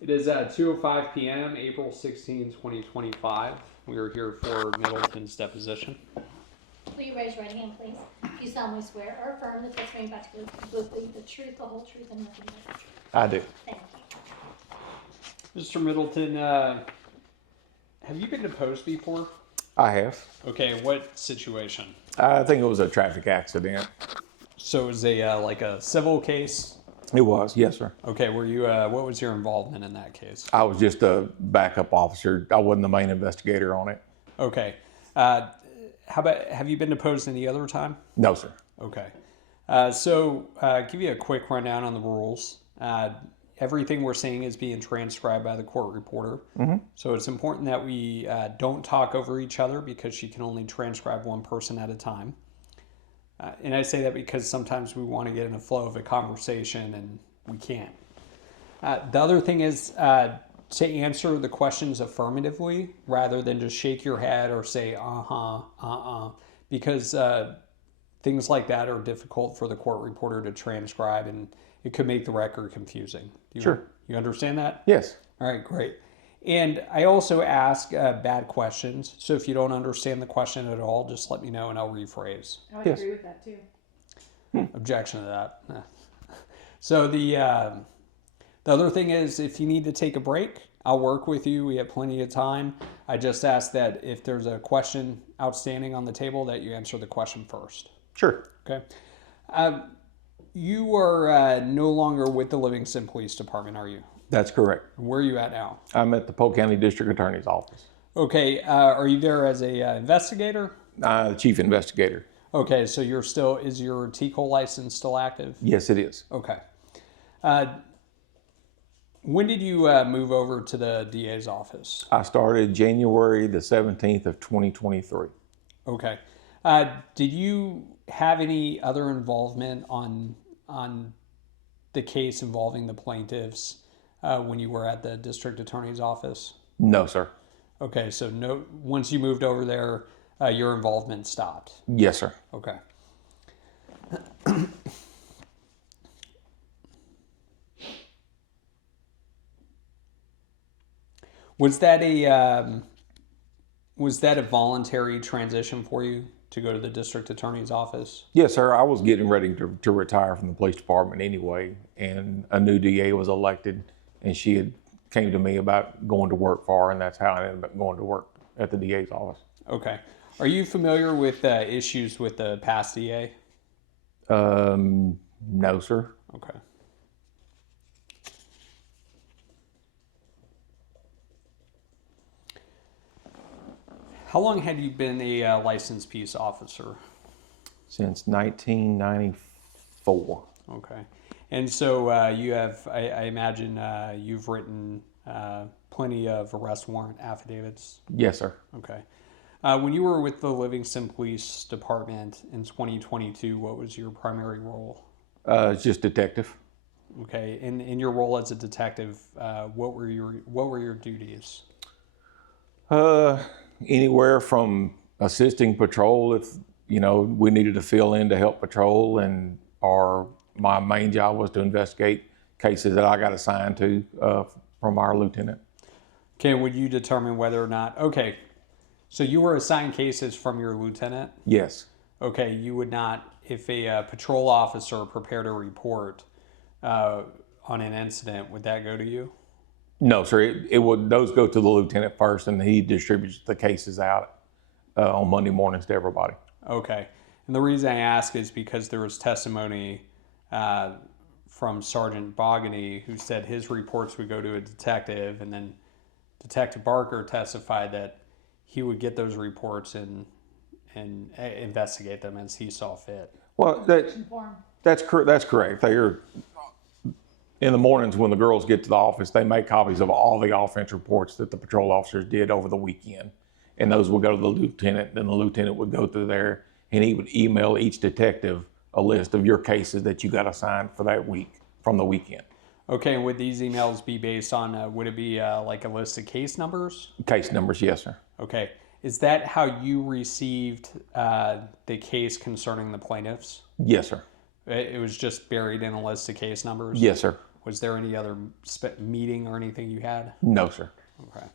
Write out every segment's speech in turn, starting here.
It is at 2:05 p.m., April 16, 2025. We are here for Middleton's deposition. Will you raise your right hand, please? Do you solemnly swear or affirm that the testimony you're about to give will be the truth, the whole truth, and nothing but the truth? I do. Thank you. Mr. Middleton, have you been deposed before? I have. Okay, what situation? I think it was a traffic accident. So it was like a civil case? It was, yes, sir. Okay, were you? What was your involvement in that case? I was just a backup officer. I wasn't the main investigator on it. Okay. How about, have you been deposed any other time? No, sir. Okay. Give you a quick rundown on the rules. Everything we're saying is being transcribed by the court reporter. Mm-hmm. So it's important that we don't talk over each other because she can only transcribe one person at a time. And I say that because sometimes we want to get in a flow of a conversation and we can't. The other thing is to answer the questions affirmatively rather than just shake your head or say, because things like that are difficult for the court reporter to transcribe and it could make the record confusing. Sure. You understand that? Yes. All right, great. And I also ask bad questions. So if you don't understand the question at all, just let me know and I'll rephrase. I would agree with that too. Objection to that. So the other thing is if you need to take a break, I'll work with you. We have plenty of time. I just ask that if there's a question outstanding on the table that you answer the question first. Sure. Okay. You are no longer with the Livingston Police Department, are you? That's correct. Where are you at now? I'm at the Polk County District Attorney's Office. Okay. Are you there as a investigator? The chief investigator. Okay. So you're still, is your TCOL license still active? Yes, it is. Okay. When did you move over to the DA's office? I started January the 17th of 2023. Okay. Did you have any other involvement on the case involving the plaintiffs when you were at the district attorney's office? No, sir. Okay, so no. Once you moved over there, your involvement stopped. Yes, sir. Okay. Was that a voluntary transition for you to go to the district attorney's office? Yes, sir. I was getting ready to retire from the police department anyway, and a new DA was elected, and she had came to me about going to work for her, and that's how I ended up going to work at the DA's office. Okay. Are you familiar with issues with the past DA? No, sir. Okay. How long had you been a licensed peace officer? Since 1994. Okay. And so you have, I imagine you've written plenty of arrest warrant affidavits? Yes, sir. Okay. When you were with the Livingston Police Department in 2022, what was your primary role? It's just detective. Okay. In your role as a detective, what were your duties? Anywhere from assisting patrol if we needed to fill in to help patrol, and my main job was to investigate cases that I got assigned to from our lieutenant. Okay, would you determine whether or not, okay, so you were assigned cases from your lieutenant? Yes. Okay, you would not, if a patrol officer prepared a report on an incident, would that go to you? No, sir. Those go to the lieutenant first, and he distributes the cases out on Monday mornings to everybody. Okay. And the reason I ask is because there was testimony from Sergeant Bogany who said his reports would go to a detective, and then Detective Barker testified that he would get those reports and investigate them as he saw fit. Well, that's correct. They're in the mornings when the girls get to the office, they make copies of all the offense reports that the patrol officers did over the weekend. And those would go to the lieutenant. Then the lieutenant would go through there and he would email each detective a list of your cases that you got assigned for that week from the weekend. Okay, would these emails be based on, would it be like a list of case numbers? Case numbers, yes, sir. Okay. Is that how you received the case concerning the plaintiffs? Yes, sir. It was just buried in a list of case numbers? Yes, sir. was there any other meeting or anything you had? No, sir. Okay.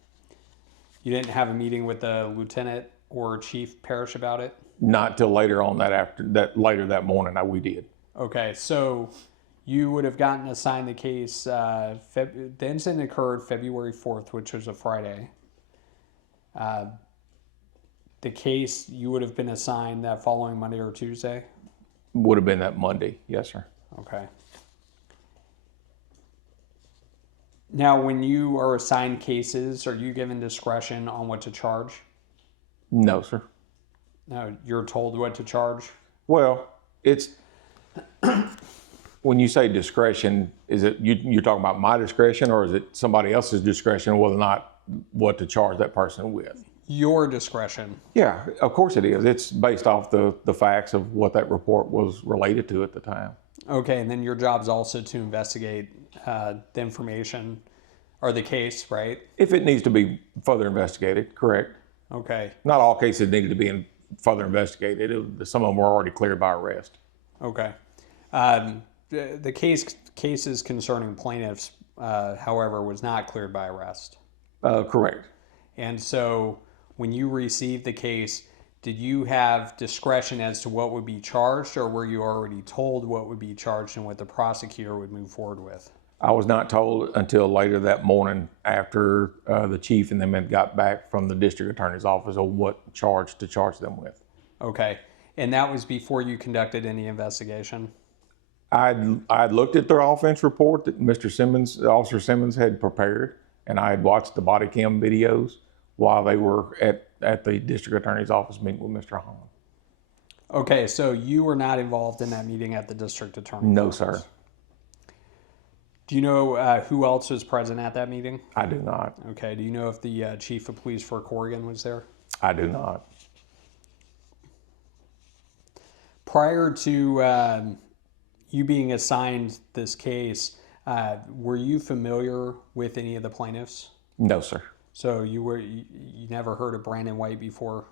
You didn't have a meeting with the lieutenant or Chief Parrish about it? Not till later on later that morning, we did. Okay, so you would have gotten assigned the case. The incident occurred February 4th, which was a Friday. The case, you would have been assigned that following Monday or Tuesday? Would have been that Monday, yes, sir. Okay. Now, when you are assigned cases, are you given discretion on what to charge? No, sir. No, you're told what to charge? Well, it's when you say discretion, is it you're talking about my discretion, or is it somebody else's discretion whether or not what to charge that person with? Your discretion. Yeah, of course it is. It's based off the facts of what that report was related to at the time. Okay, and then your job is also to investigate the information or the case, right? If it needs to be further investigated, correct. Okay. Not all cases needed to be further investigated. Some of them were already cleared by arrest. Okay. The cases concerning plaintiffs, however, was not cleared by arrest. Correct. And so when you received the case, did you have discretion as to what would be charged, or were you already told what would be charged and what the prosecutor would move forward with? I was not told until later that morning after the chief and them had got back from the district attorney's office on what charge to charge them with. Okay. And that was before you conducted any investigation? I'd looked at their offense report that Officer Simmons had prepared, and I had watched the body cam videos while they were at the district attorney's office meeting with Mr. Holland. Okay, so you were not involved in that meeting at the district attorney's No, office? sir. Do you know who else was present at that meeting? I do not. Okay, do you know if the chief of police for Corrigan was there? I do not. Prior to you being assigned this case, were you familiar with any of the plaintiffs? No, sir. So you never heard of Brandon White before?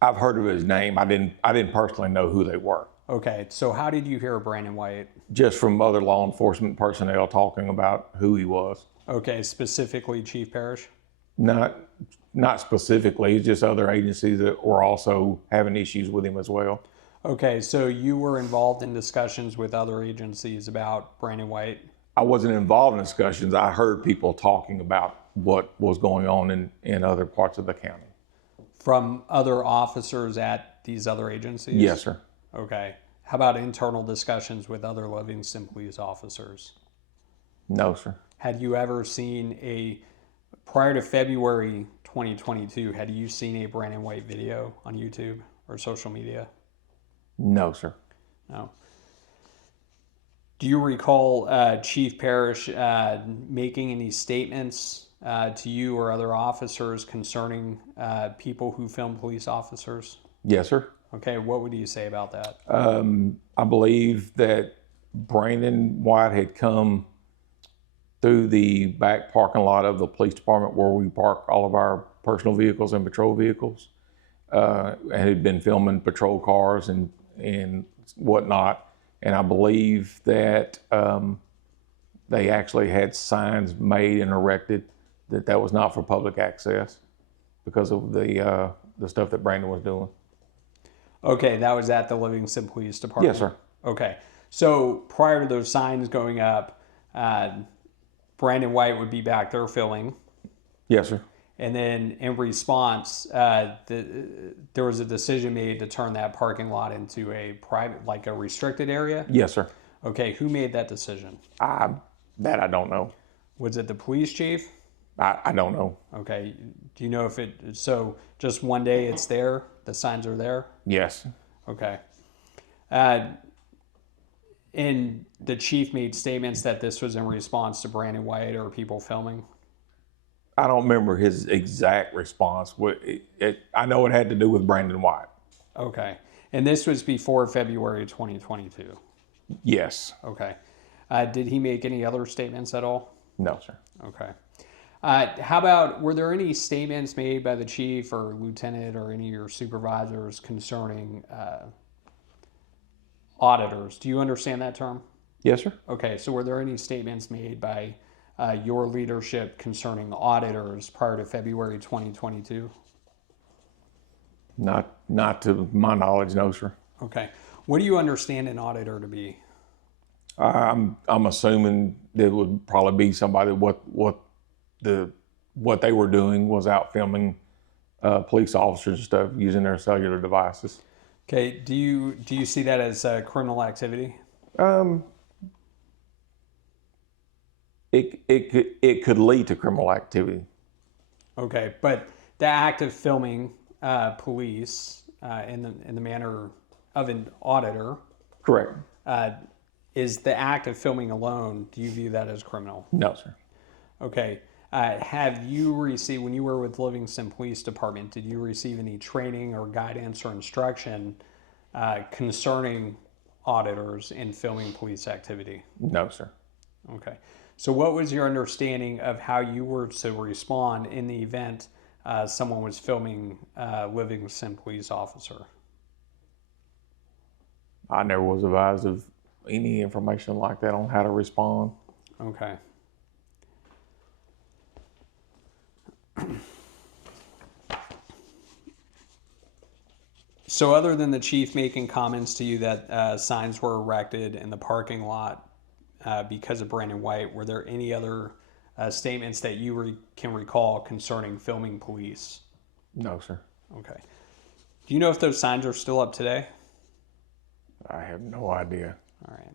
I've heard of his name. I didn't personally know who they were. Okay, so how did you hear of Brandon White? Just from other law enforcement personnel talking about who he was. Okay, specifically Chief Parrish? Not specifically, just other agencies that were also having issues with him as well. Okay, so you were involved in discussions with other agencies about Brandon White? I wasn't involved in discussions. I heard people talking about what was going on in other parts of the county. From other officers at these other agencies? Yes, sir. Okay. How about internal discussions with other Livingston police officers? No, sir. Had you ever seen prior to February 2022, had you seen a Brandon White video on YouTube or social media? No, sir. No. Do you recall Chief Parrish making any statements to you or other officers concerning people who film police officers? Yes, sir. Okay, what would you say about that? I believe that Brandon White had come through the back parking lot of the police department where we park all of our personal vehicles and patrol vehicles, and had been filming patrol cars and whatnot. And I believe that they actually had signs made and erected that was not for public access because of the stuff that Brandon was doing. Okay, that was at the Livingston Police Department? Yes, sir. Okay, so prior to those signs going up, Brandon White would be back there filming. Yes, sir. And then in response, there was a decision made to turn that parking lot into a private, like a restricted area? Yes, sir. Okay, who made that decision? That I don't know. Was it the police chief? I don't know. Okay, do you know if so just one day it's there, the signs are there? Yes. Okay. And the chief made statements that this was in response to Brandon White or people filming? I don't remember his exact response. I know it had to do with Brandon White. Okay. And this was before February 2022? Yes. Okay. Did he make any other statements at all? No, sir. Okay. How about, were there any statements made by the chief or lieutenant or any of your supervisors concerning auditors? Do you understand that term? Yes, sir. Okay, so were there any statements made by your leadership concerning auditors prior to February 2022? Not to my knowledge, no, sir. Okay. What do you understand an auditor to be? I'm assuming that it would probably be somebody what they were doing was out filming police officers and stuff using their cellular devices. Okay. Do you see that as criminal activity? It could lead to criminal activity. Okay, but the act of filming police in the manner of an auditor, Correct. is the act of filming alone, do you view that as criminal? No, sir. Okay. Have you received, when you were with Livingston Police Department, did you receive any training or guidance or instruction concerning auditors in filming police activity? No, sir. Okay. So what was your understanding of how you were to respond in the event someone was filming Livingston police officer? I never was advised of any information like that on how to respond. Okay. So other than the chief making comments to you that signs were erected in the parking lot because of Brandon White, were there any other statements that you can recall concerning filming police? No, sir. Okay. Do you know if those signs are still up today? I have no idea. All right.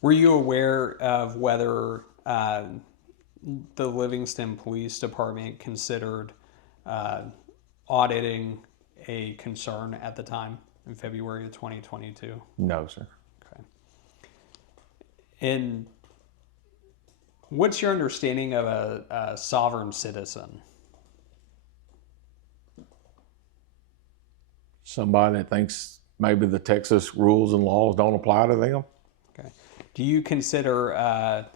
Were you aware of whether the Livingston Police Department considered auditing a concern at the time in February of 2022? No, sir. Okay. And what's your understanding of a sovereign citizen? Somebody that thinks maybe the Texas rules and laws don't apply to them. Okay. Do you consider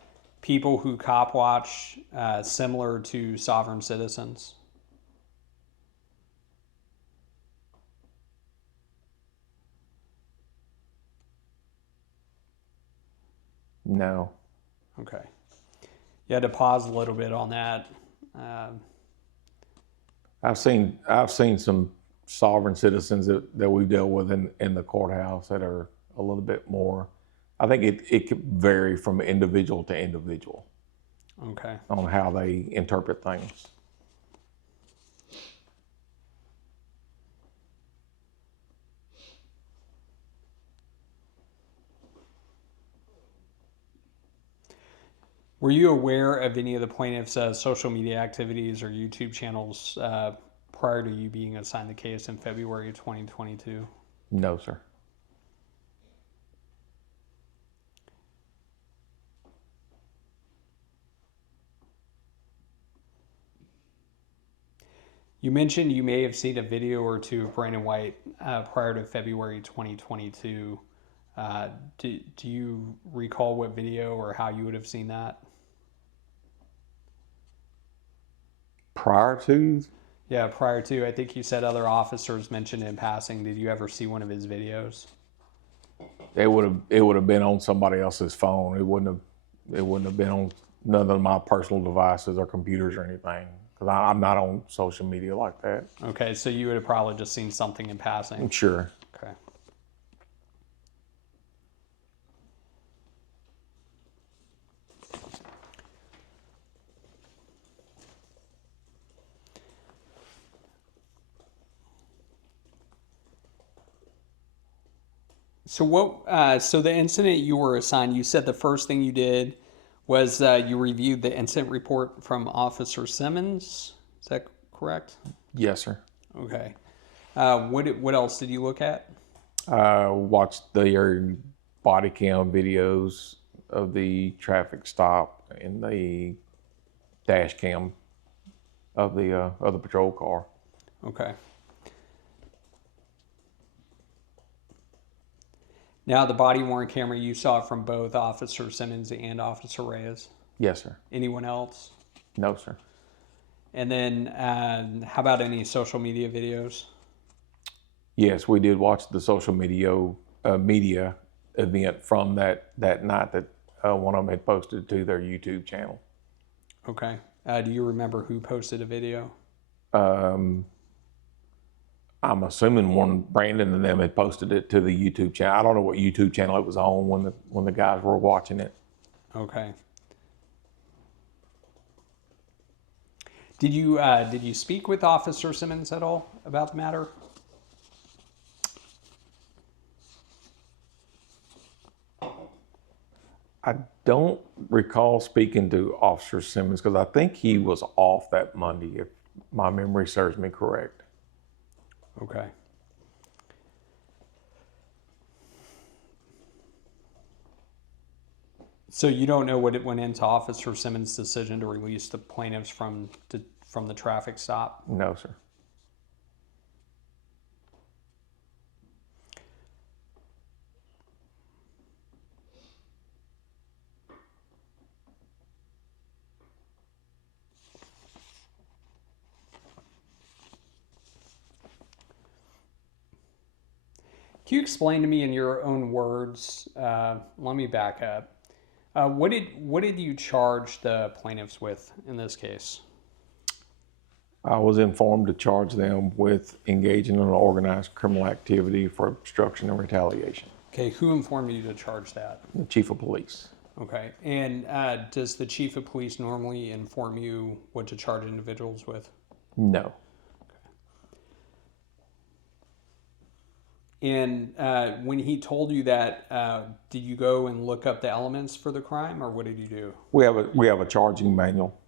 people who cop watch similar to sovereign citizens? No. Okay. You had to pause a little bit on that. I've seen some sovereign citizens that we've dealt with in the courthouse that are a little bit more. I think it could vary from individual to individual. Okay. On how they interpret things. Were you aware of any of the plaintiff's social media activities or YouTube channels prior to you being assigned the case in February of 2022? No, sir. You mentioned you may have seen a video or two of Brandon White prior to February 2022. Do you recall what video or how you would have seen that? Prior to? Yeah, prior to. I think you said other officers mentioned in passing. Did you ever see one of his videos? It would have been on somebody else's phone. It wouldn't have been on none of my personal devices or computers or anything. Because I'm not on social media like that. Okay, so you would have probably just seen something in passing. Sure. Okay. So what? So the incident you were assigned, you said the first thing you did was you reviewed the incident report from Officer Simmons. Is that correct? Yes, sir. Okay. What else did you look at? Watched the body cam videos of the traffic stop and the dash cam of the patrol car. Okay. Now, the body-worn camera, you saw it from both Officer Simmons and Officer Reyes? Yes, sir. Anyone else? No, sir. And then how about any social media videos? Yes, we did watch the social media event from that night that one of them had posted to their YouTube channel. Okay. Do you remember who posted a video? I'm assuming one Brandon and them had posted it to the YouTube channel. I don't know what YouTube channel it was on when the guys were watching it. Okay. Did you speak with Officer Simmons at all about the matter? I don't recall speaking to Officer Simmons because I think he was off that Monday, if my memory serves me correct. Okay. So you don't know what it went into Officer Simmons' decision to release the plaintiffs from the traffic stop? No, sir. Can you explain to me in your own words? Let me back up. What did you charge the plaintiffs with in this case? I was informed to charge them with engaging in an organized criminal activity for obstruction and retaliation. Okay, who informed you to charge that? The chief of police. Okay, and does the chief of police normally inform you what to charge individuals with? No. And when he told you that, did you go and look up the elements for the crime, or what did you do? We have a charging manual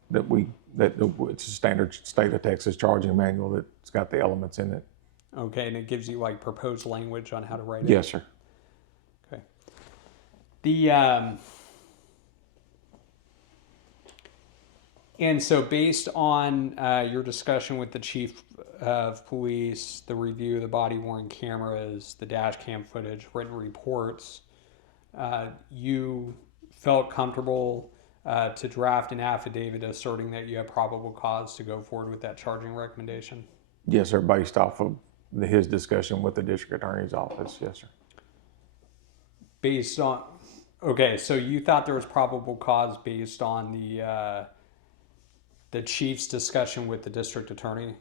it's a standard state of Texas charging manual that's got the elements in it. Okay, and it gives you like proposed language on how to write it? Yes, sir. Okay. And so based on your discussion with the chief of police, the review of the body-worn cameras, the dash cam footage, written reports, you felt comfortable to draft an affidavit asserting that you have probable cause to go forward with that charging recommendation? Yes, sir, based off of his discussion with the district attorney's office. Yes, sir. Based on, okay, so you thought there was probable cause based on the chief's discussion with the district attorney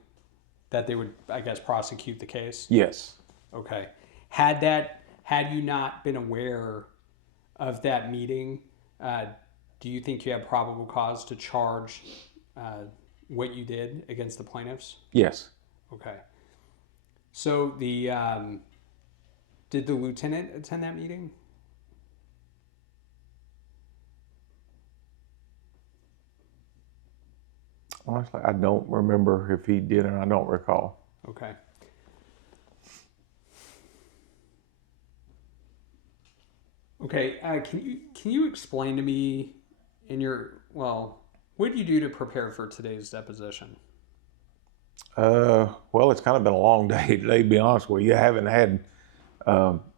that they would, I guess, prosecute the case? Yes. Okay. Had you not been aware of that meeting, do you think you have probable cause to charge what you did against the plaintiffs? Yes. Okay. So did the lieutenant attend that meeting? Honestly, I don't remember if he did, and I don't recall. Okay. Okay. Can you explain to me what did you do to prepare for today's deposition? Well, it's kind of been a long day today, to be honest with you. I haven't had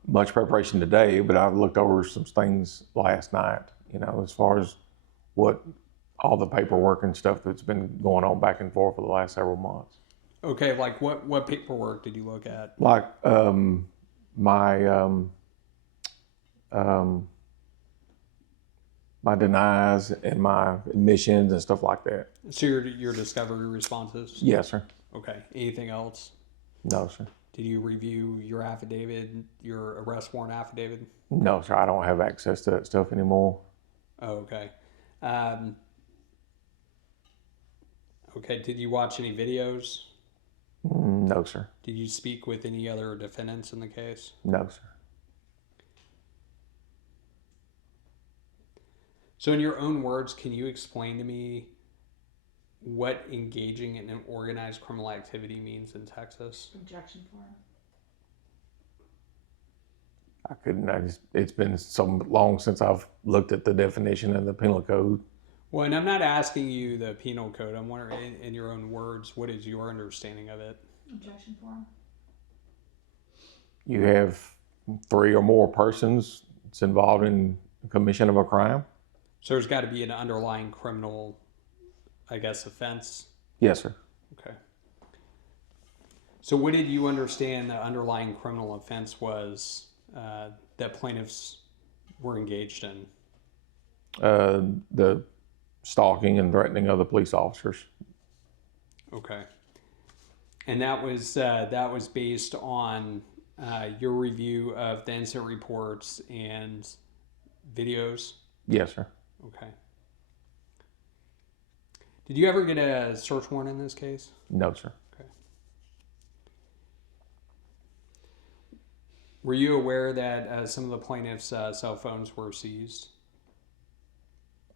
much preparation today, but I've looked over some things last night, as far as what all the paperwork and stuff that's been going on back and forth for the last several months. Okay, like what paperwork did you look at? Like my denies and my admissions and stuff like that. So your discovery responses? Yes, sir. Okay. Anything else? No, sir. Did you review your affidavit, your arrest warrant affidavit? No, sir. I don't have access to that stuff anymore. Oh, okay. Okay. Did you watch any videos? No, sir. Did you speak with any other defendants in the case? No, sir. So in your own words, can you explain to me what engaging in an organized criminal activity means in Texas? Objection form. I couldn't. It's been so long since I've looked at the definition of the penal code. Well, and I'm not asking you the penal code. I'm wondering, in your own words, what is your understanding of it? Objection form. You have 3 or more persons that's involved in the commission of a crime. So there's got to be an underlying criminal, I guess, offense Yes, sir. Okay. So what did you understand the underlying criminal offense was that plaintiffs were engaged in? The stalking and threatening of the police officers. Okay. And that was based on your review of the incident reports and videos? Yes, sir. Okay. Did you ever get a search warrant in this case? No, sir. Okay. Were you aware that some of the plaintiffs' cell phones were seized?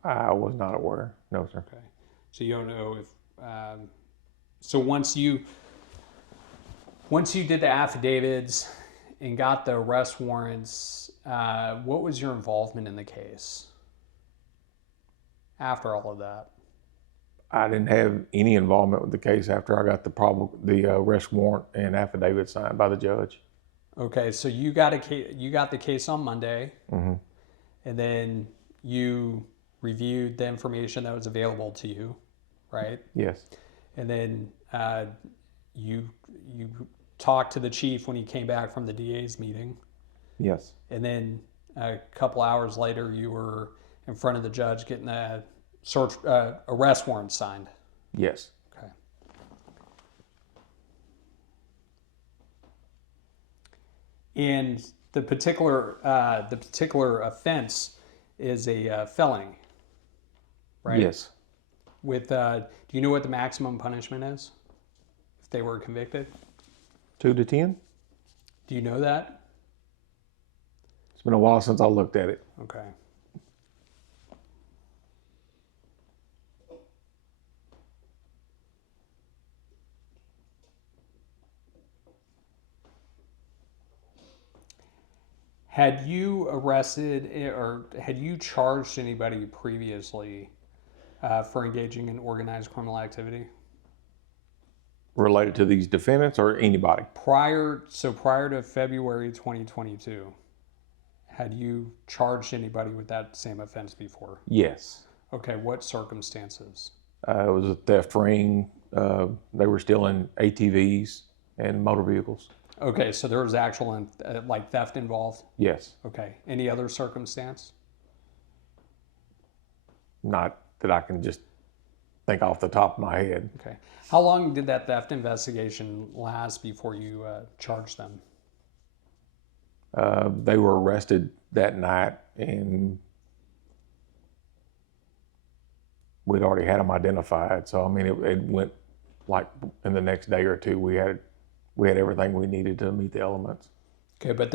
I was not aware. No, sir. Okay. So you don't know if... so once you did the affidavits and got the arrest warrants, what was your involvement in the case after all of that? I didn't have any involvement with the case after I got the arrest warrant and affidavit signed by the judge. Okay, so you got the case on Monday, Mm-hmm. and then you reviewed the information that was available to you, right? Yes. And then you talked to the chief when he came back from the DA's meeting, Yes. and then a couple hours later you were in front of the judge getting a arrest warrant signed. Yes. Okay. And the particular offense is a felony, right? Yes. With do you know what the maximum punishment is if they were convicted? 2 to 10. Do you know that? It's been a while since I looked at it. Okay. Had you arrested or had you charged anybody previously for engaging in organized criminal activity? Related to these defendants or anybody? Prior to February 2022, had you charged anybody with that same offense before? Yes. Okay, what circumstances? It was a theft ring. They were stealing ATVs and motor vehicles. Okay, so there was actual like theft involved? Yes. Okay, any other circumstance? Not that I can just think off the top of my head. Okay. How long did that theft investigation last before you charged them? They were arrested that night, and we'd already had them identified. So, I mean, it went like in the next day or two, we had everything we needed to meet the elements. Okay, but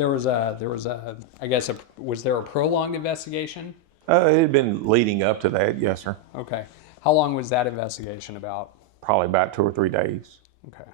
was there a prolonged investigation? It had been leading up to that, yes, sir. Okay. How long was that investigation about? Probably about 2 or 3 days. Okay.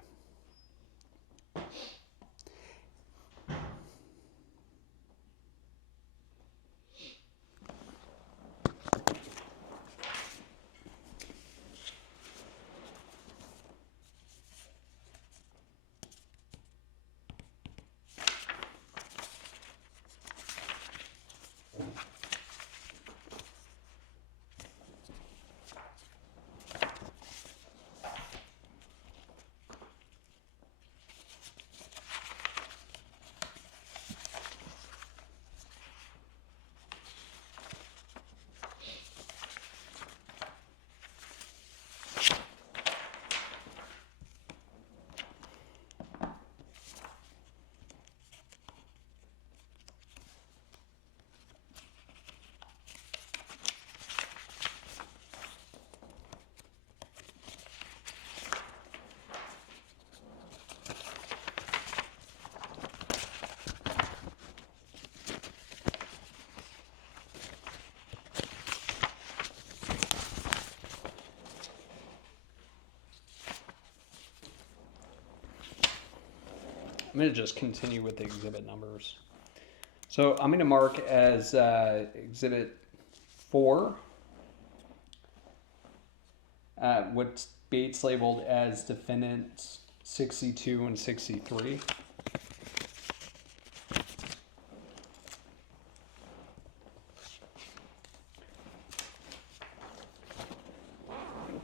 I'm going to just continue with the exhibit numbers. So I'm going to mark as exhibit 4 what's Bates labeled as defendants 62 and 63.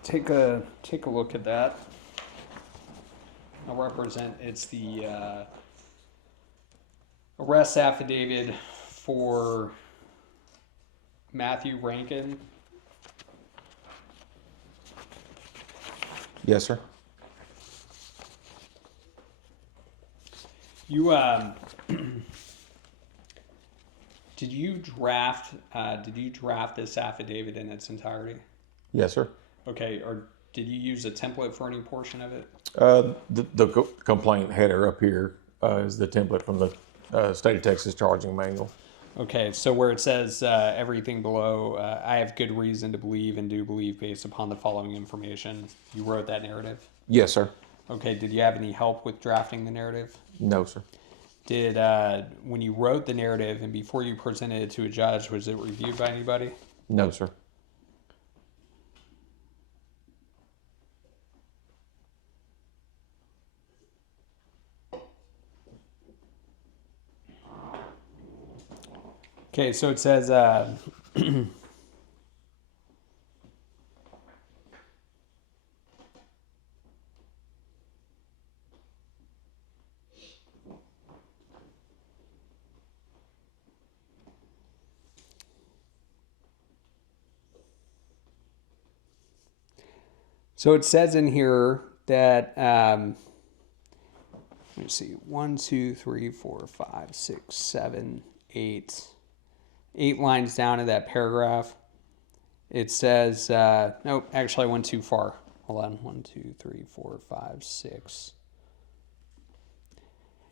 take a look at that. I'll represent, it's the arrest affidavit for Matthew Rankin. Yes, sir. You did you draft this affidavit in its entirety? Yes, sir. Okay, or did you use a template for any portion of it? The complaint header up here is the template from the State of Texas Charging Manual. Okay, so where it says everything below, I have good reason to believe and do believe based upon the following information, you wrote that narrative? Yes, sir. Okay, did you have any help with drafting the narrative? No, sir. Did, when you wrote the narrative and before you presented it to a judge, was it reviewed by anybody? No, sir. Okay, so it says, so it says in here that, let me see, 1, 2, 3, 4, 5, 6, 7, 8. 8 lines down in that paragraph. It says, nope, actually I went too far. Hold on, 1, 2, 3, 4, 5, 6.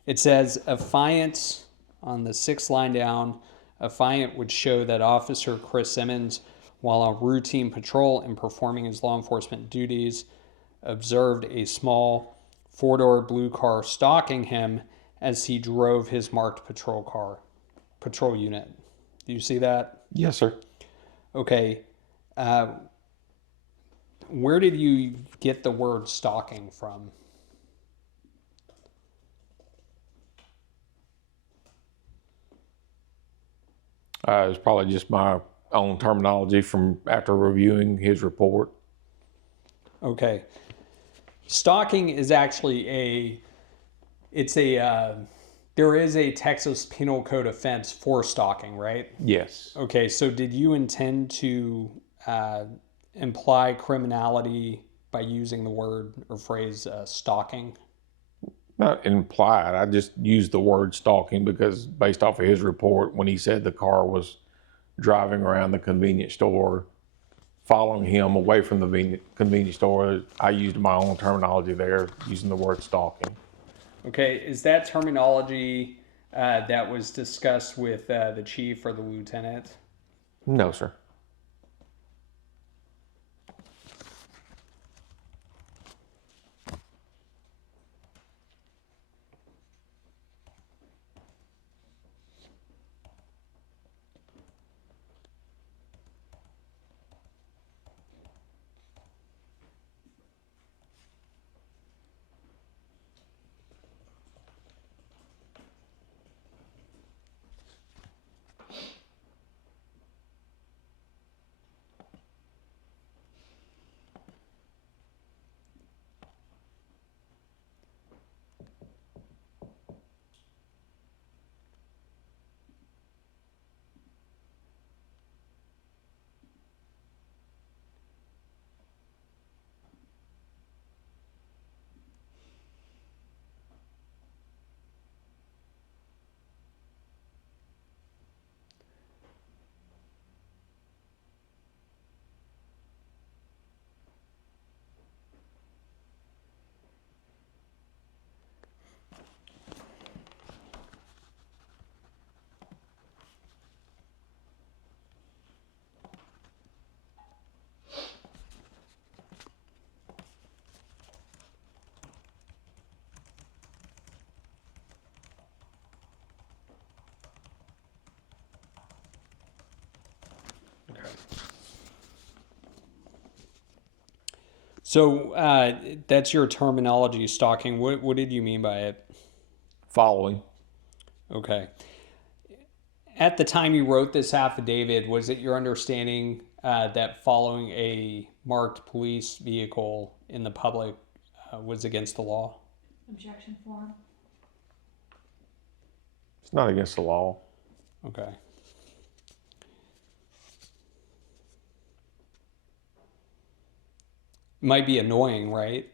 It says, affiant, on the 6th line down, affiant would show that Officer Chris Simmons, while on routine patrol and performing his law enforcement duties, observed a small 4-door blue car stalking him as he drove his marked patrol unit. Do you see that? Yes, sir. Okay. Where did you get the word stalking from? It's probably just my own terminology from after reviewing his report. Okay. Stalking is actually there is a Texas Penal Code offense for stalking, right? Yes. Okay, so did you intend to imply criminality by using the word or phrase stalking? Not implied. I just used the word stalking because based off of his report, when he said the car was driving around the convenience store, following him away from the convenience store, I used my own terminology there, using the word stalking. Okay, is that terminology that was discussed with the chief or the lieutenant? No, sir. So that's your terminology, stalking. What did you mean by it? Following. Okay. At the time you wrote this affidavit, was it your understanding that following a marked police vehicle in the public was against the law? Objection form. It's not against the law. Okay. Might be annoying, right?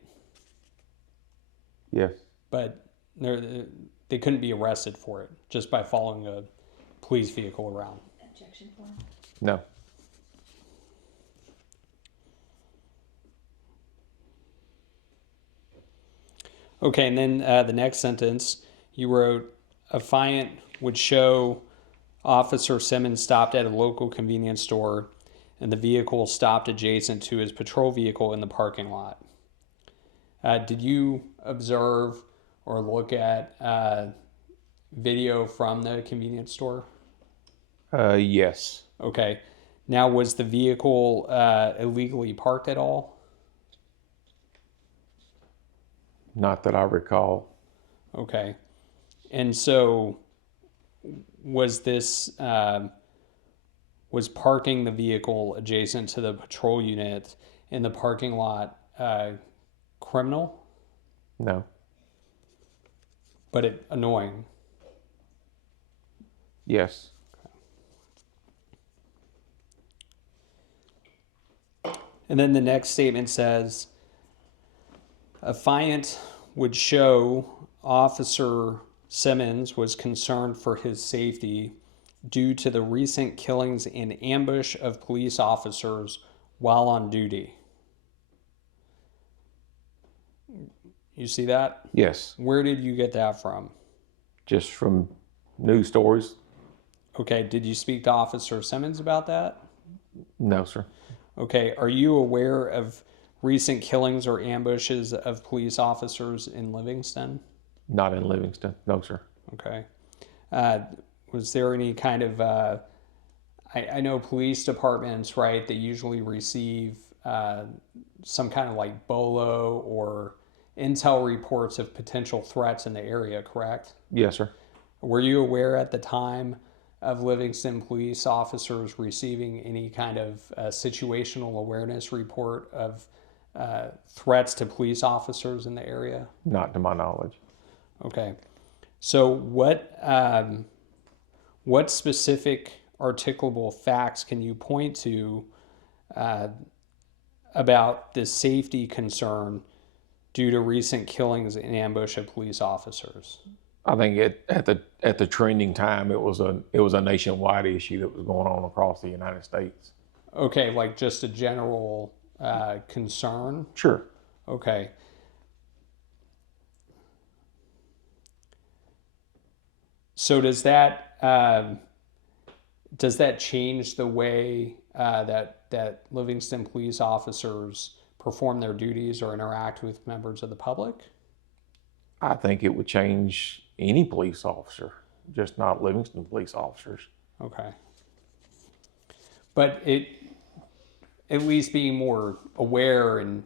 Yes. But they couldn't be arrested for it just by following a police vehicle around. Objection form. No. Okay, and then the next sentence, you wrote, affiant would show Officer Simmons stopped at a local convenience store and the vehicle stopped adjacent to his patrol vehicle in the parking lot. Did you observe or look at video from the convenience store? Yes. Okay. Now, was the vehicle illegally parked at all? Not that I recall. Okay. And so was this, was parking the vehicle adjacent to the patrol unit in the parking lot criminal? No. But annoying? Yes. And then the next statement says, affiant would show Officer Simmons was concerned for his safety due to the recent killings and ambush of police officers while on duty. You see that? Yes. Where did you get that from? Just from news stories? Okay, did you speak to Officer Simmons about that? No, sir. Okay, are you aware of recent killings or ambushes of police officers in Livingston? Not in Livingston. No, sir. Okay. Was there any kind of, I know police departments, right, they usually receive some kind of like BOLO or intel reports of potential threats in the area, correct? Yes, sir. Were you aware at the time of Livingston police officers receiving any kind of situational awareness report of threats to police officers in the area? Not to my knowledge. Okay. So what specific articulable facts can you point to about the safety concern due to recent killings and ambush of police officers? I think at the trending time, it was a nationwide issue that was going on across the United States. Okay, like just a general concern? Sure. Okay. So does that change the way that Livingston police officers perform their duties or interact with members of the public? I think it would change any police officer, just not Livingston police officers. Okay. But it, at least being more aware and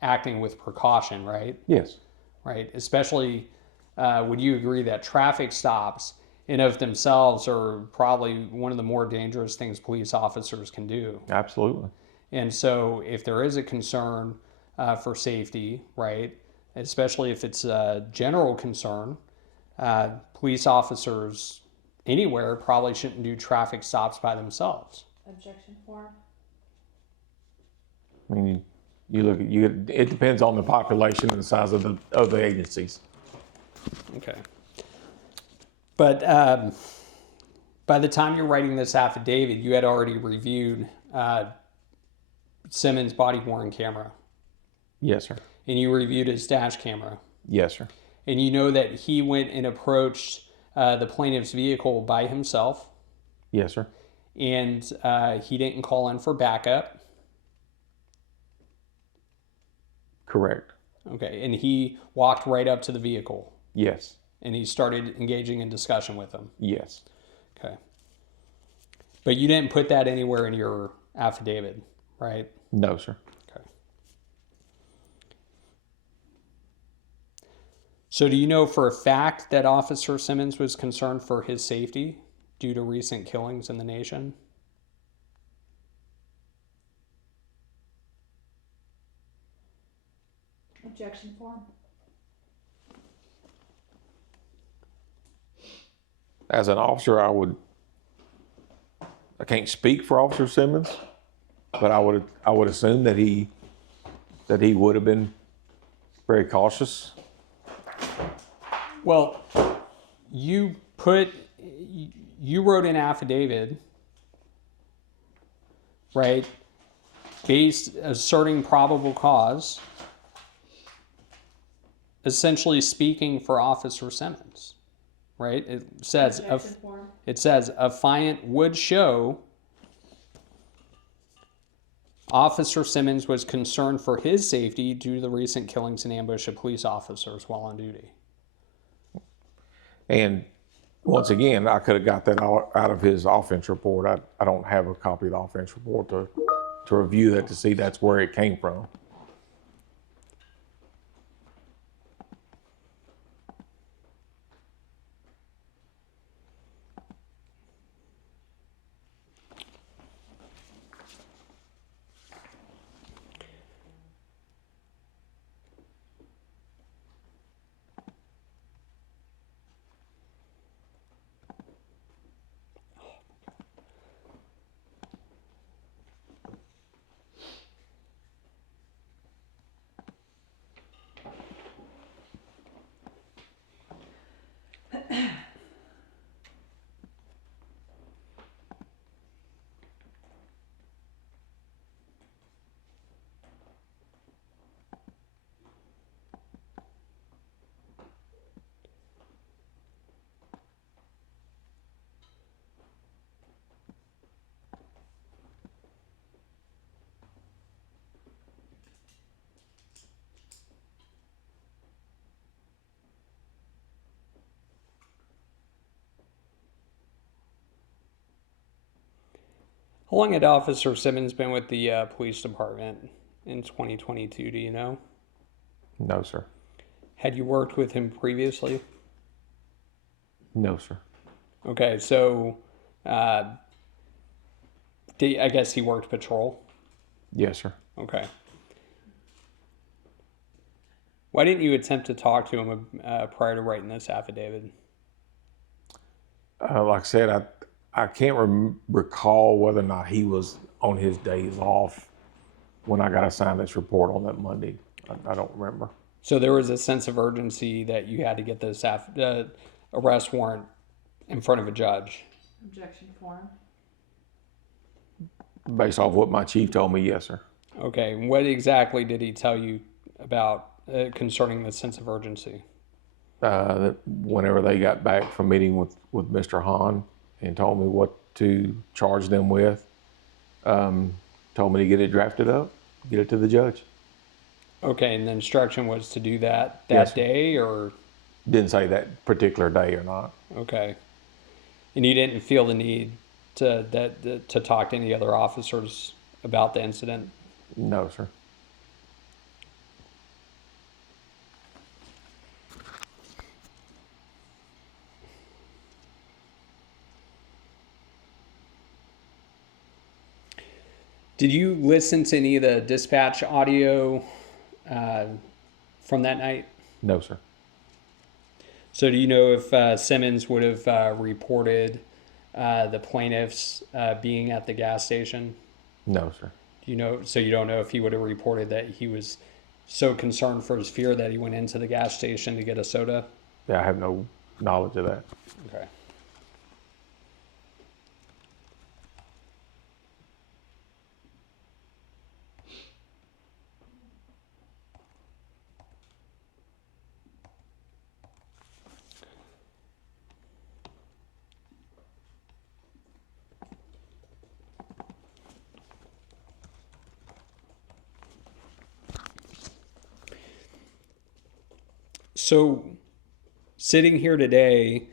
acting with precaution, right? Yes. Right. Especially, would you agree that traffic stops in of themselves are probably one of the more dangerous things police officers can do? Absolutely. And so if there is a concern for safety, right, especially if it's a general concern, police officers anywhere probably shouldn't do traffic stops by themselves. Objection form. I mean, you look at it depends on the population and the size of the agencies. Okay. But by the time you're writing this affidavit, you had already reviewed Simmons' body-worn camera. Yes, sir. And you reviewed his dash camera. Yes, sir. And you know that he went and approached the plaintiff's vehicle by himself. Yes, sir. And he didn't call in for backup. Correct. Okay. And he walked right up to the vehicle. Yes. And he started engaging in discussion with him. Yes. Okay. But you didn't put that anywhere in your affidavit, right? No, sir. Okay. So do you know for a fact that Officer Simmons was concerned for his safety due to recent killings in the nation? Objection form. As an officer, I can't speak for Officer Simmons, but I would assume that he would have been very cautious. Well, you wrote an affidavit, right, based asserting probable cause, essentially speaking for Officer Simmons, right? It says a fiant would show Officer Simmons was concerned for his safety due to the recent killings and ambush of police officers while on duty. And once again, I could have got that out of his offense report. I don't have a copy of the offense report to review that to see that's where it came from. How long had Officer Simmons been with the police department in 2022, do you know? No, sir. Had you worked with him previously? No, sir. Okay, so I guess he worked patrol? Yes, sir. Okay. Why didn't you attempt to talk to him prior to writing this affidavit? Like I said, I can't recall whether or not he was on his days off when I got assigned this report on that Monday. I don't remember. So there was a sense of urgency that you had to get this arrest warrant in front of a judge. Objection form. Based off what my chief told me, yes, sir. Okay, what exactly did he tell you about concerning the sense of urgency? That whenever they got back from meeting with Mr. Hahn and told me what to charge them with, told me to get it drafted up, get it to the judge. Okay, and the instruction was to do that Yes, sir. day, or? Didn't say that particular day or not. Okay. And you didn't feel the need to talk to any other officers about the incident? No, sir. Did you listen to any of the dispatch audio from that night? No, sir. So do you know if Simmons would have reported the plaintiffs being at the gas station? No, sir. Do you know? So you don't know if he would have reported that he was so concerned for his fear that he went into the gas station to get a soda? Yeah, I have no knowledge of that. Okay. So, sitting here today,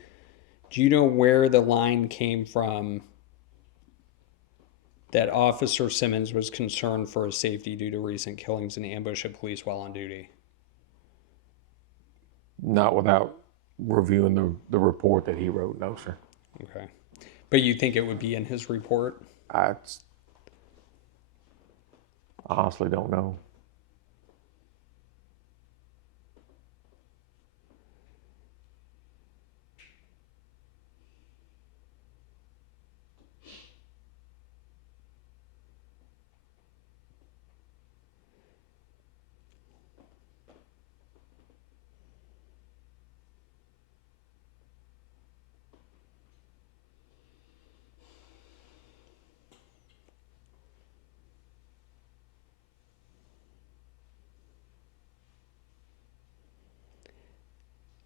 do you know where the line came from that Officer Simmons was concerned for his safety due to recent killings and ambush of police while on duty? Not without reviewing the report that he wrote, no, sir. Okay. But you think it would be in his report? I honestly don't know.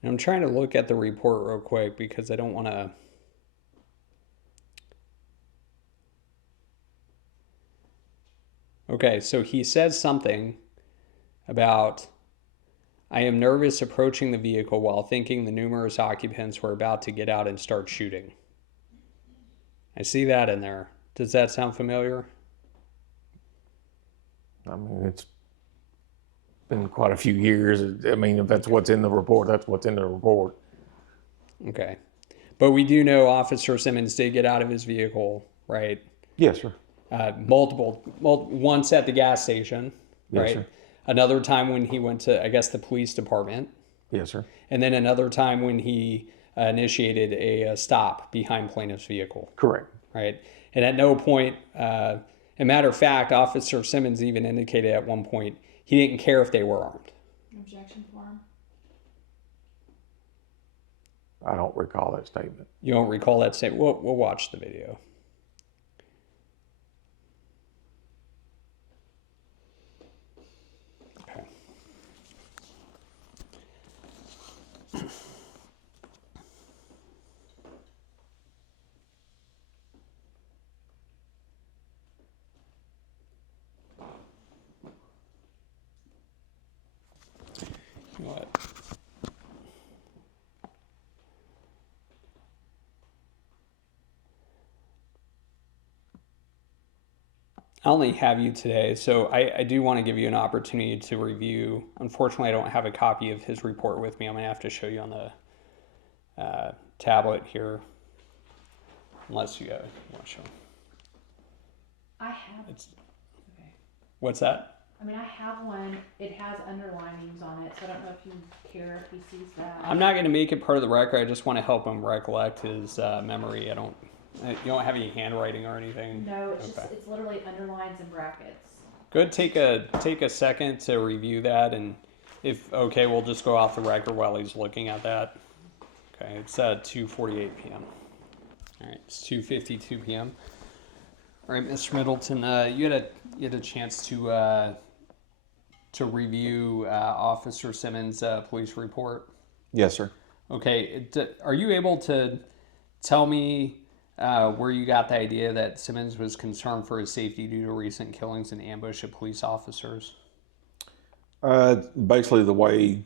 And I'm trying to look at the report real quick because I don't want to. Okay, so he says something about, I am nervous approaching the vehicle while thinking the numerous occupants were about to get out and start shooting. I see that in there. Does that sound familiar? I mean, it's been quite a few years. I mean, if that's what's in the report, that's what's in the report. Okay. But we do know Officer Simmons did get out of his vehicle, right? Yes, sir. Once at the gas station, Yes, right? sir. Another time when he went to, I guess, the police department. Yes, sir. And then another time when he initiated a stop behind plaintiff's vehicle. Correct. Right. And at no point, a matter of fact, Officer Simmons even indicated at one point he didn't care if they were armed. Objection form. I don't recall that statement. You don't recall that statement? We'll watch the video. Okay. You know what? I only have you today, so I do want to give you an opportunity to review. Unfortunately, I don't have a copy of his report with me. I'm going to have to show you on the tablet here, unless you want to show. I have. It's, Okay. what's that? I mean, I have one. It has underlinings on it, so I don't know if you care if he sees that. I'm not going to make it part of the record. I just want to help him recollect his memory. You don't have any handwriting or anything? No, it's Okay. just, it's literally underlines and brackets. Good. Take a second to review that, and if okay, we'll just go off the record while he's looking at that. Okay, it's 2:48 p.m. All right, it's 2:52 p.m. All right, Mr. Middleton, you had a chance to review Officer Simmons' police report. Yes, sir. Okay, are you able to tell me where you got the idea that Simmons was concerned for his safety due to recent killings and ambush of police officers? Basically, the way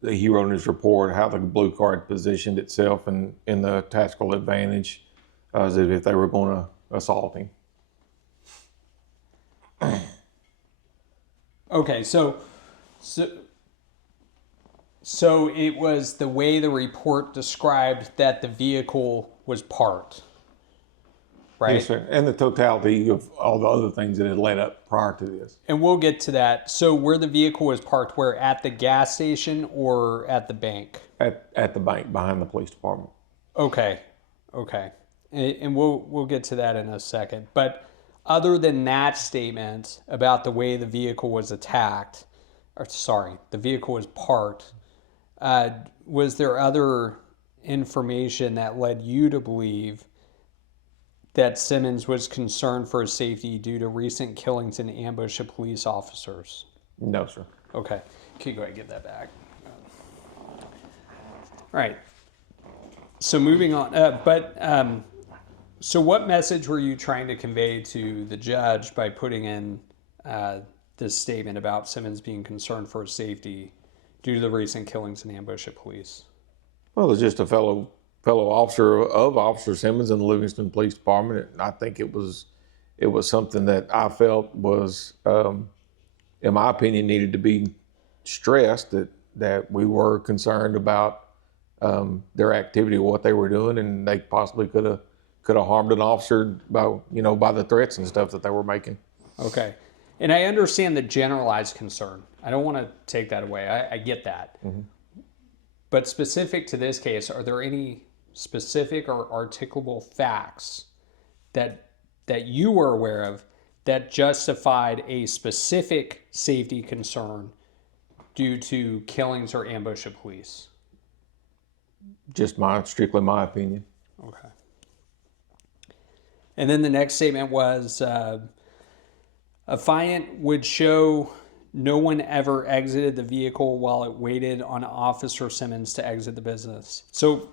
that he wrote in his report, how the blue card positioned itself in the tactical advantage, as if they were going to assault him. Okay, so it was the way the report described that the vehicle was parked, right? Yes, sir. And the totality of all the other things that had led up prior to this. And we'll get to that. So where the vehicle was parked, where at the gas station or at the bank? At the bank behind the police department. Okay. And we'll get to that in a second. But other than that statement about the way the vehicle was attacked, the vehicle was parked, was there other information that led you to believe that Simmons was concerned for his safety due to recent killings and ambush of police officers? No, sir. Okay. Can you go ahead and get that back? All right. So moving on. So what message were you trying to convey to the judge by putting in this statement about Simmons being concerned for his safety due to the recent killings and ambush of police? Well, it's just a fellow officer of Officer Simmons in the Livingston Police Department. And I think it was something that I felt was, in my opinion, needed to be stressed, that we were concerned about their activity, what they were doing, and they possibly could have harmed an officer by the threats and stuff that they were making. Okay. And I understand the generalized concern. I don't want to take that away. I get that. Mm-hmm. But specific to this case, are there any specific or articulable facts that you were aware of that justified a specific safety concern due to killings or ambush of police? Just strictly my opinion. Okay. And then the next statement was, affiant would show no one ever exited the vehicle while it waited on Officer Simmons to exit the business. So,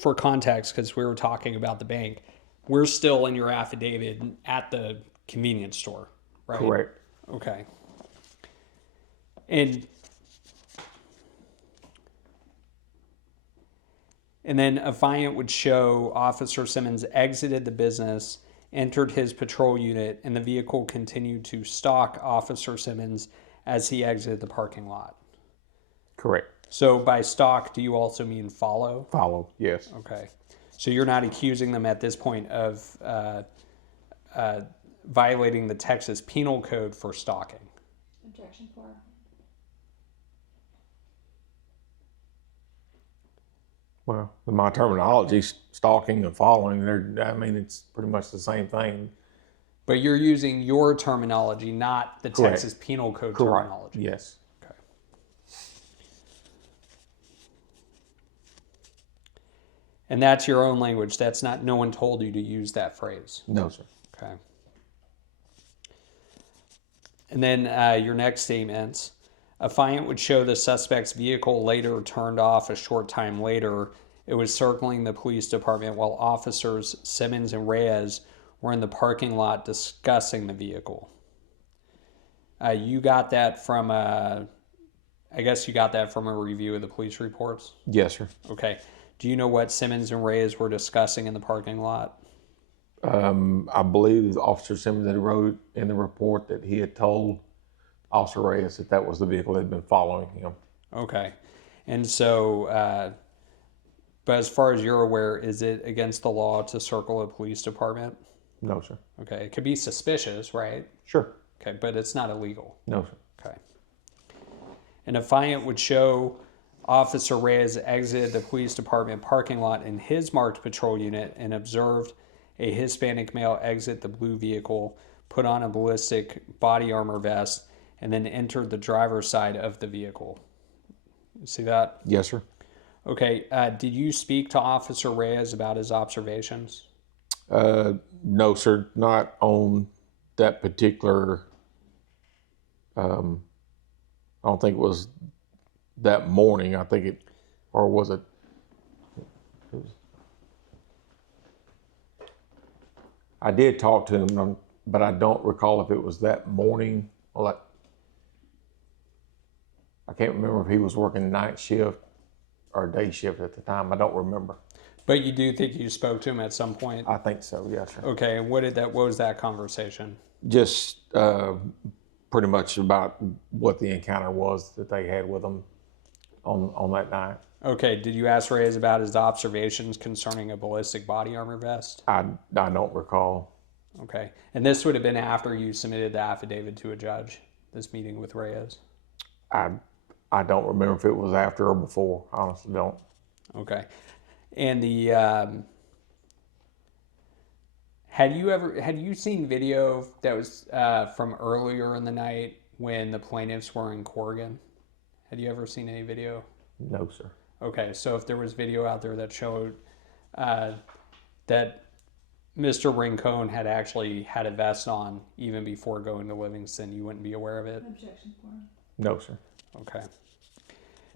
for context, because we were talking about the bank, we're still in your affidavit at the convenience store, right? Correct. Okay. And then Affiant would show Officer Simmons exited the business, entered his patrol unit, and the vehicle continued to stalk Officer Simmons as he exited the parking lot. Correct. So by stalk, do you also mean follow? Follow, yes. Okay. So you're not accusing them at this point of violating the Texas Penal Code for stalking? Objection 4. Well, in my terminology, stalking and following, it's pretty much the same thing. But you're using your terminology, not the Correct. Texas Penal Code Correct. terminology. Yes. Okay. And that's your own language. That's not, no one told you to use that phrase. No, sir. Okay. And then your next statements. Affiant would show the suspect's vehicle later turned off a short time later. It was circling the police department while officers Simmons and Reyes were in the parking lot discussing the vehicle. You got that from I guess you got that from a review of the police reports? Yes, sir. Okay. Do you know what Simmons and Reyes were discussing in the parking lot? I believe Officer Simmons had wrote in the report that he had told Officer Reyes that was the vehicle that had been following him. Okay. And so, but as far as you're aware, is it against the law to circle a police department? No, sir. Okay. It could be suspicious, right? Sure. Okay. But it's not illegal. No, sir. Okay. And Affiant would show Officer Reyes exited the police department parking lot in his marked patrol unit and observed a Hispanic male exit the blue vehicle, put on a ballistic body armor vest, and then entered the driver's side of the vehicle. You see that? Yes, sir. Okay. Did you speak to Officer Reyes about his observations? No, sir. Not on that particular. I don't think it was that morning. I think it, or was it? I did talk to him, but I don't recall if it was that morning. I can't remember if he was working night shift or day shift at the time. I don't remember. But you do think you spoke to him at some point? I think so, yes, sir. Okay, and what was that conversation? Just pretty much about what the encounter was that they had with him on that night. Okay, did you ask Reyes about his observations concerning a ballistic body armor vest? I don't recall. Okay, and this would have been after you submitted the affidavit to a judge, this meeting with Reyes? I don't remember if it was after or before. I honestly don't. Okay. And the had you seen video that was from earlier in the night when the plaintiffs were in Corrigan? Had you ever seen any video? No, sir. Okay, so if there was video out there that showed that Mr. Rincon had actually had a vest on even before going to Livingston, you wouldn't be aware of it? Objection 4. No, sir. Okay.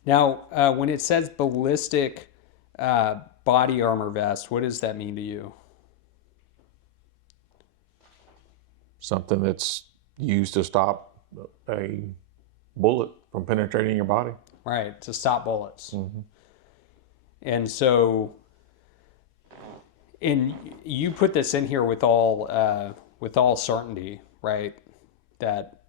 Now, when it says ballistic body armor vest, what does that mean to you? Something that's used to stop a bullet from penetrating your body. Right, to stop bullets. Mm-hmm. And so, and you put this in here with all certainty, right? That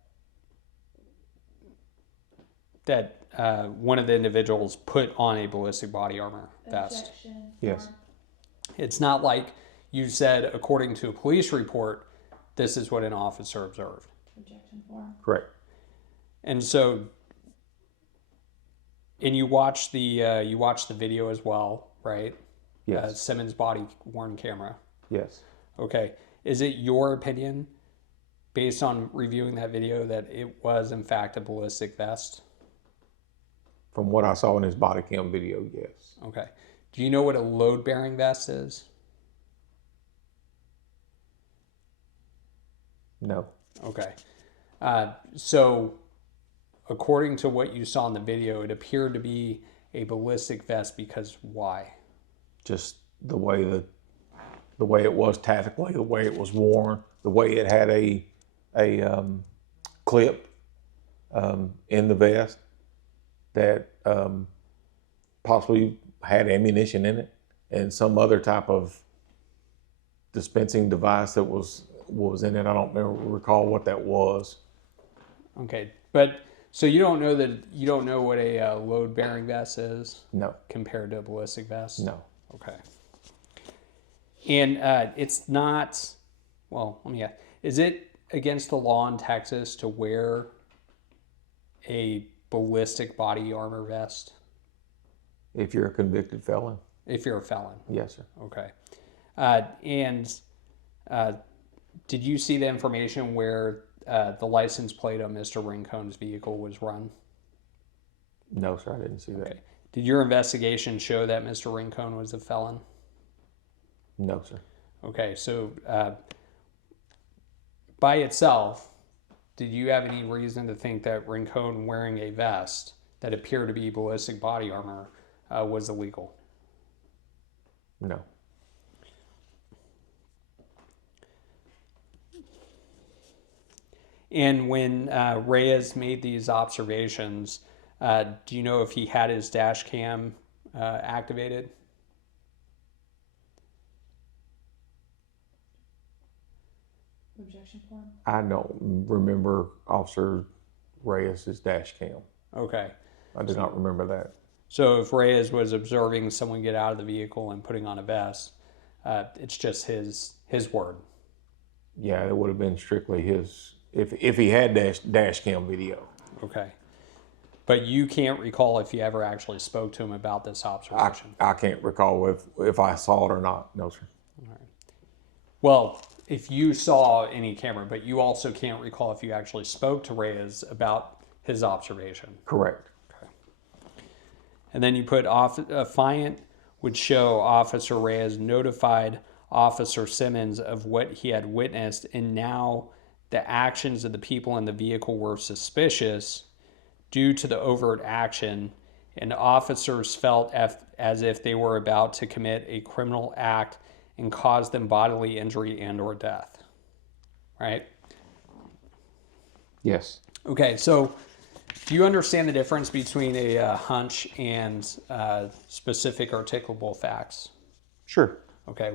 one of the individuals put on a ballistic body armor vest. Objection 4. Yes. It's not like you said, according to a police report, this is what an officer observed. Objection 4. Correct. And so, and you watched the video as well, right? Yes. Simmons body worn camera. Yes. Okay. Is it your opinion, based on reviewing that video, that it was in fact a ballistic vest? From what I saw in his body cam video, yes. Okay. Do you know what a load-bearing vest is? No. Okay. So according to what you saw in the video, it appeared to be a ballistic vest because why? Just the way it was tactically, the way it was worn, the way it had a clip in the vest that possibly had ammunition in it and some other type of dispensing device that was in it. I don't recall what that was. Okay, but so you don't know what a load bearing vest is? No. Compared to a ballistic vest? No. Okay. And it's not, well, let me ask, is it against the law in Texas to wear a ballistic body armor vest? If you're a convicted felon. If you're a felon? Yes, sir. Okay. Did you see the information where the license plate on Mr. Rincone's vehicle was run? No, sir, I didn't see that. Okay. Did your investigation show that Mr. Rincone was a felon? No, sir. Okay, so by itself, did you have any reason to think that Rincone wearing a vest that appeared to be ballistic body armor was illegal? No. And when Reyes made these observations, do you know if he had his dash cam activated? Objection form? I don't remember Officer Reyes' dash cam. Okay. I do not remember that. So if Reyes was observing someone get out of the vehicle and putting on a vest, it's just his word. Yeah, it would have been strictly his, if he had dash cam video. Okay. But you can't recall if you ever actually spoke to him about this observation? I can't recall if I saw it or not. No, sir. All right. Well, if you saw any camera, but you also can't recall if you actually spoke to Reyes about his observation? Correct. Okay. And then you put affiant would show Officer Reyes notified Officer Simmons of what he had witnessed, and now the actions of the people in the vehicle were suspicious due to the overt action, and officers felt as if they were about to commit a criminal act and cause them bodily injury and or death. Right? Yes. Okay, so do you understand the difference between a hunch and specific articulable facts? Sure. Okay,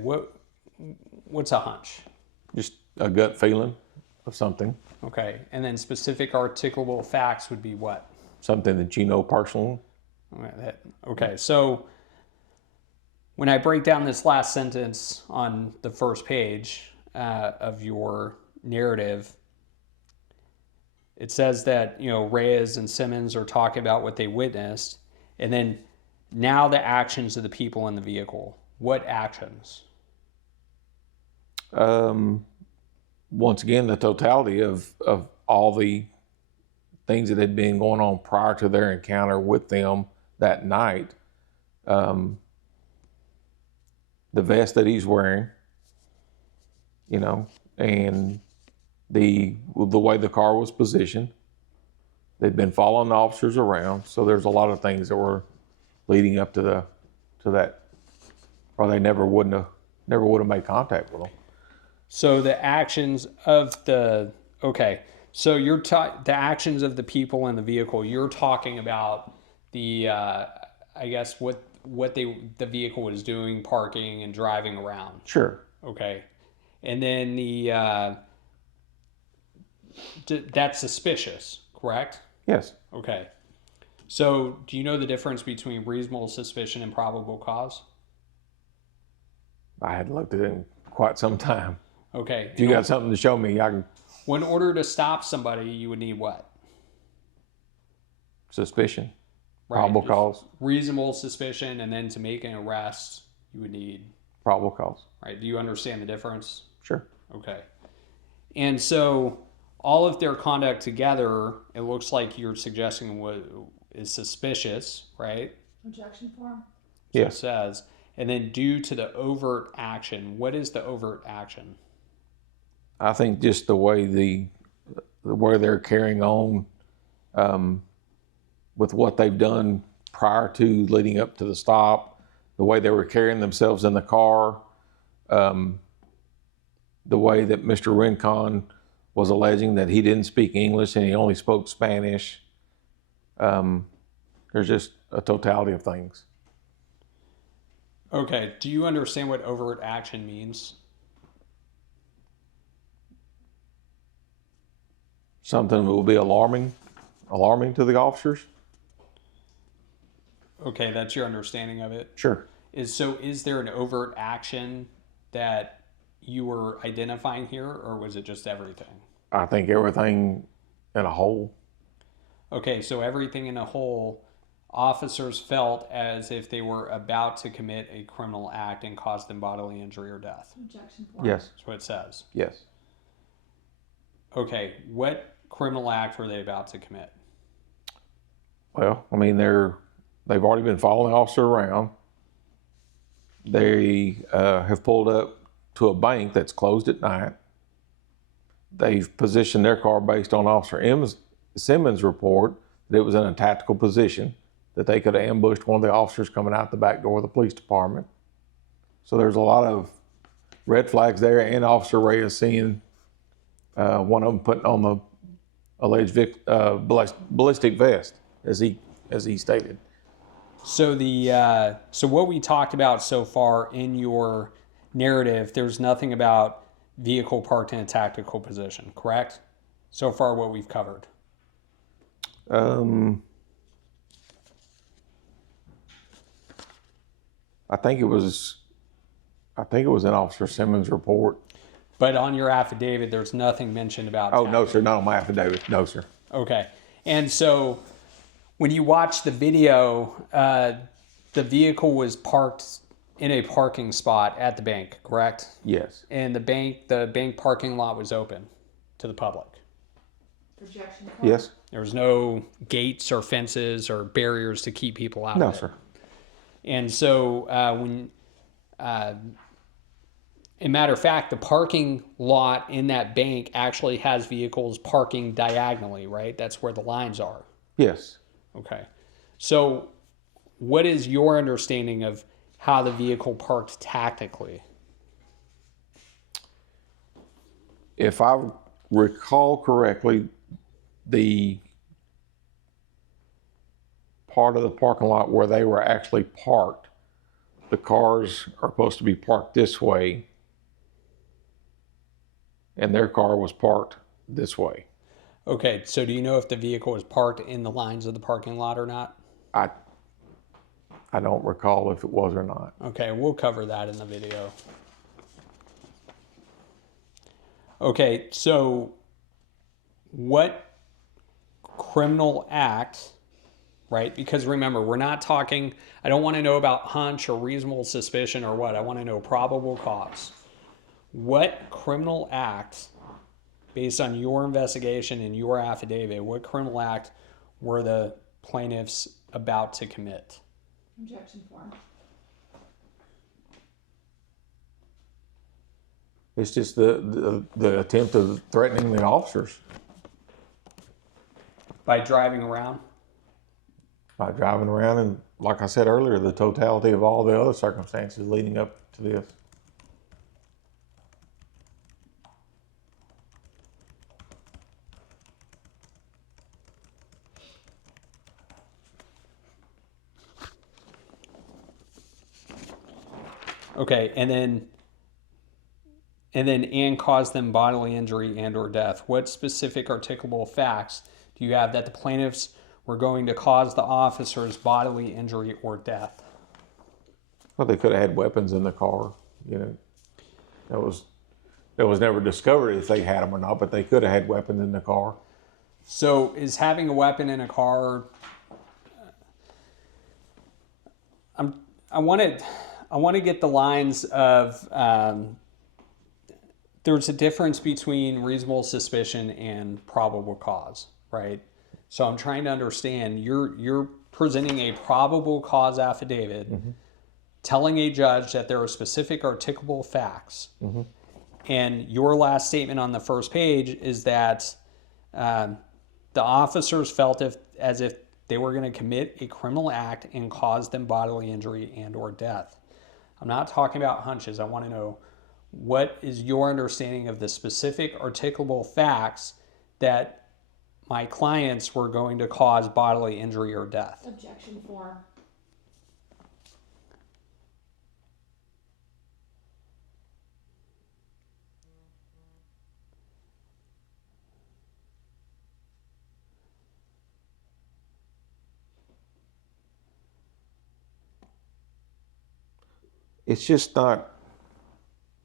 what's a hunch? Just a gut feeling of something. Okay, and then specific articulable facts would be what? Something that you know personally. Okay, so when I break down this last sentence on the first page of your narrative, it says that, Reyes and Simmons are talking about what they witnessed, and then now the actions of the people in the vehicle. What actions? Once again, the totality of all the things that had been going on prior to their encounter with them that night. The vest that he's wearing, and the way the car was positioned. They'd been following the officers around, so there's a lot of things that were leading up to that, or they never would have made contact with them. So the actions of the actions of the people in the vehicle. You're talking about the I guess what the vehicle was doing, parking and driving around. Sure. Okay, and then that's suspicious, correct? Yes. Okay. So do you know the difference between reasonable suspicion and probable cause? I hadn't looked at it in quite some time. Okay. If you got something to show me, I can. Well, in order to stop somebody, you would need what? Suspicion. Right. Probable cause. Reasonable suspicion, and then to make an arrest, you would need probable cause. Right. Do you understand the difference? Sure. Okay. And so all of their conduct together, it looks like you're suggesting what is suspicious, right? Objection form? So yes. It says, and then due to the overt action. What is the overt action? I think just the way they're carrying on with what they've done prior to leading up to the stop, the way they were carrying themselves in the car, the way that Mr. Rincon was alleging that he didn't speak English and he only spoke Spanish. There's just a totality of things. Okay, do you understand what overt action means? Something that will be alarming to the officers. Okay, that's your understanding of it? Sure. Is there an overt action that you were identifying here, or was it just everything? I think everything in a whole. Okay, so everything in a whole, officers felt as if they were about to commit a criminal act and cause them bodily injury or death. Objection form. Yes. That's what it says. Yes. Okay, what criminal act were they about to commit? Well, I mean, they've already been following the officer around. They have pulled up to a bank that's closed at night. They've positioned their car based on Officer Simmons' report that it was in a tactical position, that they could have ambushed one of the officers coming out the back door of the police department. So there's a lot of red flags there, and Officer Ray is seeing one of them putting on the alleged ballistic vest, as he stated. So so what we talked about so far in your narrative, there's nothing about vehicle parked in a tactical position, correct? So far, what we've covered. I think it was in Officer Simmons' report. But on your affidavit, there's nothing mentioned about. Oh, no, sir, not on my affidavit. No, sir. Okay, and so when you watch the video, the vehicle was parked in a parking spot at the bank, correct? Yes. And the bank parking lot was open to the public. Objection form. Yes. There was no gates or fences or barriers to keep people out No, of it. sir. And so a matter of fact, the parking lot in that bank actually has vehicles parking diagonally, right? That's where the lines are. Yes. Okay. So what is your understanding of how the vehicle parked tactically? If I recall correctly, the part of the parking lot where they were actually parked, the cars are supposed to be parked this way, and their car was parked this way. Okay, so do you know if the vehicle was parked in the lines of the parking lot or not? I don't recall if it was or not. Okay, we'll cover that in the video. Okay, so what criminal act, right? Because remember, we're not talking, I don't want to know about hunch or reasonable suspicion or what. I want to know probable cause. What criminal act, based on your investigation and your affidavit, what criminal act were the plaintiffs about to commit? Objection form. It's just the attempt of threatening the officers By driving around? by driving around, and like I said earlier, the totality of all the other circumstances leading up to this. Okay, and cause them bodily injury and or death. What specific articulable facts do you have that the plaintiffs were going to cause the officers bodily injury or death? Well, they could have had weapons in the car. You know, that was never discovered if they had them or not, but they could have had weapons in the car. So is having a weapon in a car? I want to get the lines of. There's a difference between reasonable suspicion and probable cause, right? So I'm trying to understand. You're presenting a probable cause affidavit, telling a judge that there are specific articulable facts, and your last statement on the first page is that the officers felt as if they were going to commit a criminal act and cause them bodily injury and or death. I'm not talking about hunches. I want to know, what is your understanding of the specific articulable facts that my clients were going to cause bodily injury or death? Objection form. It's just not,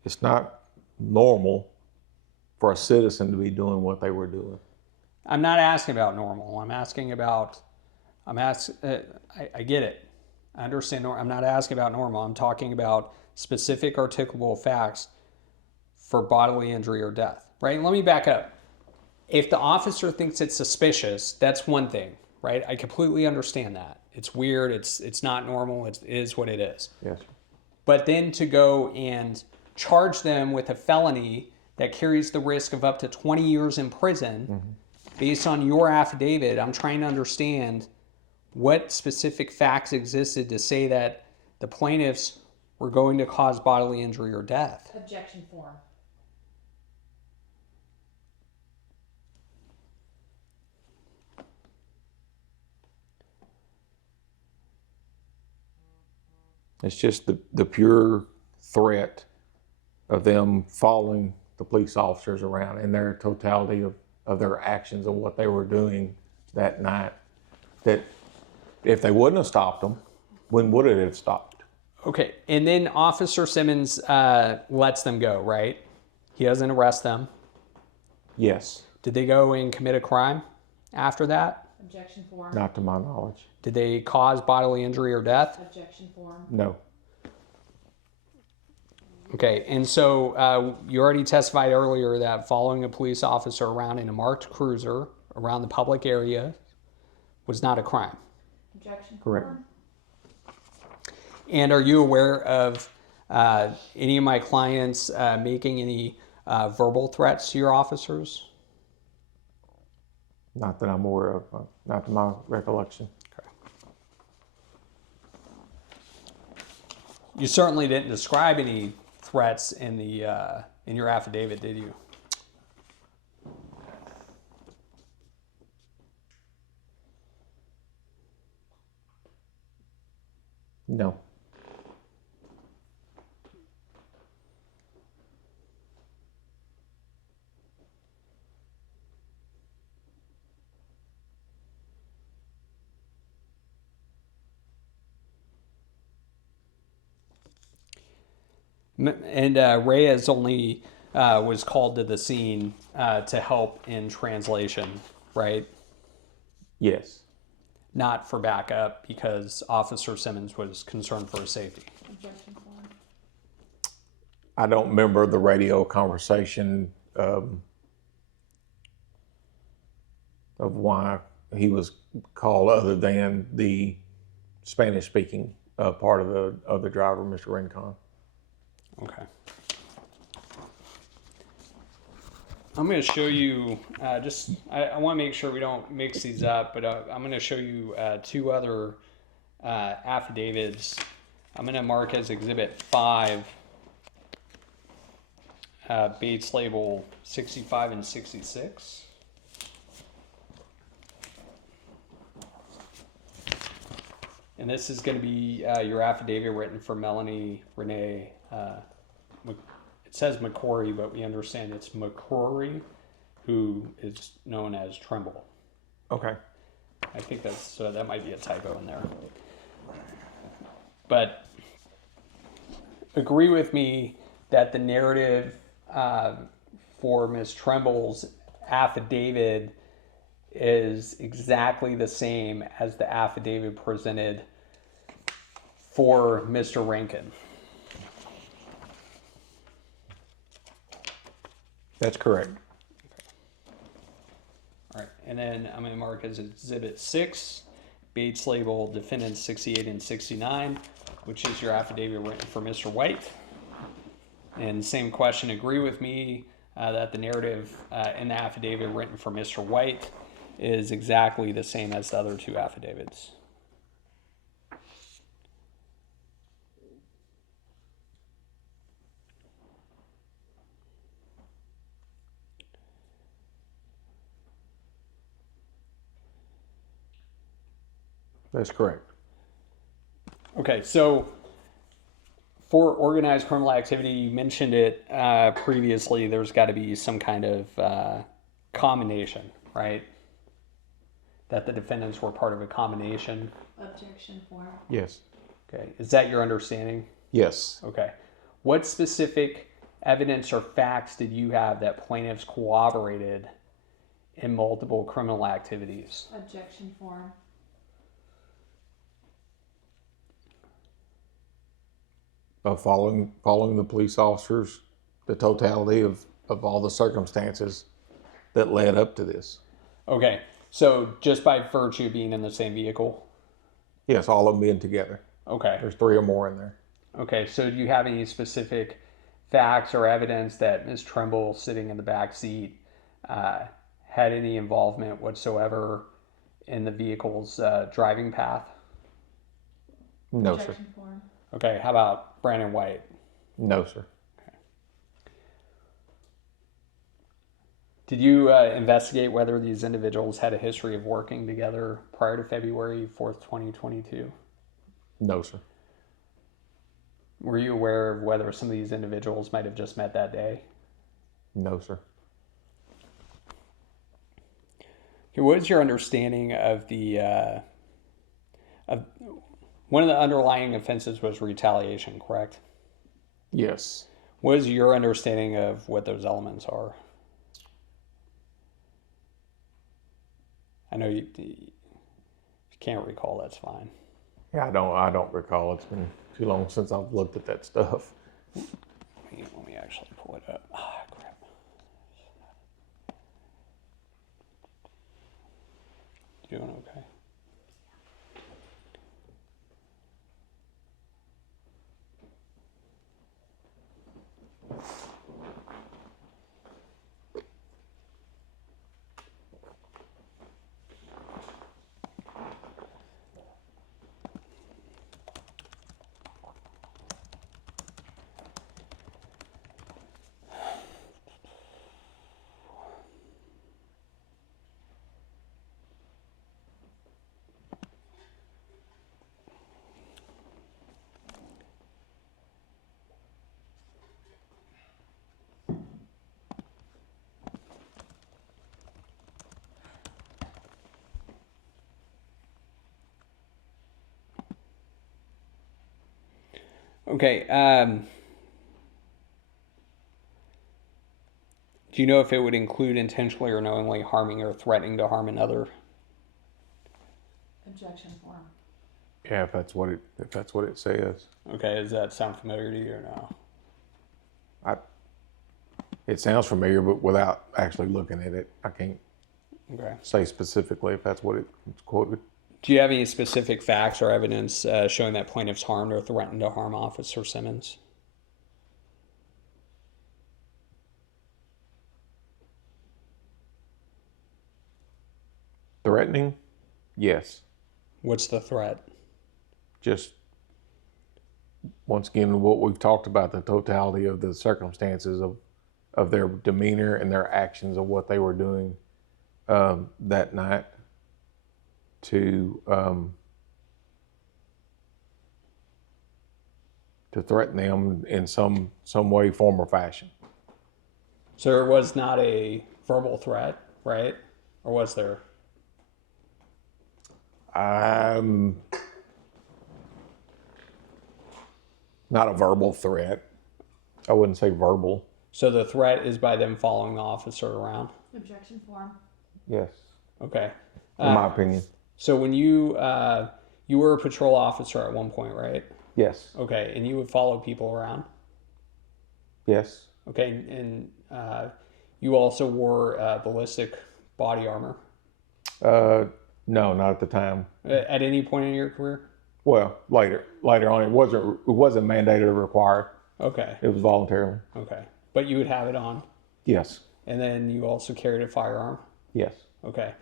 it's not normal for a citizen to be doing what they were doing. I'm not asking about normal. I'm asking about, I get it. I understand. I'm not asking about normal. I'm talking about specific articulable facts for bodily injury or death, right? Let me back up. If the officer thinks it's suspicious, that's one thing, right? I completely understand that. It's weird. It's not normal. It is what it is. Yes. But then to go and charge them with a felony that carries the risk of up to 20 years in prison, based on your affidavit, I'm trying to understand what specific facts existed to say that the plaintiffs were going to cause bodily injury or death. Objection form. It's just the pure threat of them following the police officers around in their totality of their actions of what they were doing that night. That if they wouldn't have stopped them, when would it have stopped? Okay, and then Officer Simmons lets them go, right? He doesn't arrest them. Yes. Did they go and commit a crime after that? Objection form. Not to my knowledge. Did they cause bodily injury or death? Objection form. No. Okay, and so you already testified earlier that following a police officer around in a marked cruiser around the public area was not a crime. Objection Correct. form. And are you aware of any of my clients making any verbal threats to your officers? Not that I'm aware of. Not to my recollection. Okay. You certainly didn't describe any threats in your affidavit, did you? No. And Reyes only was called to the scene to help in translation, right? Yes. Not for backup, because Officer Simmons was concerned for his safety. Objection form. I don't remember the radio conversation of why he was called, other than the Spanish-speaking part of the driver, Mr. Rincon. Okay. I'm going to show you, I want to make sure we don't mix these up, but I'm going to show you two other affidavits. I'm going to mark as Exhibit 5, Bates label 65 and 66. And this is going to be your affidavit written for Melanie Renee. It says McCrory, but we understand it's McCrory, who is known as Tremble. Okay. I think that might be a typo in there. But agree with me that the narrative for Ms. Tremble's affidavit is exactly the same as the affidavit presented for Mr. Rankin. That's correct. All right, and then I'm going to mark as Exhibit 6, Bates label Defendants 68 and 69, which is your affidavit written for Mr. White. And same question, agree with me that the narrative in the affidavit written for Mr. White is exactly the same as the other two affidavits. That's correct. Okay, so for organized criminal activity, you mentioned it previously, there's got to be some kind of combination, right? That the defendants were part of a combination. Objection form. Yes. Okay, is that your understanding? Yes. Okay. What specific evidence or facts did you have that plaintiffs cooperated in multiple criminal activities? Objection form. Of following the police officers, the totality of all the circumstances that led up to this. Okay, so just by virtue of being in the same vehicle? Yes, all of them being together. Okay. There's 3 or more in there. Okay, so do you have any specific facts or evidence that Ms. Trimble, sitting in the back seat, had any involvement whatsoever in the vehicle's driving path? No, Objection sir. form. Okay, how about Brandon White? No, sir. Did you investigate whether these individuals had a history of working together prior to February 4th, 2022? No, sir. Were you aware of whether some of these individuals might have just met that day? No, sir. Okay, what is your understanding of the of one of the underlying offenses was retaliation, correct? Yes. What is your understanding of what those elements are? I know you can't recall, that's fine. Yeah, I don't recall. It's been too long since I've looked at that stuff. Let me actually pull it up. Ah, crap. You doing okay? Okay. Do you know if it would include intentionally or knowingly harming or threatening to harm another? Objection form. Yeah, if that's what it says. Okay. Does that sound familiar to you or no? It sounds familiar, but without actually looking at it, I can't Okay. say specifically if that's what it's quoted. Do you have any specific facts or evidence showing that plaintiffs harmed or threatened to harm Officer Simmons? Threatening? Yes. What's the threat? Just once again, what we've talked about, the totality of the circumstances of their demeanor and their actions of what they were doing that night to threaten them in some way, form, or fashion. So there was not a verbal threat, right? Or was there? Not a verbal threat. I wouldn't say verbal. So the threat is by them following the officer around? Objection form. Yes. Okay. In my opinion. So when you were a patrol officer at one point, right? Yes. Okay, and you would follow people around? Yes. Okay, and you also wore ballistic body armor? No, not at the time. At any point in your career? Well, later on, it wasn't mandated or required. Okay. It was voluntarily. Okay. But you would have it on? Yes. And then you also carried a firearm? Yes. Okay.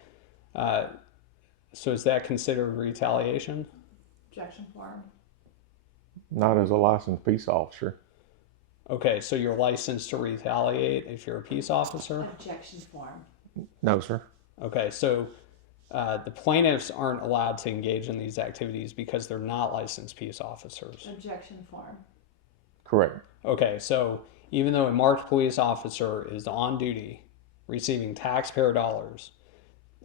So is that considered retaliation? Objection form. Not as a licensed peace officer. Okay, so you're licensed to retaliate if you're a peace officer? Objection form. No, sir. Okay, so the plaintiffs aren't allowed to engage in these activities because they're not licensed peace officers. Objection form. Correct. Okay, so even though a marked police officer is on duty receiving taxpayer dollars,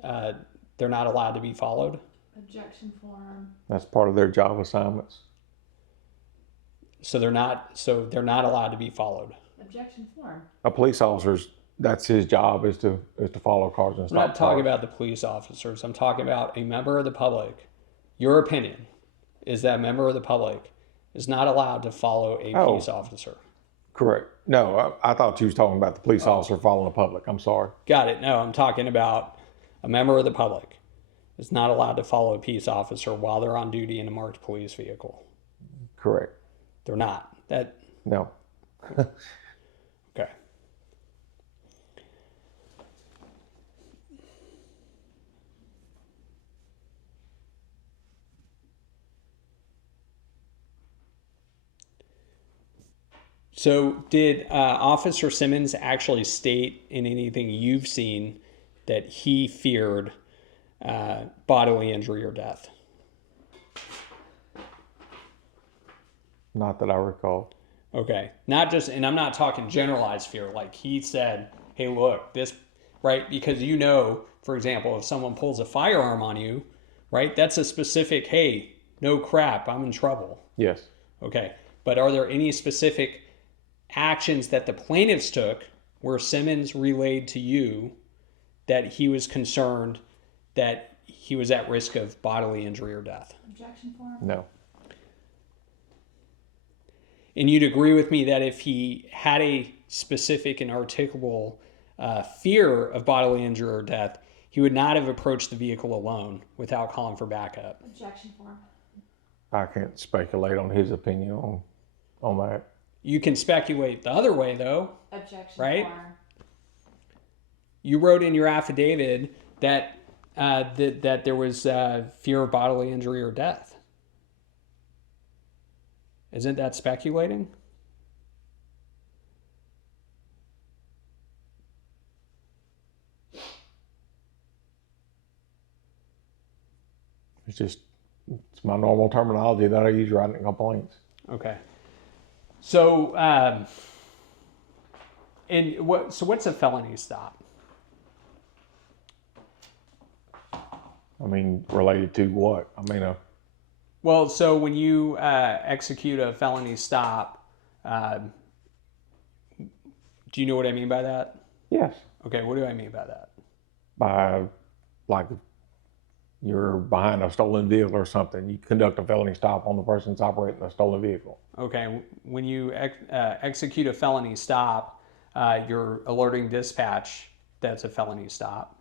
they're not allowed to be followed? Objection form. That's part of their job assignments. So they're not allowed to be followed. Objection form. A police officer's, that's his job, is to follow cars and I'm stop not talking cars. about the police officers. I'm talking about a member of the public. Your opinion is that a member of the public is not allowed to follow a peace officer. Correct. No, I thought you was talking about the police officer following the public. I'm sorry. Got it. No, I'm talking about a member of the public is not allowed to follow a peace officer while they're on duty in a marked police vehicle. Correct. They're not. That No. okay. So, did Officer Simmons actually state in anything you've seen that he feared bodily injury or death? Not that I recall. Okay. Not just, and I'm not talking generalized fear. Like he said, hey, look, this, right? Because you know, for example, if someone pulls a firearm on you, right, that's a specific, hey, no crap, I'm in trouble. Yes. Okay. But are there any specific actions that the plaintiffs took where Simmons relayed to you that he was concerned that he was at risk of bodily injury or death? Objection form. No. And you'd agree with me that if he had a specific and articulable fear of bodily injury or death, he would not have approached the vehicle alone without calling for backup. Objection form. I can't speculate on his opinion on that. You can speculate the other way, though. Objection Right? form. You wrote in your affidavit that that there was fear of bodily injury or death. Isn't that speculating? It's my normal terminology that I use writing complaints. Okay. So, so what's a felony stop? I mean, related to what? I mean, Well, so when you execute a felony stop, do you know what I mean by that? yes. Okay, what do I mean by that? By, like, you're behind a stolen vehicle or something, you conduct a felony stop on the person that's operating the stolen vehicle. Okay, when you execute a felony stop, you're alerting dispatch that's a felony stop,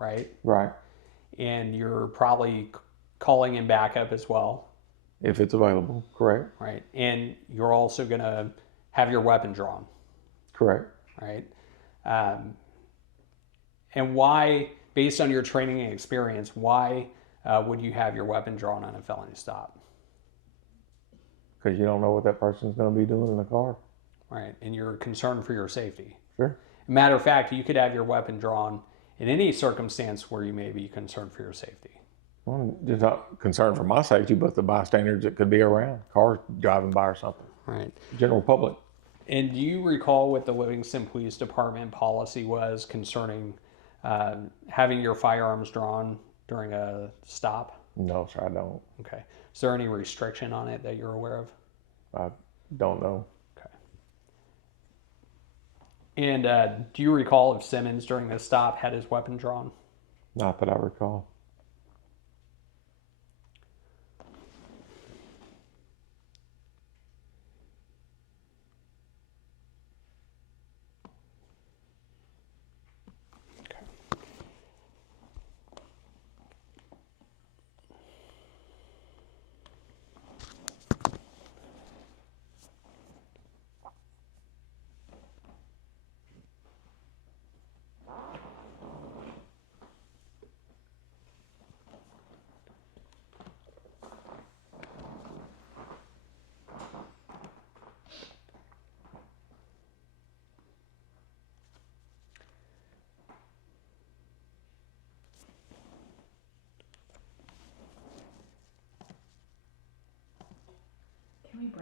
right? Right. And you're probably calling in backup as well, If it's available. Correct. right? And you're also going to have your weapon drawn, Correct. right? And why, based on your training and experience, why would you have your weapon drawn on a felony stop? Because you don't know what that person's going to be doing in the car. Right, and you're concerned for your safety. Sure. Matter of fact, you could have your weapon drawn in any circumstance where you may be concerned for your safety. Well, I'm just not concerned for my safety, but the bystanders that could be around, cars driving by or something. Right. General public. And do you recall what the Livingston Police Department policy was concerning having your firearms drawn during a stop? No, sir, I don't. Okay. Is there any restriction on it that you're aware of? I don't know. Okay. And do you recall if Simmons during this stop had his weapon drawn? Not that I recall.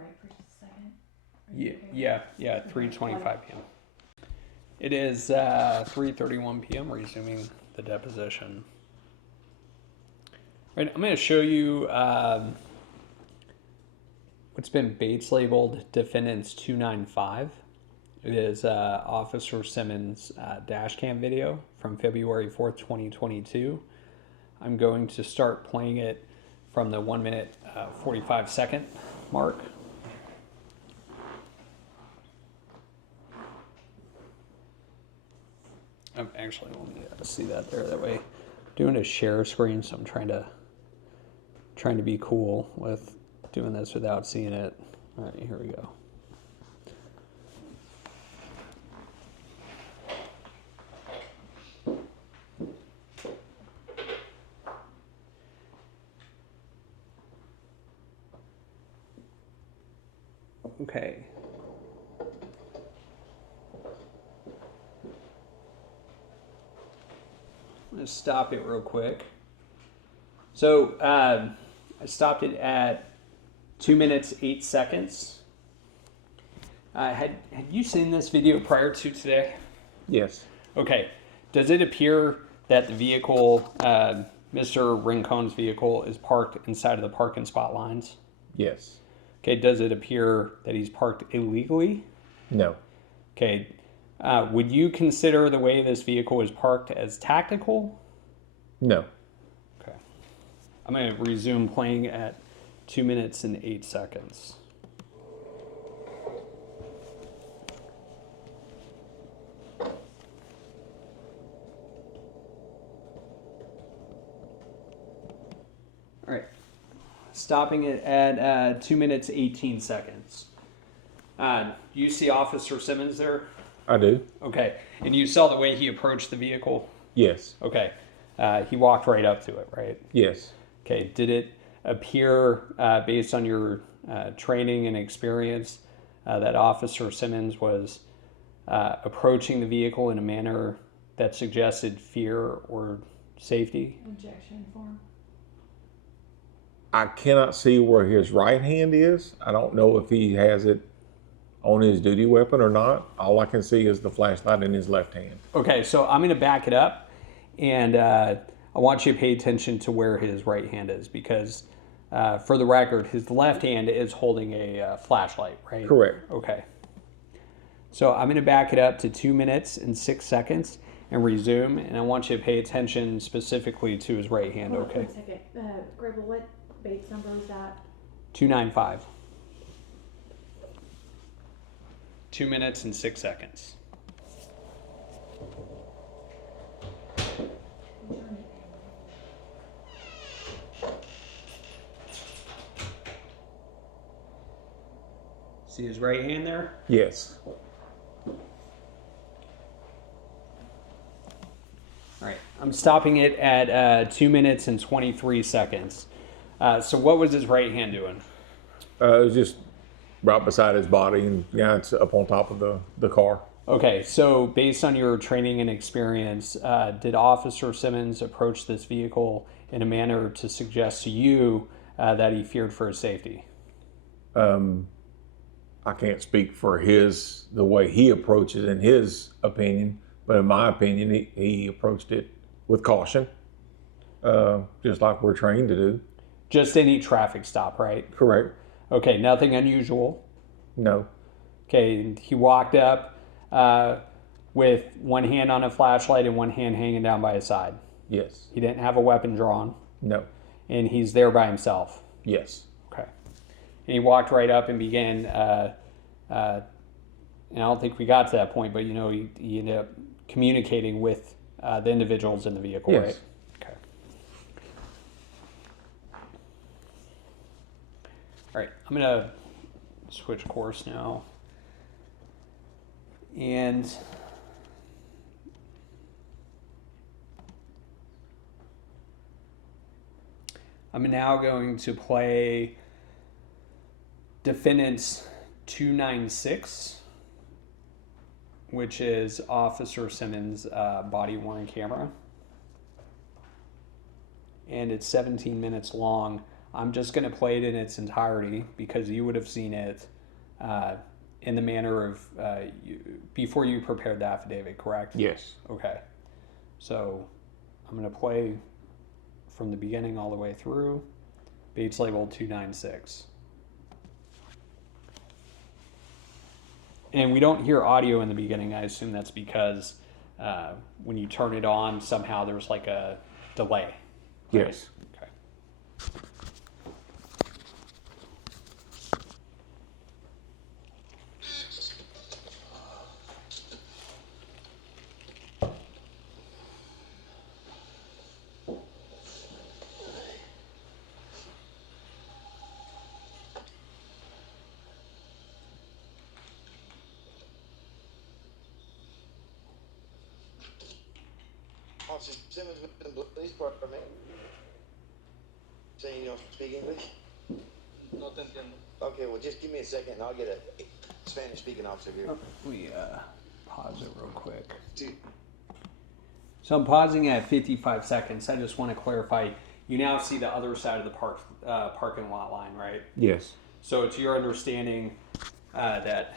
wait for just a second? Yeah, 3:25 p.m. It is 3:31 p.m. resuming the deposition. Right, I'm going to show you what's been Bates labeled Defendants 295. It is Officer Simmons' dash cam video from February 4th, 2022. I'm going to start playing it from the 1 minute 45 second mark. Actually, let me see that there. That way, I'm doing a share screen, so I'm trying to be cool with doing this without seeing it. All right, here we go. Okay. I'm going to stop it real quick. So I stopped it at 2 minutes, 8 seconds. Had you seen this video prior to today? Yes. Okay. Does it appear that the vehicle, Mr. Rincone's vehicle, is parked inside of the parking spot lines? Yes. Okay. Does it appear that he's parked illegally? No. Okay. Would you consider the way this vehicle is parked as tactical? No. Okay. I'm going to resume playing at 2 minutes and 8 seconds. All right. Stopping it at 2 minutes, 18 seconds. Do you see Officer Simmons there? I do. Okay. And you saw the way he approached the vehicle? Yes. Okay. He walked right up to it, right? Yes. Okay. Did it appear, based on your training and experience, that Officer Simmons was approaching the vehicle in a manner that suggested fear or safety? Objection form. I cannot see where his right hand is. I don't know if he has it on his duty weapon or not. All I can see is the flashlight in his left hand. Okay, so I'm going to back it up, and I want you to pay attention to where his right hand is, because for the record, his left hand is holding a flashlight, right? Correct. Okay. So I'm going to back it up to 2 minutes and 6 seconds and resume, and I want you to pay attention specifically to his right hand, Hold on okay? 1 second. Gribble, what Bates number is that? 295. 2 minutes and 6 seconds. See his right hand there? Yes. All right, I'm stopping it at 2 minutes and 23 seconds. So what was his right hand doing? It was just right beside his body, and yeah, it's up on top of the car. Okay, so based on your training and experience, did Officer Simmons approach this vehicle in a manner to suggest to you that he feared for his safety? I can't speak for the way he approaches in his opinion, but in my opinion, he approached it with caution, just like we're trained to do. Just any traffic stop, right? Correct. Okay, nothing unusual. No. Okay, he walked up with one hand on a flashlight and one hand hanging down by his side. Yes. He didn't have a weapon drawn. No. And he's there by himself. Yes. Okay. And he walked right up and began, and I don't think we got to that point, but he ended up communicating with the individuals in the vehicle, Yes. right? Okay. All right, I'm going to switch course now. And I'm now going to play Defendants 296, which is Officer Simmons' body-worn camera. And it's 17 minutes long. I'm just going to play it in its entirety because you would have seen it in the manner of before you prepared the affidavit, correct? Yes. Okay. So I'm going to play from the beginning all the way through. Bates label 296. And we don't hear audio in the beginning. I assume that's because when you turn it on, somehow there's like a delay. Right? Yes. Okay. Officer Simmons with the police department. Saying you don't speak English? No te entiendo. Okay, well just give me a second and I'll get a Spanish speaking officer here. We pause it real quick. So I'm pausing at 55 seconds. I just want to clarify. You now see the other side of the parking lot line, right? Yes. So it's your understanding that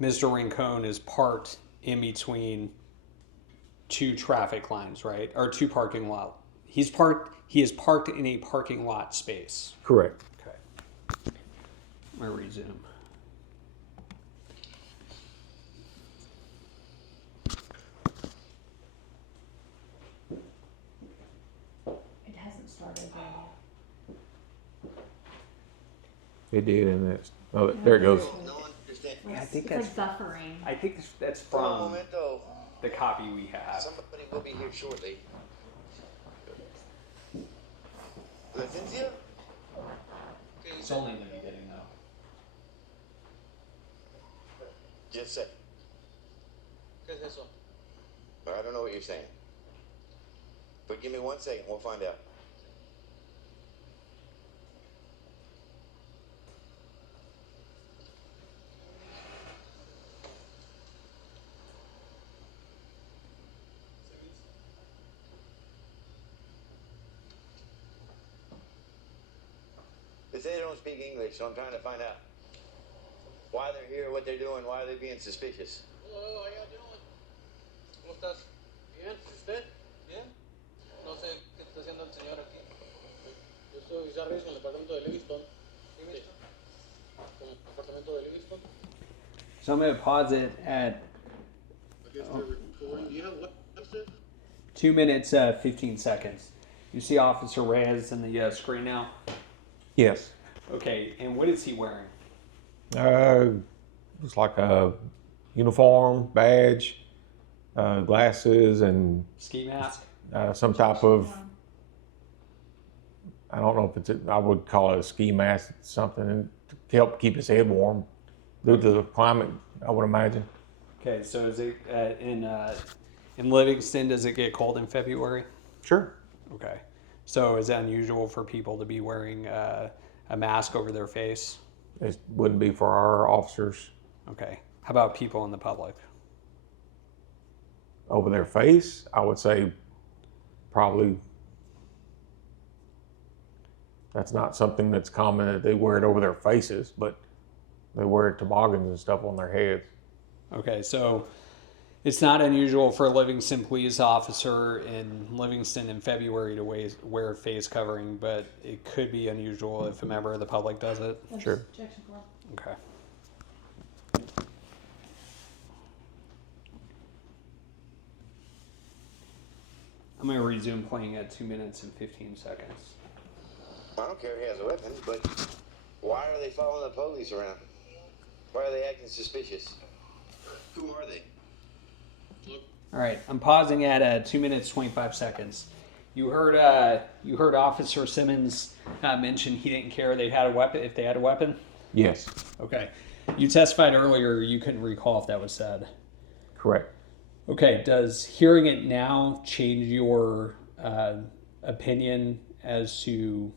Mr. Rincon is parked in between two traffic lines, right? Or two parking lot. He is parked in a parking lot space. Correct. Okay. I'm gonna resume. It hasn't started yet. It did, and it's there it goes. No understand. I think It's like buffering. I think that's Un from momento. the copy we have. Somebody will be here shortly. Licencia? It's only in the beginning though. Just a sec. ¿Qué es eso? I don't know what you're saying. But give me 1 second, we'll find out. They say they don't speak English, so I'm trying to find out why they're here, what they're doing, why are they being suspicious. Hola, how you doing? ¿Cómo estás? Bien, ¿usted? Bien. No sé qué está haciendo el señor aquí. Yo soy Jarvis con el departamento de Livingston. ¿Livingston? Con el departamento de Livingston. So I'm gonna pause it at I guess they're recording. Do you have what's it? 2 minutes 15 seconds. You see Officer Reyes in the screen now? Yes. Okay, and what is he wearing? Looks like a uniform, badge, glasses, and Ski mask? some type of, I don't know if it's, I would call it a ski mask, something to help keep his head warm due to the climate, I would imagine. Okay, so is it in Livingston, does it get cold in February? Sure. Okay. So is it unusual for people to be wearing a mask over their face? It wouldn't be for our officers. Okay. How about people in the public? Over their face, I would say probably that's not something that's common that they wear it over their faces, but they wear toboggans and stuff on their heads. Okay, so it's not unusual for a Livingston police officer in Livingston in February to wear a face covering, but it could be unusual if a member of the public does it. That's Sure. Objection form. Okay. I'm going to resume playing at 2 minutes and 15 seconds. I don't care if he has a weapon, but why are they following the police around? Why are they acting suspicious? Who are they? All right, I'm pausing at 2 minutes 25 seconds. You heard Officer Simmons mention he didn't care they had a weapon if they had a weapon. Yes. Okay, you testified earlier you couldn't recall if that was said. Correct. Okay, does hearing it now change your opinion as to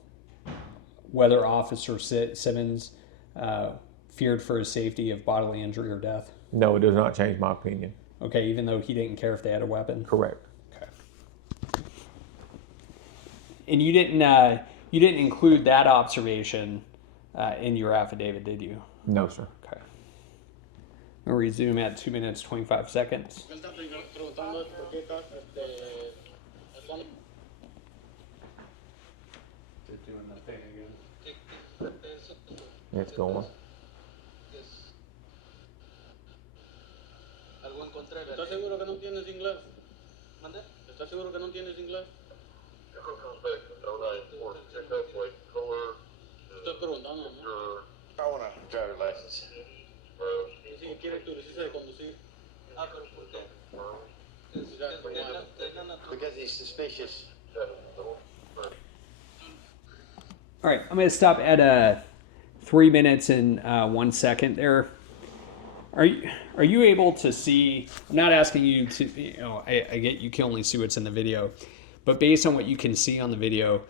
whether Officer Simmons feared for his safety of bodily injury or death? No, it does not change my opinion. Okay, even though he didn't care if they had a weapon? Correct. Okay. And you didn't You didn't include that observation in your affidavit, did you? No, sir. Okay. We'll resume at 2 minutes, 25 seconds. Me están preguntando por qué están, están Doing the thing again. It's going. algo en contra de la ¿Estás seguro que no tienes inglés? ¿Mande? ¿Estás seguro que no tienes inglés? Estoy preguntando, ¿no? I want a driver's license. Sí, quiere tu licencia de conducir. Ah, pero ¿por qué? Because he's suspicious. All right, I'm going to stop at 3 minutes and 1 second there. Are you able to see? I'm not asking you to. I get you can only see what's in the video, but based on what you can see on the video,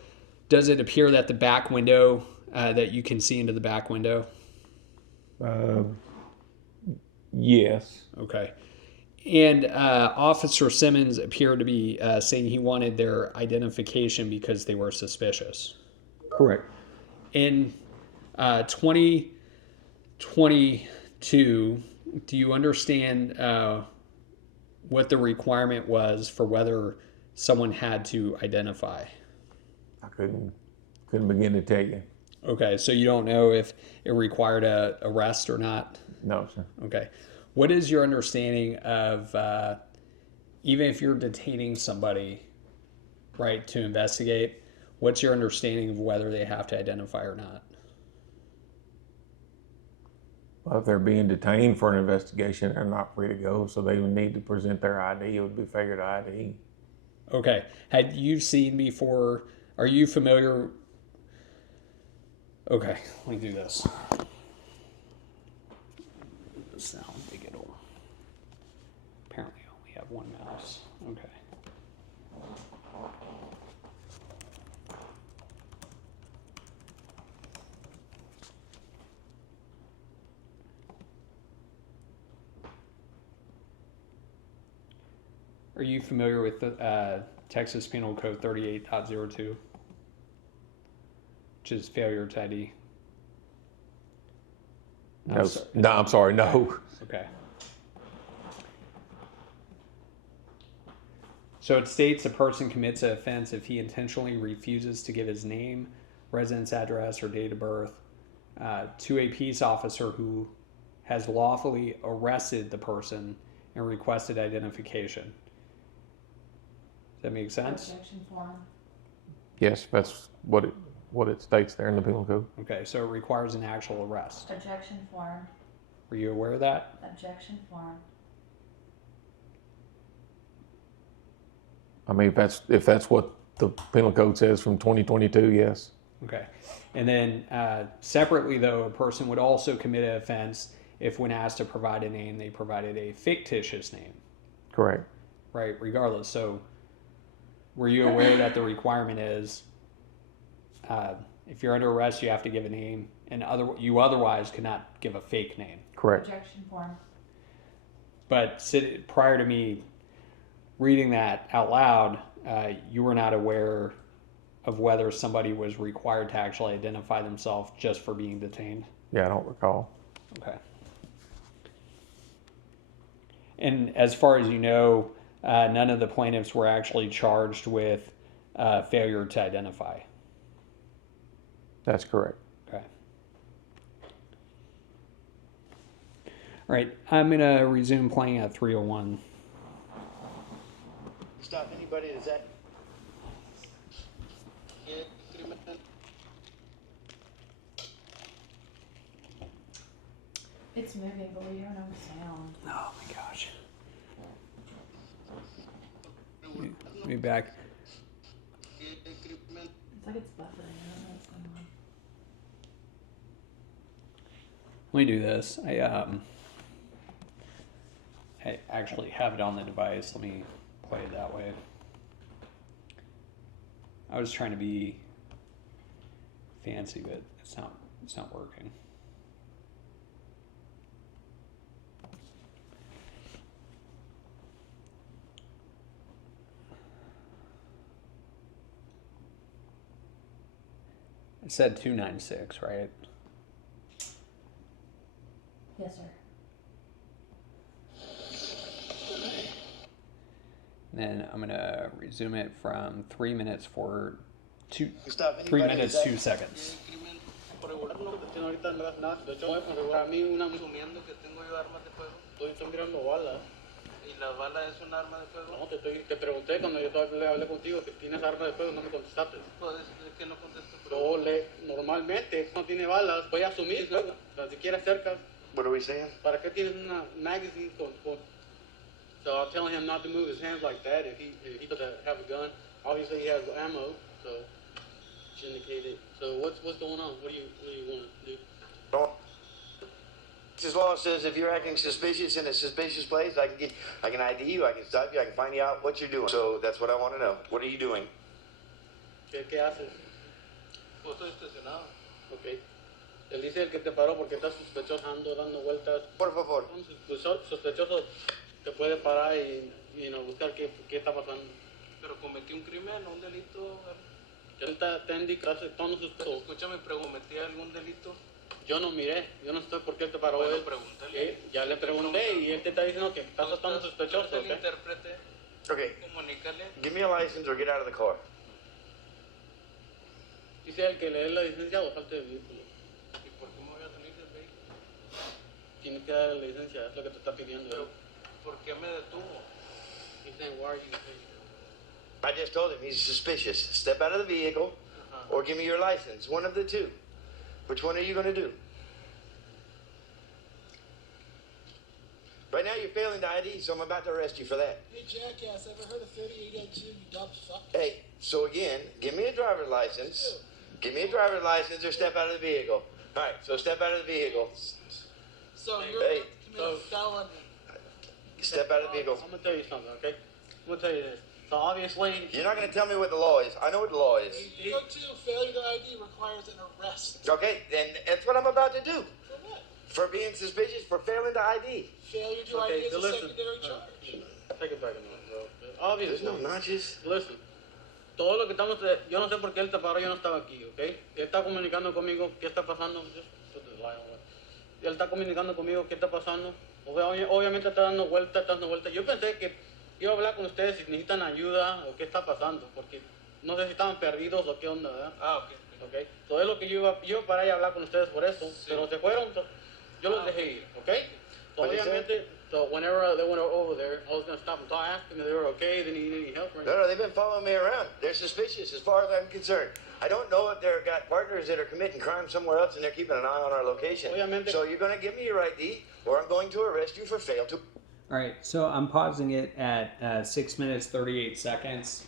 does it appear that the back window that you can see into the back window? Yes. Okay. And Officer Simmons appeared to be saying he wanted their identification because they were suspicious. Correct. In 2022, do you understand what the requirement was for whether someone had to identify? I couldn't begin to tell you. Okay, so you don't know if it required a arrest or not? No, sir. Okay. What is your understanding of, even if you're detaining somebody, right, to investigate, what's your understanding of whether they have to identify or not? Well, if they're being detained for an investigation, they're not free to go, so they would need to present their ID. It would be figured ID. Okay. Had you seen before, are you familiar? Okay, let me do this. This now, big it all. Apparently I only have one mouse. Okay. Are you familiar with the Texas Penal Code 38.02, which is failure to ID? No, I'm sorry, no. Okay. So it states a person commits an offense if he intentionally refuses to give his name, residence address, or date of birth to a peace officer who has lawfully arrested the person and requested identification. Does that make sense? Objection form. Yes, that's what it states there in the penal code. Okay, so it requires an actual arrest. Objection form. Were you aware of that? Objection form. I mean, if that's what the penal code says from 2022, yes. Okay. And then separately, though, a person would also commit an offense if, when asked to provide a name, they provided a fictitious name. Correct. Right, regardless. So were you aware that the requirement is if you're under arrest, you have to give a name, and you otherwise could not give a fake name? Correct. Objection form. But prior to me reading that out loud, you were not aware of whether somebody was required to actually identify themselves just for being detained? Yeah, I don't recall. Okay. And as far as you know, none of the plaintiffs were actually charged with failure to identify. That's correct. Okay. All right, I'm going to resume playing at 3:01. Stop anybody that's that. It's moving, but we don't know the sound. Oh my gosh. Let me back. It's like it's buffering. I don't know what's going on. Let me do this. I actually have it on the device. Let me play it that way. I was trying to be fancy, but it's not working. It said 296, right? Yes, sir. And then I'm gonna resume it from 3 minutes for Stop 3 anybody minutes that's 2 seconds. Crimen por regular no te tiene ahorita no das nada. De hecho, por regular a mí una asumiendo que tengo yo armas de fuego. Estoy mirando balas. ¿Y la bala es un arma de fuego? No, te pregunté cuando yo hablé contigo que tienes arma de fuego, no me contestaste. Pues es que no contesto. Normalmente no tiene balas, voy a asumir, ¿no? Ni siquiera cerca. What are we saying? ¿Para qué tienes una magazine con? So I'm telling him not to move his hands like that if he doesn't have a gun. Obviously he has ammo, so it's indicated. So what's going on? What do you want to do? This law says if you're acting suspicious in a suspicious place, I can ID you, I can stop you, I can find you out what you're doing. So that's what I want to know. What are you doing? ¿Qué haces? Pues estoy estacionado. Okay. Él dice el que te paró porque estás sospechoso, dando vueltas. Por favor. Sospechoso te puede parar y buscar qué está pasando. Pero cometí un crimen, un delito. Él te indica tonos sospechosos. Escúchame, ¿cometí algún delito? Yo no miré, yo no sé por qué él te paró. Bueno, pregúntale. Ya le pregunté y él te está diciendo que estás tan sospechoso. ¿Okay? El intérprete. Okay. Comunícale. Give me a license or get out of the car. Dice el que le dé la licencia o salte del vehículo. ¿Y por qué me voy a salir del vehículo? Tienes que dar la licencia, es lo que te está pidiendo. Pero, ¿por qué me detuvo? He's saying, why are you here? I just told him he's suspicious. Step out of the vehicle or give me your license. One of the two. Which one are you going to do? Right now you're failing to ID, so I'm about to arrest you for that. Hey, jackass, ever heard of 3802, you dumb fuck? Hey, so again, give me a driver's license. Give me a driver's license or step out of the vehicle. All right, so step out of the vehicle. So you're Hey, about to commit a felony. Step out of the vehicle. I'm going to tell you something, okay? I'm going to tell you this. So obviously... You're not going to tell me what the law is. I know what the law is. 3802, failure to ID requires an arrest. Okay, and that's what I'm about to do. For what? For being suspicious, for failing to ID. Failure to Okay, ID is so a listen. secondary charge. Take it back a minute, bro. Obviously... There's no notches. Listen. Todo lo que estamos... Yo no sé por qué él te paró, yo no estaba aquí, ¿ok? Él está comunicando conmigo qué está pasando. Él está comunicando conmigo qué está pasando. Obviamente está dando vueltas. Yo pensé que iba a hablar con ustedes si necesitan ayuda o qué está pasando, porque no sé si estaban perdidos o qué onda, ¿verdad? Ah, ok. Todo es lo que yo iba para allá a hablar con ustedes por eso, sí. Pero se fueron, yo los dejé ir, ¿ok? So obviamente, so whenever they went over there, I was going to stop and talk, ask them if they were okay, they need any help or anything. No, they've been following me around. They're suspicious as far as I'm concerned. I don't know if they've got partners that are committing crime somewhere else and they're keeping an eye on our location. Obviamente. So you're going to give me your ID or I'm going to arrest you for fail to... All right, so I'm pausing it at 6 minutes 38 seconds.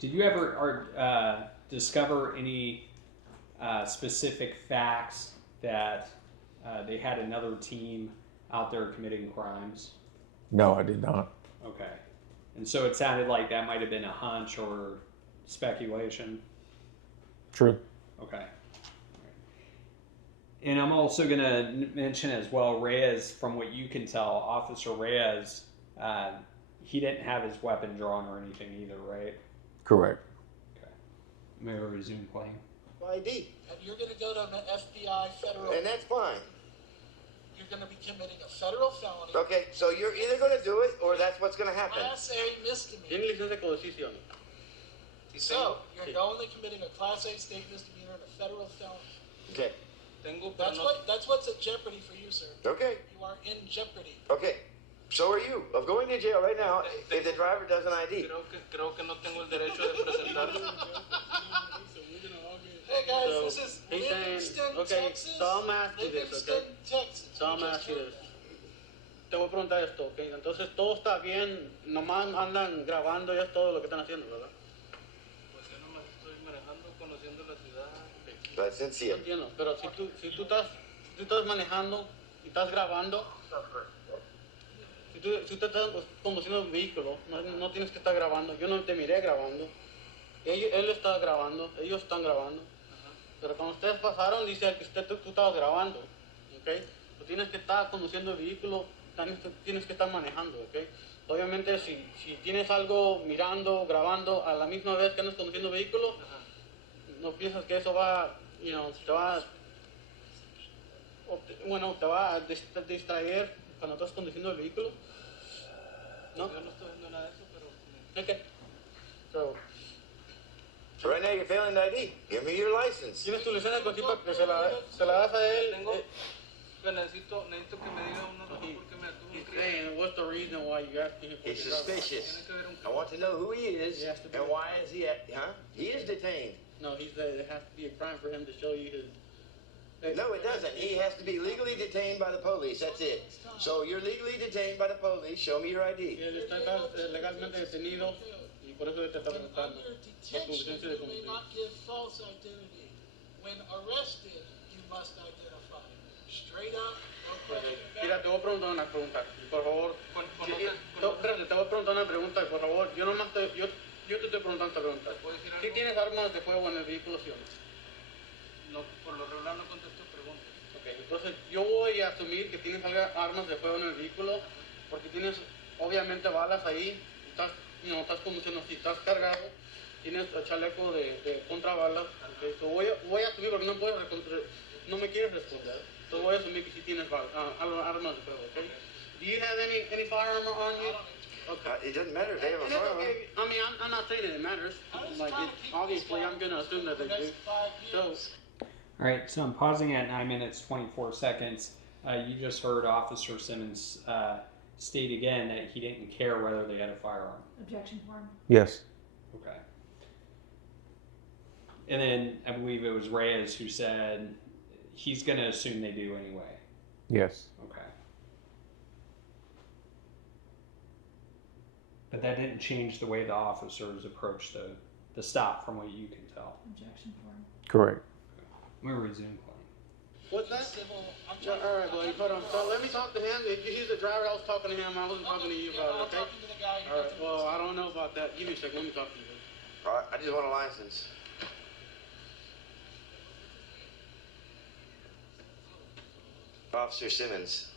Did you ever discover any specific facts that they had another team out there committing crimes? No, I did not. Okay. And so it sounded like that might have been a hunch or speculation. True. Okay. And I'm also going to mention as well, Reyes, from what you can tell, Officer Reyes, he didn't have his weapon drawn or anything either, right? Correct. Okay. May I resume playing? ID. And you're going to go to an FBI federal... And that's fine. You're going to be committing a federal felony. Okay, so you're either going to do it or that's what's going to happen. Class A misdemeanor. Tiene licencia de conducción. So, you're only committing a Class A state misdemeanor and a federal felony. Okay. That's what's at jeopardy for you, sir. Okay. You are in jeopardy. Okay. So are you of going to jail right now if the driver doesn't ID. Creo que no tengo el derecho de presentarme. Hey guys, this is he's saying, Livingston, okay, Texas. so I'm asking this, Livingston, okay? Texas. So I'm asking this. Te voy a preguntar esto, ok. Entonces todo está bien, nomás andan grabando y es todo lo que están haciendo, ¿verdad? Pues yo nomás estoy manejando, conociendo la ciudad. That's sincere. Entiendo, pero si tú estás manejando y estás grabando, si tú estás conduciendo un vehículo, no tienes que estar grabando. Yo no te miré grabando. Él está grabando, ellos están grabando. Pero cuando ustedes pasaron, dice que tú estabas grabando, ¿ok? Tú tienes que estar conduciendo el vehículo, tienes que estar manejando, ¿ok? Obviamente, si tienes algo mirando, grabando a la misma vez que andas conduciendo el vehículo, no piensas que eso va, te va, te va a distraer cuando estás conduciendo el vehículo? No. Yo no estoy haciendo nada de eso, pero. Okay. So. So right now you're failing the ID. Give me your license. ¿Tienes tu licencia contigo para que se la das a él? Tengo, pues necesito que me diga una razón por qué me detuvo. He's saying, what's the reason why you asking him for He's his driver's suspicious. license? Tiene que haber un- I want to know who he is He has to be- and why is he at, huh? He is detained. No, he said it has to be a crime for him to show you his. No, it doesn't. He has to be legally detained by the police. That's it. So you're legally detained by the police. Show me your ID. Él está legalmente detenido y por eso te está And preguntando. under Por tu licencia detention, de you may conducir. not give false identity. When arrested, you must identify. Straight up, no question Mira, about te voy a preguntar una pregunta. Por favor. Espérate, te voy a preguntar una pregunta. Por favor, yo te estoy preguntando esta pregunta. ¿Puedo decir ¿Sí algo? tienes armas de fuego en el vehículo, sí o no? No, por lo regular no contesto preguntas. Ok, entonces yo voy a asumir que tienes armas de fuego en el vehículo porque tienes obviamente balas ahí, estás conduciendo así, estás cargado, tienes el chaleco de contrabalas. Okay, so voy a asumir porque no me quieres responder. Entonces voy a asumir que sí tienes armas de fuego. Okay? Do you have any firearm on you? Okay. It doesn't matter if they have a And it's firearm. okay. I mean, I'm not saying it matters. Like, obviously, I'm going to assume that they do. Next 5 So, years. All right, so I'm pausing at 9 minutes 24 seconds. You just heard Officer Simmons state again that he didn't care whether they had a firearm. Objection form. Yes. Okay. And then I believe it was Reyes who said he's going to assume they do anyway. Yes. Okay. But that didn't change the way the officers approached the stop, from what you can tell. Objection form. Correct. I'm going to resume playing. what's that? Civil, I'm Yeah, trying all right, buddy. Hold on. So let me talk to him. If he's the driver, I was talking to him. I wasn't talking to you I'm about it, okay? talking to the guy. All right. Well, I don't know about that. Give me a second. Let me talk to you. All right, I just want a license. Officer Simmons.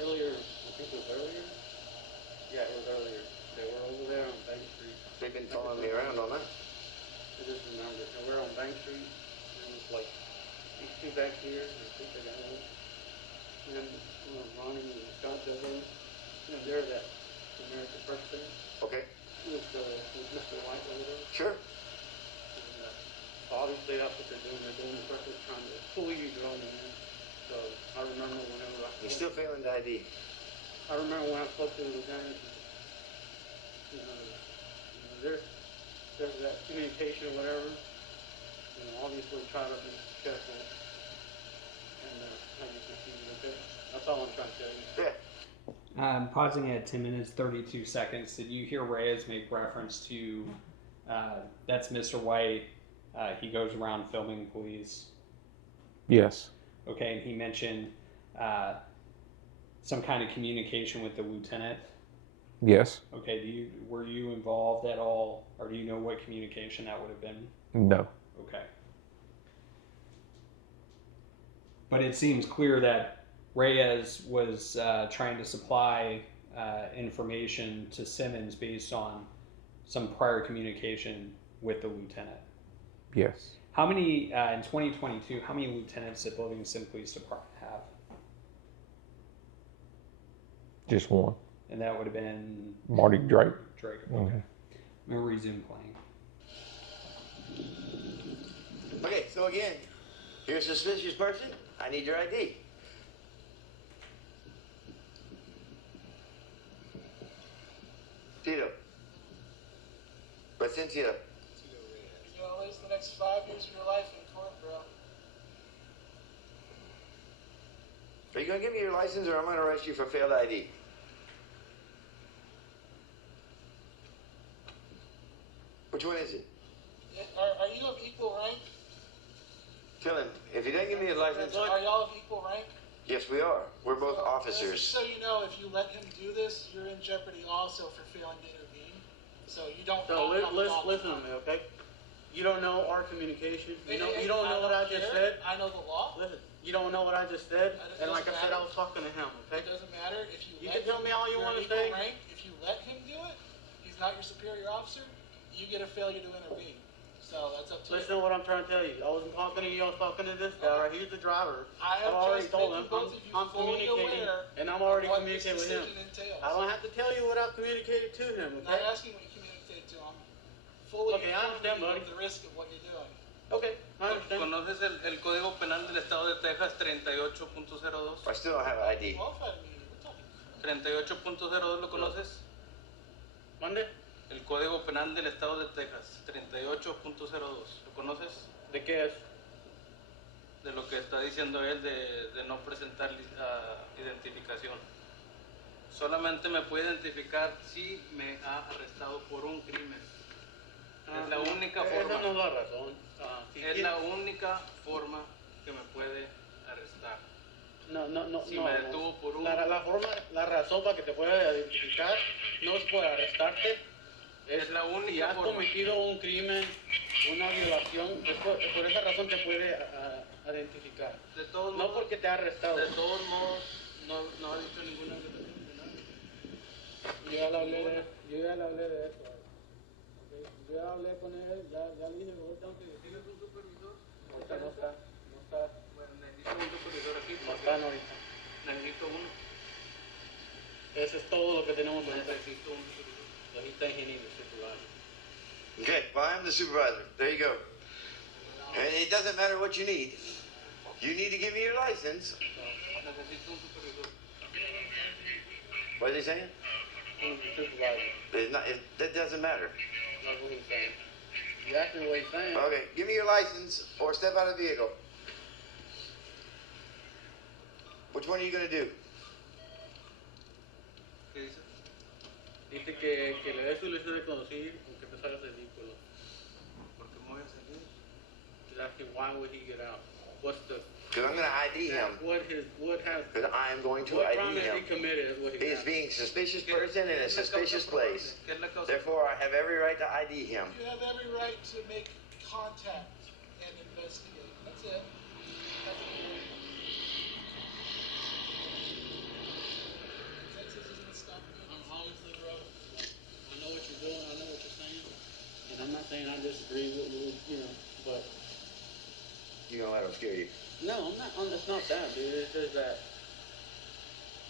Earlier, I think it was earlier. Yeah, it was earlier. They were over there on Bank Street. They've been following me around all night. I just remember. And we're on Bank Street. And it's like these two back here. And I think they got one. And Ronnie and Scott Dillon. And they're that American First thing Okay, with Mr. White over there. sure. And, obviously, that's what they're doing. They're doing the purpose, trying to fool you, drone you in. So I remember whenever You're still failing the ID. I remember when I spoke to the lieutenant. There's that communication or whatever. Obviously, try to be careful. And how you proceed with it. That's all I'm trying to tell you. Yeah. I'm pausing at 10 minutes 32 seconds. Did you hear Reyes make reference to that's Mr. White? He goes around filming police. Yes. Okay, and he mentioned some kind of communication with the lieutenant. Yes. Okay, were you involved at all, or do you know what communication that would have been? No. Okay. But it seems clear that Reyes was trying to supply information to Simmons based on some prior communication with the lieutenant. Yes. How many, in 2022, how many lieutenants did Livingston Police Department have? Just one. And that would have been Marty Drake. Drake. Okay. Mhm. I'm going to resume playing. Okay, so again, you're a suspicious person. I need your ID. Tito. What's in Tito? You're gonna waste the next 5 years of your life in court, bro. Are you going to give me your license or I'm going to arrest you for failed ID? Which one is it? Are you of equal rank? Tell him, if he doesn't give me his license, Are y'all of equal rank? yes, we are. We're both Just officers. so you know, if you let him do this, you're in jeopardy also for failing to intervene. So you don't. So listen to me, okay? You don't know our communication. You don't know what I just said. I know the law. Listen, you don't know what I just said. It And like I doesn't said, I matter. was talking to him, okay? It doesn't matter if you. You let can tell him- me all you you're wanna of equal say. Rank. If you let him do it, he's not your superior officer, you get a failure to intervene. So that's up to Listen to you. what I'm trying to tell you. I wasn't talking to you, I was talking to this guy right. He's the driver. I have I've already just told made him both of you I'm fully communicating, aware and I'm of already what this communicating with him. decision entails. I don't have to tell you what I've communicated to him, I'm not okay? asking what you communicated to him. Fully Okay, I understand, informed buddy. of the risk of what you're doing. Okay, I understand. ¿Conoces el Código Penal del Estado de Texas 38.02? I still don't have an ID. Qualified immunity, we're talking. 38.02 ¿lo conoces? ¿Mande? El Código Penal del Estado de Texas 38.02 ¿lo conoces? ¿De qué es? De lo que está diciendo él de no presentar identificación. Solamente me puede identificar si me ha arrestado por un crimen. Es la única Esa forma. no es la razón. Si Es quieres- la única forma que me puede arrestar. No, Si no. me detuvo por un... La razón para que te pueda identificar no es por arrestarte. Es la única si has forma. cometido un crimen, una violación, por esa razón te puede identificar. De todos No modos, porque te ha arrestado. de todos modos, no ha dicho ninguna violación penal. Yo ya le hablé de eso. Okay. Yo ya hablé con él, ya le dije, ahorita que ¿Tienes un supervisor? ahorita no está. Bueno, necesito un supervisor aquí. No están ahorita. Necesito uno. Eso es todo lo que tenemos que hacer. Necesito un supervisor. Ahorita ingeniero, supervisor. Okay, well, I'm the supervisor. There you go. And it doesn't matter what you need. You need to give me your license. Necesito un supervisor. What is he saying? Supervisor. That doesn't matter. That's what he's saying. You asked me what he's saying. Okay, give me your license or step out of the vehicle. Which one are you going to do? ¿Qué dice? Dice que le des tu licencia de conducir aunque te salgas del vehículo. ¿Por qué me voy a salir? He's asking why would he get out? What's the Because I'm going to ID him. what has Because I am going to what crime ID has he him. committed is what He he is got. being a suspicious person in a suspicious place. ¿Qué es la causa? Therefore, I have every right to ID him. You have every right to make contact and investigate. That's it. Texas isn't stopping you. Honestly, bro, I know what you're doing. I know what you're saying, and I'm not saying I disagree with you, but You don't let him scare you. no, I'm not. It's not that, dude. It's just that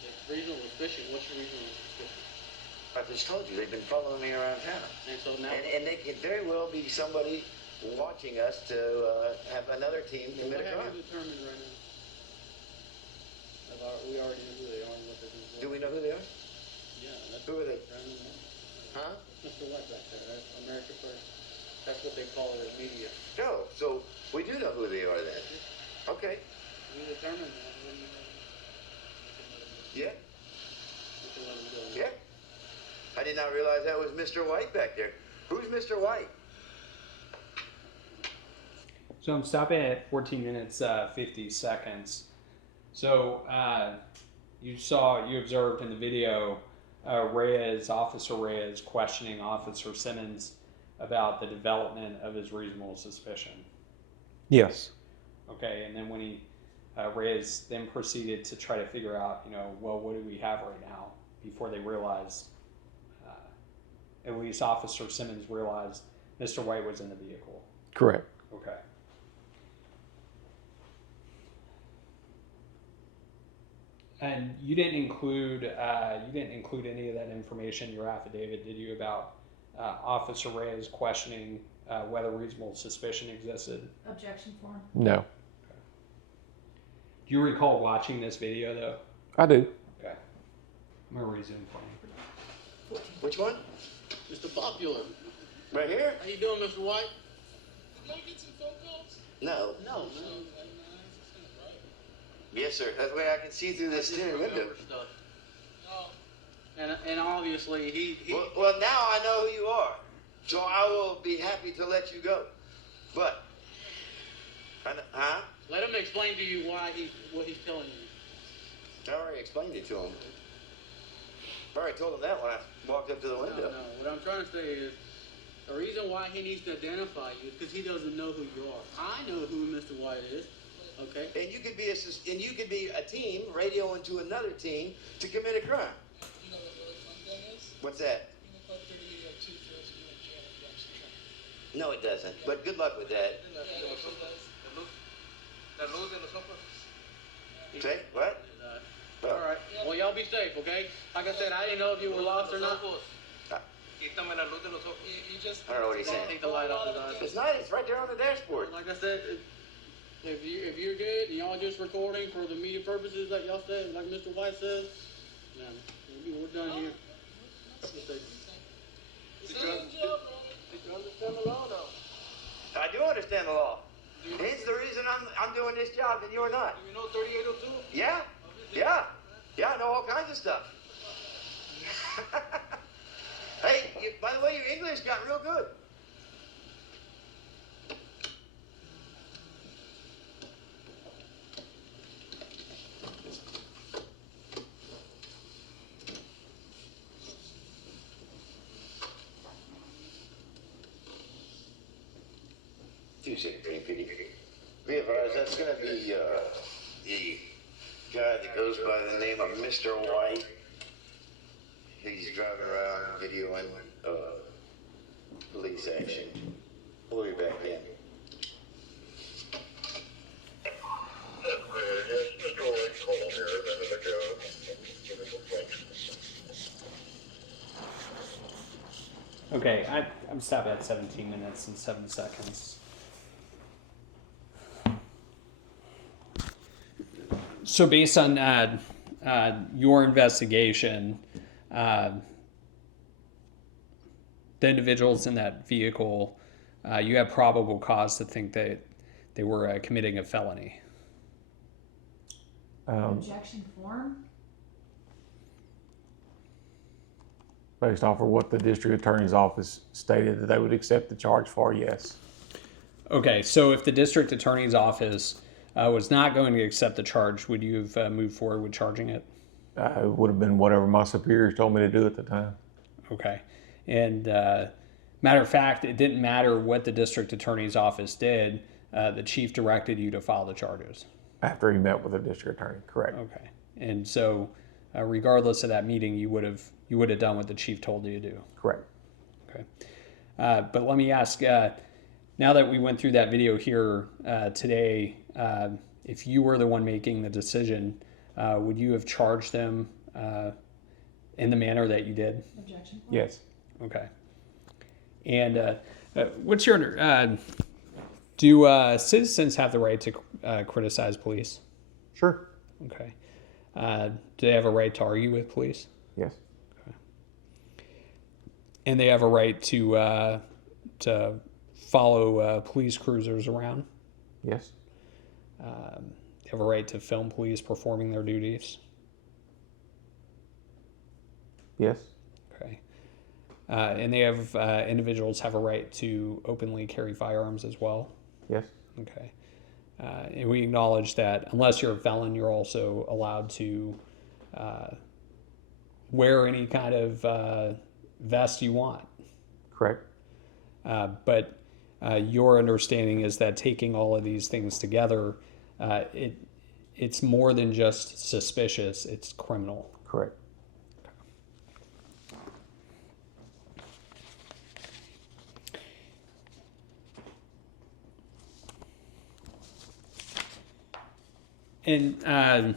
it's reasonable suspicion. What's your reasonable suspicion? I just told you, they've been following me around town. And so now, And they could very well be somebody watching us to have another team what commit a have crime. you determined right now? We already know who they are and what they're doing. Do we know who they are? Yeah, that's Who are they? Brandon, Huh? Mr. White back there. That's America First. That's what they call it in media. No, so we do know who they are then. Okay, We determined that. yeah, We can let them go. yeah. I did not realize that was Mr. White back there. Who's Mr. White? So I'm stopping at 14 minutes 50 seconds. So you observed in the video Officer Reyes questioning Officer Simmons about the development of his reasonable suspicion. Yes. Okay, and then when Reyes then proceeded to try to figure out, well, what do we have right now before they realized, at least Officer Simmons realized Mr. White was in the vehicle. Correct. Okay. And you didn't include any of that information in your affidavit, did you, about Officer Reyes questioning whether reasonable suspicion existed? Objection form. No. Do you recall watching this video though? I do. Okay. I'm gonna resume for you. Which one? Mr. Popular. Right here? How you doing, Mr. White? Did I get some phone calls? No. No, It's man. kind of right. Yes, sir. That's the way I can see through this steering window. Stuff. No. And obviously he Well, now I know who you are, so I will be happy to let you go. But, huh? let him explain to you what he's telling you. I already explained it to him. I already told him that when I walked up to the window. No. What I'm trying to say is the reason why he needs to identify you is because he doesn't know who you are. I know who Mr. White is. Okay. And you could be a team radioing to another team to commit a crime. You know what the really fun thing is? What's that? Penal Code 3802 No, it doesn't. But good luck with that. La luz de los ojos. Say what? All right. Well, y'all be safe, okay? Like I said, I didn't know if you were lost or not. Quítame la luz de los ojos. I don't know what he's saying. Take the light off his eyes. It's not. It's right there on the dashboard. Like I said, if you're good and y'all just recording for the media purposes, like y'all said, like Mr. White says, man, we're done here. Did you understand the law, though? I do understand the law. It's the reason I'm doing this job and you're not. Do you know 3802? Yeah. Yeah. Yeah, I know all kinds of stuff. Hey, by the way, your English got real good. Be advised, that's going to be the guy that goes by the name of Mr. White. He's driving around videoing police action. We'll be back in. Okay, I'm stopping at 17 minutes and 7 seconds. So based on your investigation, the individuals in that vehicle, you have probable cause to think that they were committing a felony. Objection form? Based off of what the district attorney's office stated that they would accept the charge for, yes. Okay, so if the district attorney's office was not going to accept the charge, would you have moved forward with charging it? It would have been whatever my superiors told me to do at the time. Okay. And matter of fact, it didn't matter what the district attorney's office did. The chief directed you to file the charges. After he met with the district attorney, correct. Okay. And so regardless of that meeting, you would have done what the chief told you to do. Correct. Okay. But let me ask, now that we went through that video here today, if you were the one making the decision, would you have charged them in the manner that you did? Objection form? Yes. Okay. And what's your do citizens have the right to criticize police? Sure. Okay. Do they have a right to argue with police? Yes. Okay. And they have a right to follow police cruisers around? Yes. They have a right to film police performing their duties? Yes. Okay. And they have individuals have a right to openly carry firearms as well? Yes. Okay. And we acknowledge that unless you're a felon, you're also allowed to wear any kind of vest you want. Correct. But your understanding is that taking all of these things together, it's more than just suspicious, it's criminal. Correct. And okay,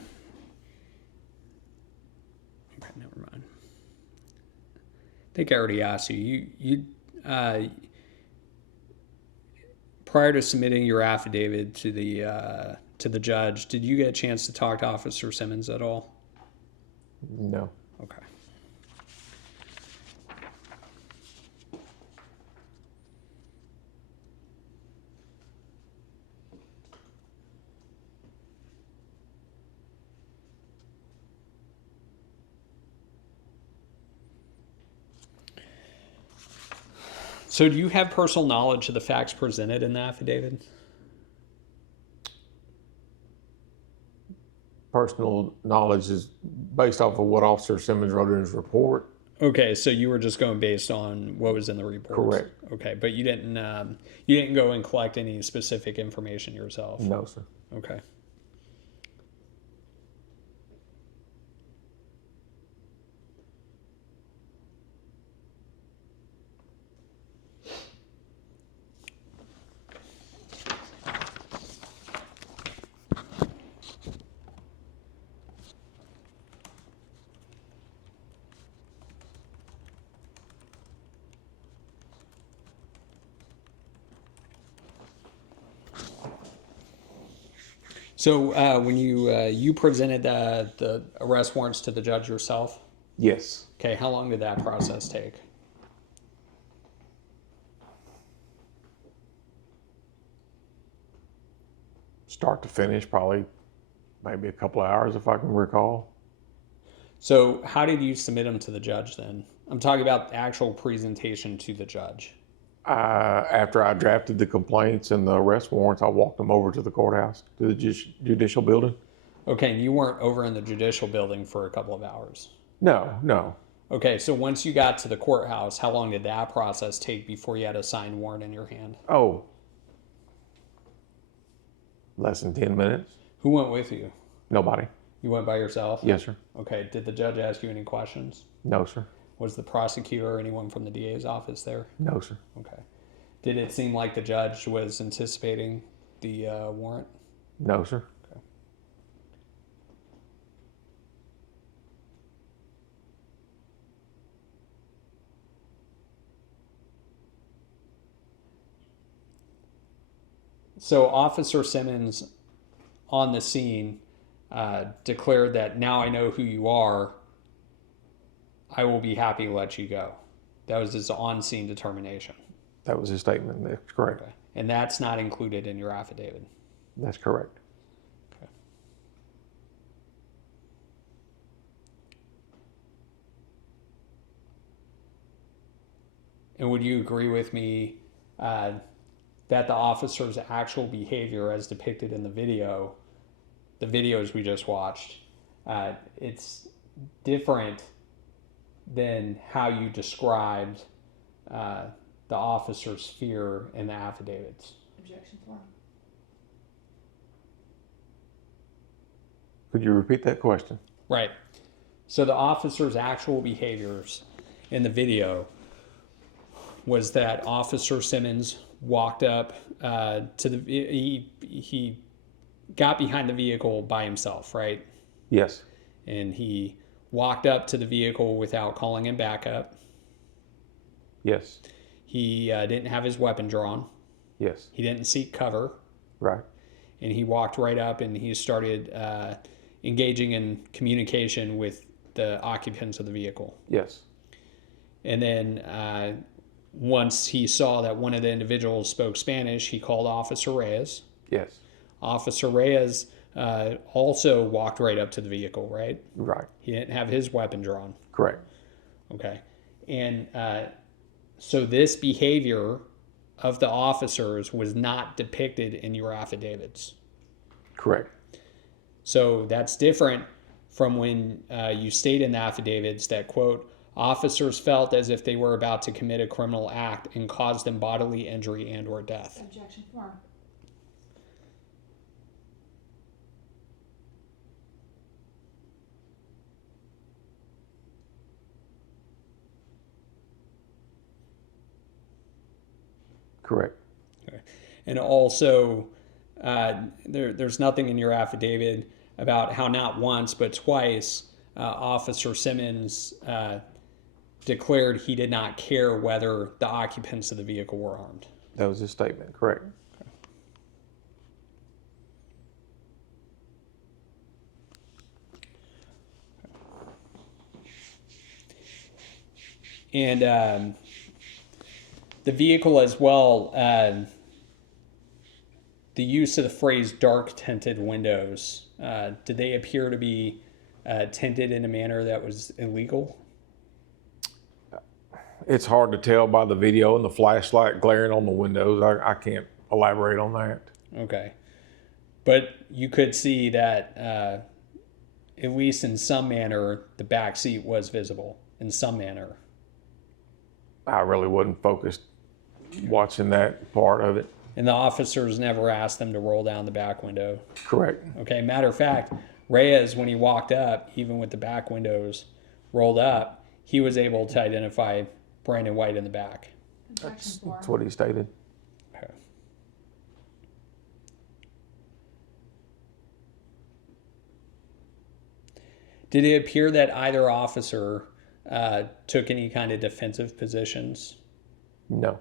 never mind. I think I already asked you. You prior to submitting your affidavit to the judge, did you get a chance to talk to Officer Simmons at all? No. Okay. So do you have personal knowledge of the facts presented in the affidavit? Personal knowledge is based off of what Officer Simmons wrote in his report. Okay, so you were just going based on what was in the report. Correct. Okay, but you didn't go and collect any specific information yourself. No, sir. Okay. So when you presented the arrest warrants to the judge yourself, Yes. okay, how long did that process take? Start to finish, probably maybe a couple of hours if I can recall. So how did you submit them to the judge then? I'm talking about the actual presentation to the judge. After I drafted the complaints and the arrest warrants, I walked them over to the courthouse, to the judicial building. Okay, and you weren't over in the judicial building for a couple of hours. No. Okay, so once you got to the courthouse, how long did that process take before you had a signed warrant in your hand? Oh, less than 10 minutes. Who went with you? Nobody. You went by yourself? Yes, sir. Okay, did the judge ask you any questions? No, sir. Was the prosecutor or anyone from the DA's office there? No, sir. Okay. Did it seem like the judge was anticipating the warrant? No, sir. Okay. So Officer Simmons on the scene declared that now I know who you are, I will be happy to let you go. That was his on-scene determination. That was his statement. That's correct. Okay. And that's not included in your affidavit. That's correct. Okay. And would you agree with me that the officer's actual behavior as depicted in the videos we just watched, it's different than how you described the officer's fear in the affidavits? Objection form. Could you repeat that question? Right. So the officer's actual behaviors in the video was that Officer Simmons walked up to the he got behind the vehicle by himself, right? Yes. And he walked up to the vehicle without calling in backup. Yes. He didn't have his weapon drawn. Yes. He didn't seek cover. Right. And he walked right up and he started engaging in communication with the occupants of the vehicle. Yes. And then once he saw that one of the individuals spoke Spanish, he called Officer Reyes. Yes. Officer Reyes also walked right up to the vehicle, right? Right. He didn't have his weapon drawn. Correct. Okay. And so this behavior of the officers was not depicted in your affidavits. Correct. So that's different from when you state in the affidavits that, quote, officers felt as if they were about to commit a criminal act and caused them bodily injury and or death. Objection form. Correct. Okay. And also, there's nothing in your affidavit about how not once but twice Officer Simmons declared he did not care whether the occupants of the vehicle were armed. That was his statement. Correct. And the vehicle as well, the use of the phrase dark tinted windows, did they appear to be tinted in a manner that was illegal? It's hard to tell by the video and the flashlight glaring on the windows. I can't elaborate on that. Okay. But you could see that, at least in some manner, the back seat was visible in some manner. I really wasn't focused watching that part of it. And the officers never asked them to roll down the back window. Correct. Okay, matter of fact, Reyes, when he walked up, even with the back windows rolled up, he was able to identify Brandon White in the back. That's what he stated. Okay. Did it appear that either officer took any kind of defensive positions? No.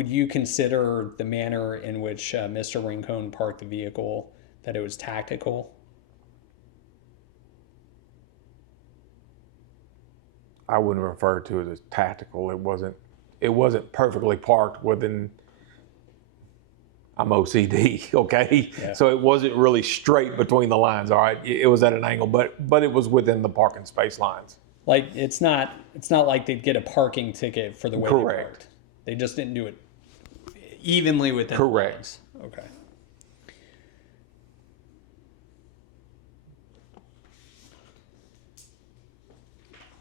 would you consider the manner in which Mr. Rincon parked the vehicle that it was tactical? I wouldn't refer to it as tactical. It wasn't perfectly parked within. I'm OCD, okay? Yeah. So it wasn't really straight between the lines, all right? It was at an angle, but it was within the parking space lines. Like it's not like they'd get a parking ticket for the way Correct. they parked. They just didn't do it evenly within Correct. the lines. Okay.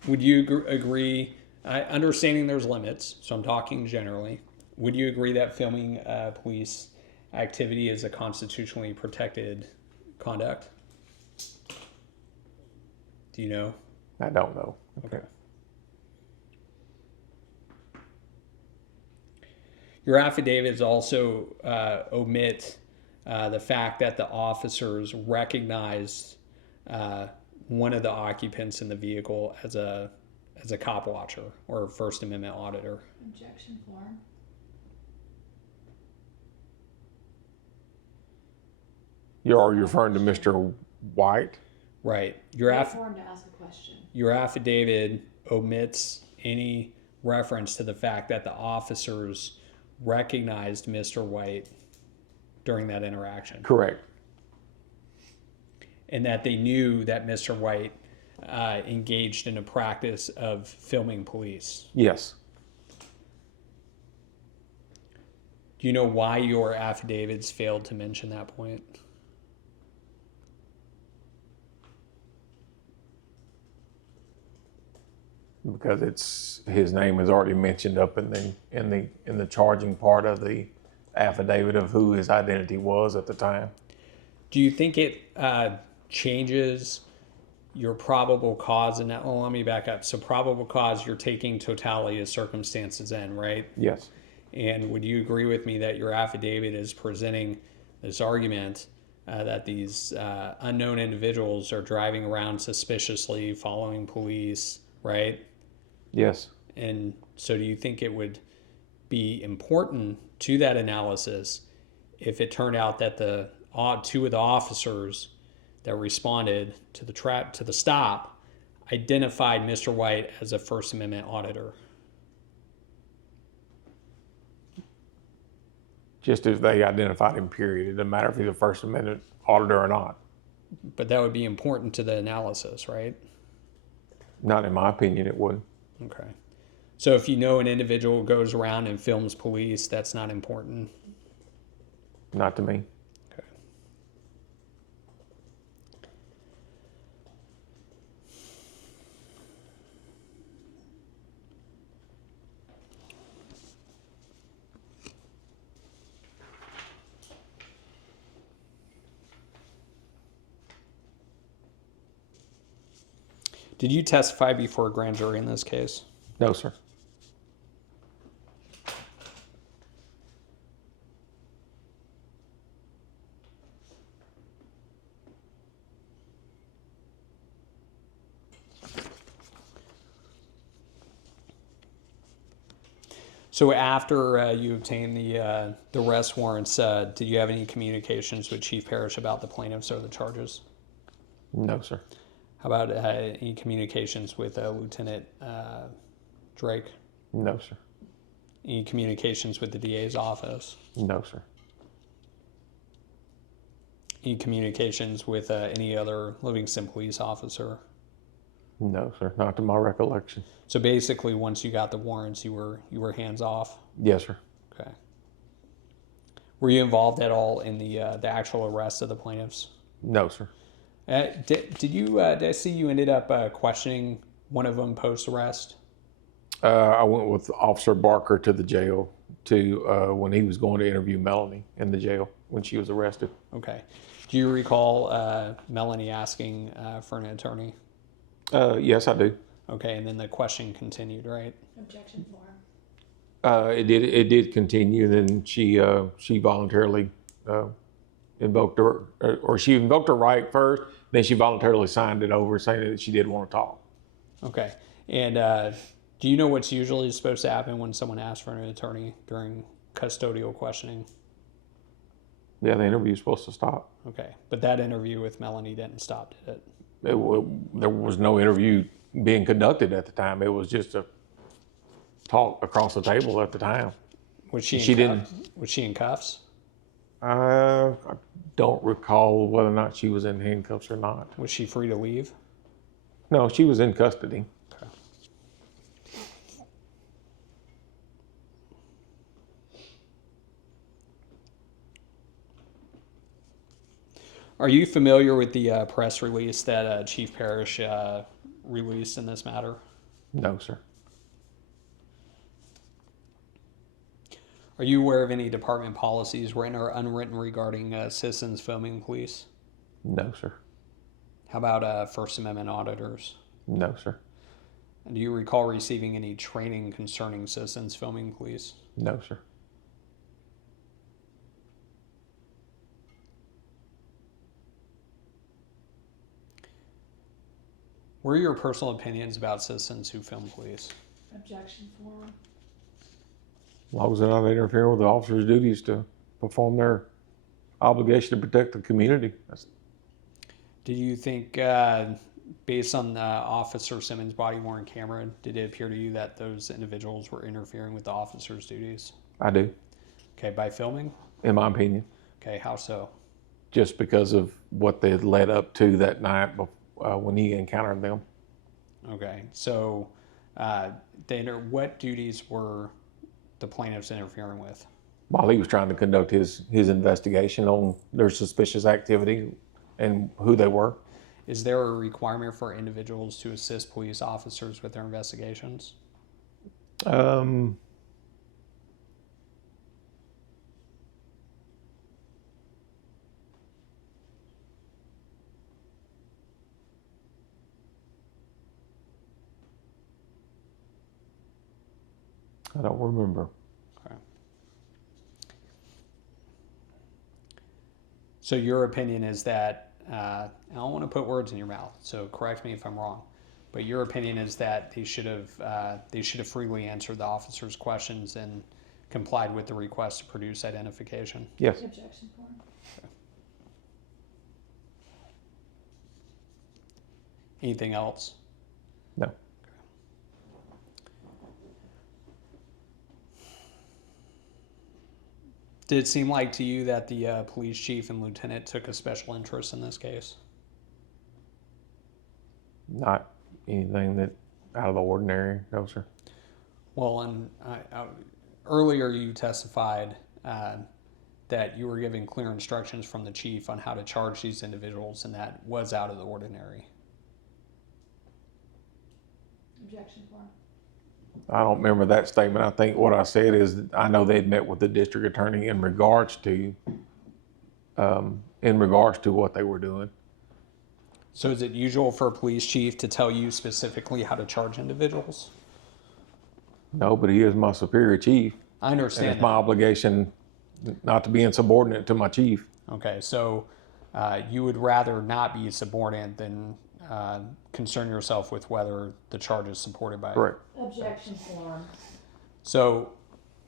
Would you agree, understanding there's limits, so I'm talking generally, would you agree that filming police activity is a constitutionally protected conduct? Do you know? I don't know. Okay. Your affidavits also omit the fact that the officers recognized one of the occupants in the vehicle as a cop watcher or First Amendment auditor. Objection form. Are you referring to Mr. White? Right. Wait for him to ask a question. Your affidavit omits any reference to the fact that the officers recognized Mr. White during that interaction. Correct. And that they knew that Mr. White engaged in a practice of filming police. Yes. Do you know why your affidavits failed to mention that point? Because his name is already mentioned up in the charging part of the affidavit of who his identity was at the time. Do you think it changes your probable cause? And let me back up. So probable cause, you're taking totality of circumstances in, right? Yes. And would you agree with me that your affidavit is presenting this argument that these unknown individuals are driving around suspiciously, following police, right? Yes. And so do you think it would be important to that analysis if it turned out that the two of the officers that responded to the stop identified Mr. White as a First Amendment auditor? Just as they identified him, period. It doesn't matter if he's a First Amendment auditor or not. But that would be important to the analysis, right? Not in my opinion, it wouldn't. Okay. So if you know an individual goes around and films police, that's not important? Not to me. Okay. Did you testify before a grand jury in this case? No, sir. So after you obtained the arrest warrants, did you have any communications with Chief Parrish about the plaintiffs or the charges? No, sir. How about any communications with Lieutenant Drake? No, sir. Any communications with the DA's office? No, sir. Any communications with any other Livingston police officer? No, sir. Not to my recollection. So basically, once you got the warrants, you were hands off. Yes, sir. Okay. Were you involved at all in the actual arrest of the plaintiffs? No, sir. Did I see you ended up questioning one of them post arrest? I went with Officer Barker to the jail when he was going to interview Melanie in the jail when she was arrested. Okay. Do you recall Melanie asking for an attorney? Yes, I do. Okay, and then the question continued, right? Objection form. It did continue. Then she voluntarily invoked she invoked her right first. Then she voluntarily signed it over, saying that she did want to talk. Okay, and do you know what's usually supposed to happen when someone asks for an attorney during custodial questioning? Yeah, the interview's supposed to stop. Okay, but that interview with Melanie didn't stop, did it? There was no interview being conducted at the time. It was just a talk across the table at the time. Was she She in Was she in cuffs? I don't recall whether or not she was in handcuffs or not. Was she free to leave? No, she was in custody. Okay. Are you familiar with the press release that Chief Parrish released in this matter? No, sir. Are you aware of any department policies, written or unwritten, regarding citizens filming police? No, sir. How about First Amendment auditors? No, sir. And do you recall receiving any training concerning citizens filming police? No, sir. What are your personal opinions about citizens who film police? Objection form. As long as they're not interfering with the officer's duties to perform their obligation to protect the community. Did you think, based on Officer Simmons' body-worn camera, did it appear to you that those individuals were interfering with the officer's duties? I do, Okay, by filming? in my opinion, Okay, how so? just because of what they had led up to that night when he encountered them. Okay, so what duties were the plaintiffs interfering with? While he was trying to conduct his investigation on their suspicious activity and who they were. Is there a requirement for individuals to assist police officers with their investigations? I don't remember. Okay. So your opinion is that, I don't want to put words in your mouth, so correct me if I'm wrong, but your opinion is that they should have freely answered the officer's questions and complied with the request to produce identification? Yes. Objection form. Anything else? No. Did it seem like to you that the police chief and lieutenant took a special interest in this case? Not anything that out of the ordinary, no, sir. Well, and earlier you testified that you were given clear instructions from the chief on how to charge these individuals, and that was out of the ordinary. Objection form. I don't remember that statement. I think what I said is that I know they'd met with the district attorney in regards to what they were doing. So is it usual for a police chief to tell you specifically how to charge individuals? No, but he is my superior chief. I And understand it's my that. obligation not to be insubordinate to my chief. Okay, so you would rather not be subordinate than concern yourself with whether the charge is supported by. Correct. Objection form. So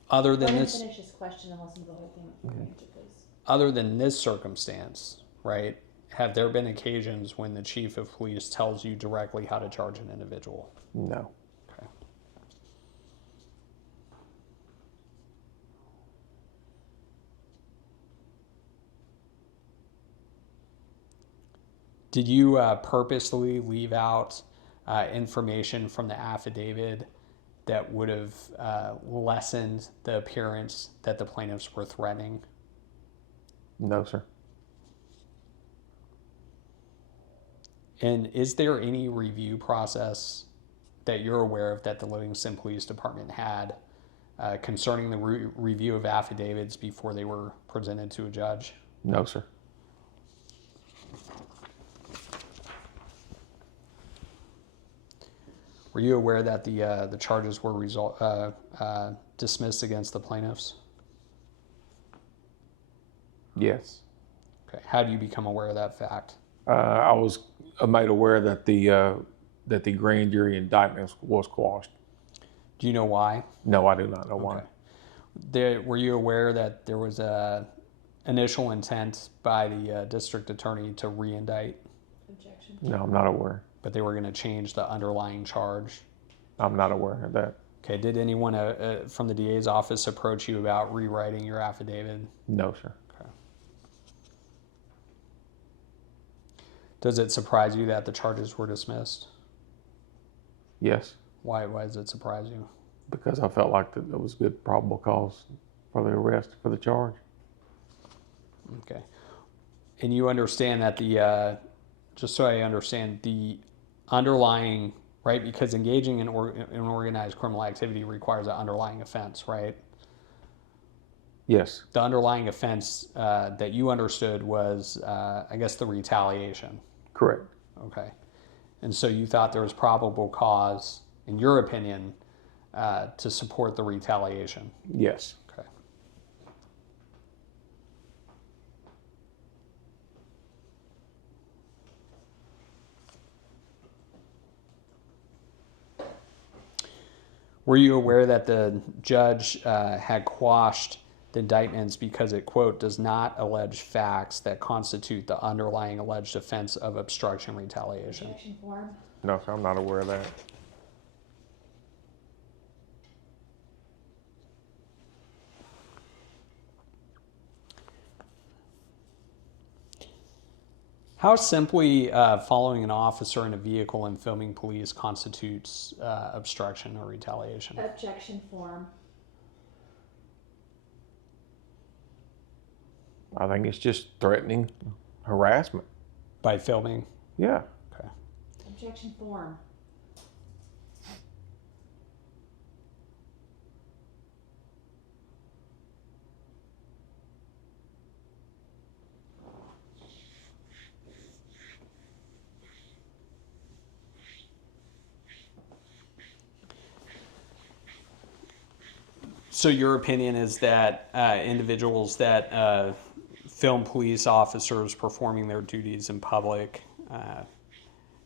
other than Let him this, finish his question and listen to the whole thing. Answer, please. other than this circumstance, right? Have there been occasions when the chief of police tells you directly how to charge an individual? No. Okay. Did you purposely leave out information from the affidavit that would have lessened the appearance that the plaintiffs were threatening? No, sir. And is there any review process that you're aware of that the Livingston Police Department had concerning the review of affidavits before they were presented to a judge? No, sir. Were you aware that the charges were dismissed against the plaintiffs? Yes. Okay. How do you become aware of that fact? I was made aware that the grand jury indictment was quashed. Do you know why? No, I do not know why. Okay. Were you aware that there was a initial intent by the district attorney to re-indict, Objection. No, I'm not aware. but they were going to change the underlying charge? I'm not aware of that. Okay, did anyone from the DA's office approach you about rewriting your affidavit? No, sir. Okay. Does it surprise you that the charges were dismissed? Yes, Why does it surprise you? because I felt like that there was good probable cause for the arrest, for the charge. Okay. And you understand that just so I understand, the underlying, right, because engaging in organized criminal activity requires an underlying offense, right? Yes, The underlying offense that you understood was, I guess, the retaliation. correct. Okay. And so you thought there was probable cause, in your opinion, to support the retaliation. Yes. Okay. Were you aware that the judge had quashed the indictments because it, quote, does not allege facts that constitute the underlying alleged offense of obstruction retaliation? Objection form. No, sir, I'm not aware of that. How simply following an officer in a vehicle and filming police constitutes obstruction or retaliation? Objection form. I think it's just threatening harassment. By filming? Yeah. Okay. Objection form. So your opinion is that individuals that film police officers performing their duties in public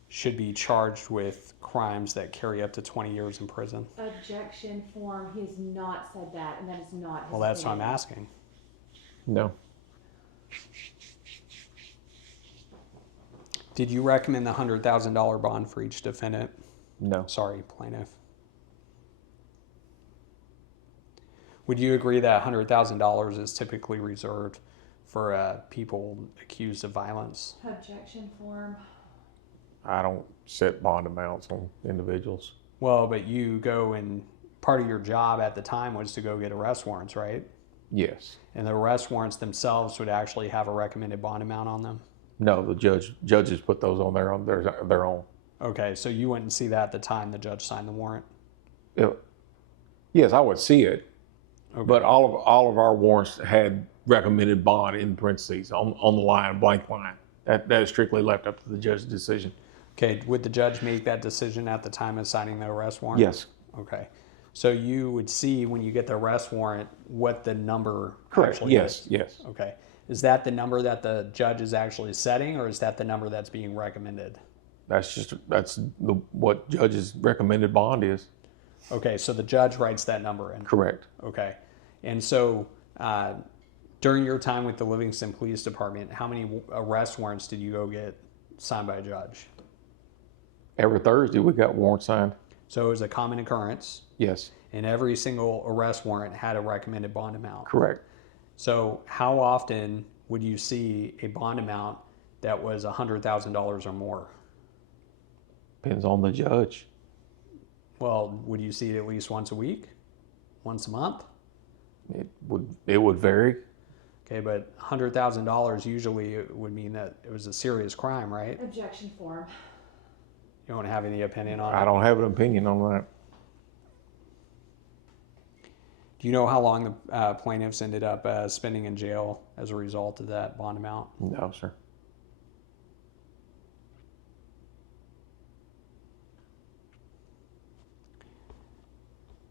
should be charged with crimes that carry up to 20 years in prison? Objection form. He has not said that, and that is not his Well, that's what I'm opinion. asking. No. Did you recommend the $100,000 bond for each defendant? No. Sorry, plaintiff. Would you agree that $100,000 is typically reserved for people accused of violence? Objection form. I don't set bond amounts on individuals. Well, but you go and part of your job at the time was to go get arrest warrants, right? Yes. And the arrest warrants themselves would actually have a recommended bond amount on them? No, the judges put those on their own. Okay, so you wouldn't see that at the time the judge signed the warrant? Yes, I would see it, Okay. but all of our warrants had recommended bond in parentheses on the line, blank line. That is strictly left up to the judge's decision. Okay, would the judge make that decision at the time of signing the arrest warrant? Yes. Okay. So you would see when you get the arrest warrant what the number Correct. actually Yes. is? Yes. Okay. Is that the number that the judge is actually setting, or is that the number that's being recommended? That's what judge's recommended bond is. Okay, so the judge writes that number in. Correct. Okay. And so during your time with the Livingston Police Department, how many arrest warrants did you go get signed by a judge? Every Thursday we got warrant signed. So it was a common occurrence, Yes. and every single arrest warrant had a recommended bond amount. Correct. So how often would you see a bond amount that was $100,000 or more? Depends on the judge. Well, would you see it at least once a week? Once a month? It would vary. Okay, but $100,000 usually would mean that it was a serious crime, right? Objection form. You don't have any opinion on it? I don't have an opinion on that. Do you know how long the plaintiffs ended up spending in jail as a result of that bond amount? No, sir.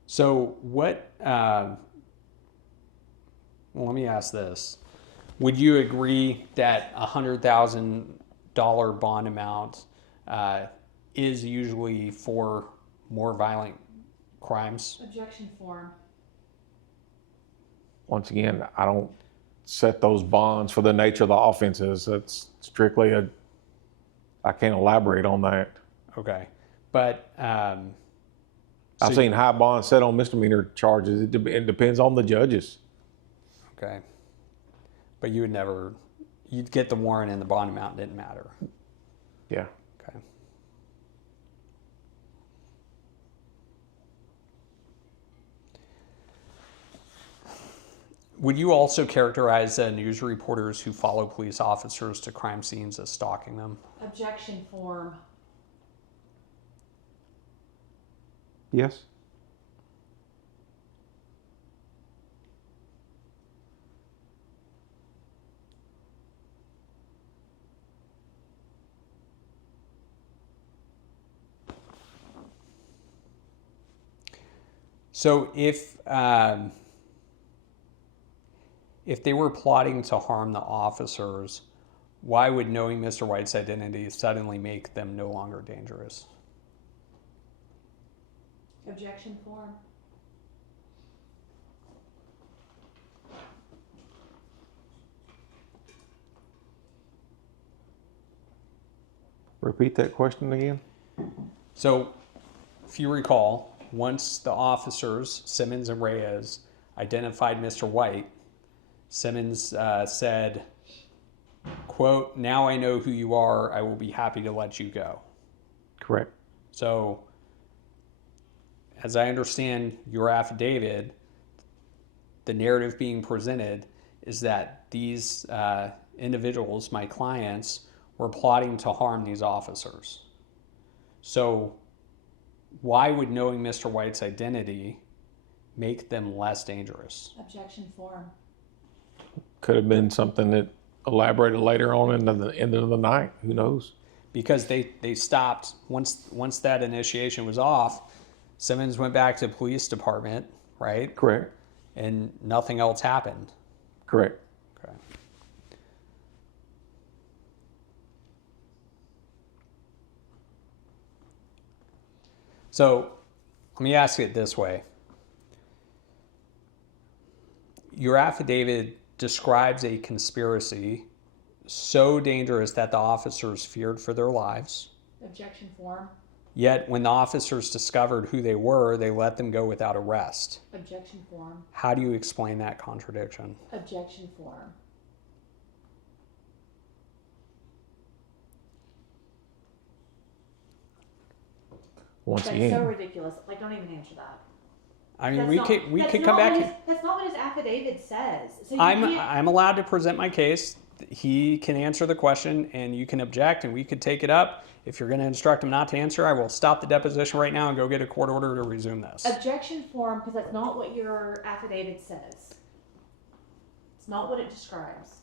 So what, well, let me ask this. Would you agree that a $100,000 bond amount is usually for more violent crimes? Objection form. once again, I don't set those bonds for the nature of the offenses. It's strictly I can't elaborate on that. Okay. But I've seen high bonds set on misdemeanor charges. It depends on the judges. okay. But you would never, you'd get the warrant and the bond amount didn't matter. Yeah. Okay. Would you also characterize news reporters who follow police officers to crime scenes as stalking them? Objection form. Yes. So if they were plotting to harm the officers, why would knowing Mr. White's identity suddenly make them no longer dangerous? Objection form. Repeat that question again. So, if you recall, once the officers, Simmons and Reyes, identified Mr. White, Simmons said, quote, "Now I know who you are. I will be happy to let you go." Correct. So, as I understand your affidavit, the narrative being presented is that these individuals, my clients, were plotting to harm these officers. So, why would knowing Mr. White's identity make them less dangerous? Objection form. Could have been something that elaborated later on in the end of the night. Who knows? Because they stopped once that initiation was off. Simmons went back to the police department, right? Correct. And nothing else happened. Correct. Okay. So let me ask it this way. Your affidavit describes a conspiracy so dangerous that the officers feared for their lives. Objection form. Yet when the officers discovered who they were, they let them go without arrest. Objection form. How do you explain that contradiction? Objection form. Once That's again, so ridiculous. Like, don't even answer that. I mean, That's we not- could that's come not back. what that's not what his affidavit says. So you I'm can't- allowed to present my case. He can answer the question, and you can object, and we could take it up. If you're going to instruct him not to answer, I will stop the deposition right now and go get a court order to resume this. Objection form, because that's not what your affidavit says. It's not what it describes.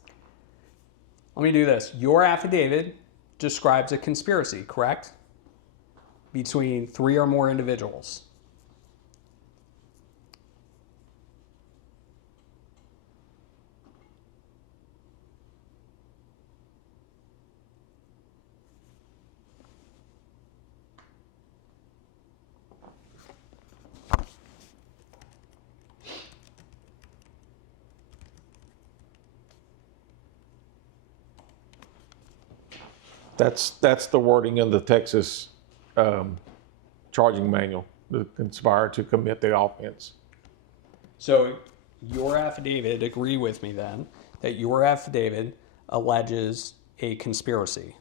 Let me do this. Your affidavit describes a conspiracy, correct? Between 3 or more individuals. that's the wording of the Texas charging manual. The conspire to commit the offense. So your affidavit, agree with me then, that your affidavit alleges a conspiracy.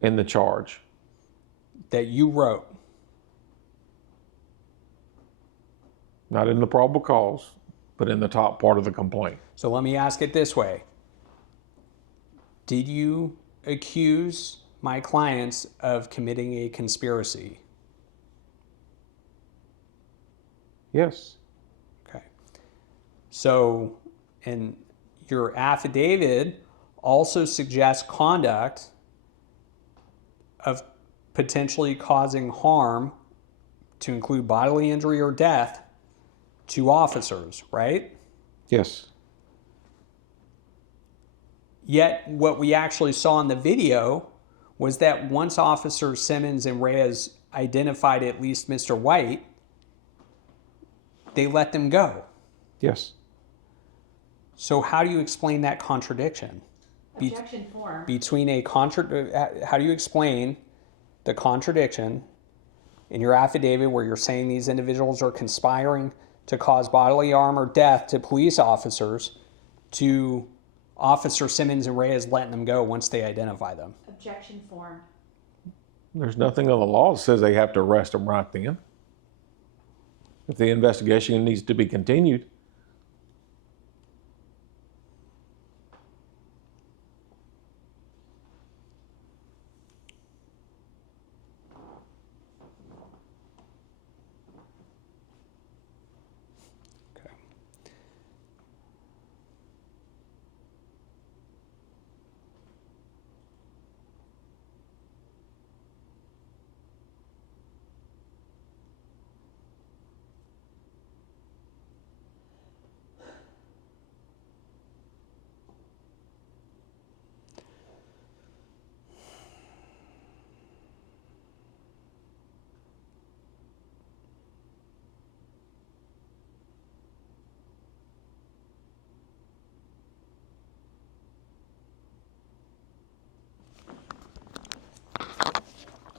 In the charge. That you wrote. Not in the probable cause, but in the top part of the complaint. So let me ask it this way. Did you accuse my clients of committing a conspiracy? Yes. Okay. So, and your affidavit also suggests conduct of potentially causing harm, to include bodily injury or death, to officers, right? Yes. Yet what we actually saw in the video was that once Officers Simmons and Reyes identified at least Mr. White, they let them go. Yes. So how do you explain that contradiction? Objection form. Between how do you explain the contradiction in your affidavit where you're saying these individuals are conspiring to cause bodily harm or death to police officers, to Officer Simmons and Reyes letting them go once they identify them? Objection form. There's nothing in the law that says they have to arrest them right then. If the investigation needs to be continued.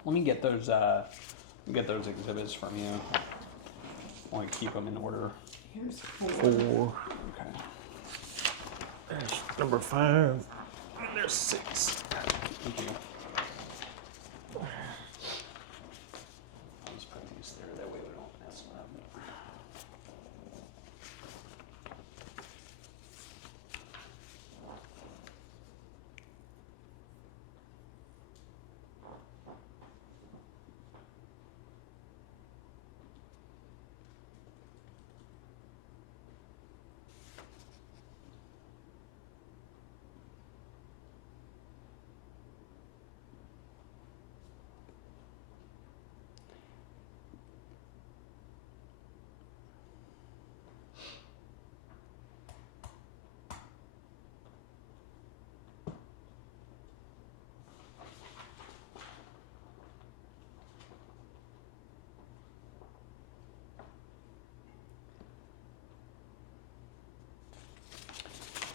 Let me get those exhibits from you. I want to keep them in order. Here's 4. 4. Okay. There's number 5. And there's 6. Thank you. I'll just put these there. That way we don't mess them up.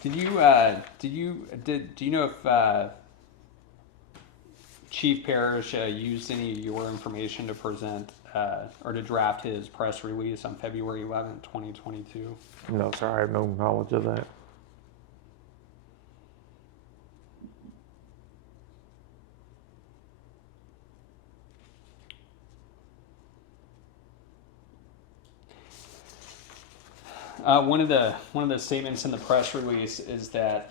Do you know if Chief Parrish used any of your information to present or to draft his press release on February 11th, 2022? No, sir, I have no knowledge of that. One of the statements in the press release is that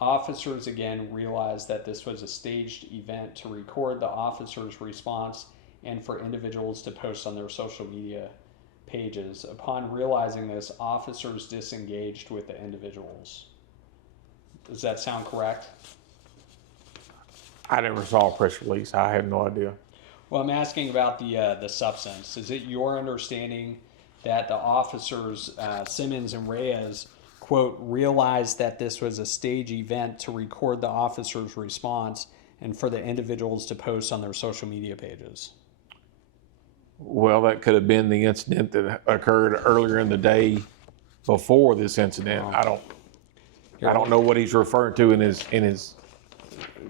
officers again realized that this was a staged event to record the officers' response and for individuals to post on their social media pages. Upon realizing this, officers disengaged with the individuals. Does that sound correct? I never saw a press release. I have no idea. Well, I'm asking about the substance. Is it your understanding that the officers, Simmons and Reyes, quote, realized that this was a stage event to record the officers' response and for the individuals to post on their social media pages? Well, that could have been the incident that occurred earlier in the day before this incident. I don't know what he's referring to in his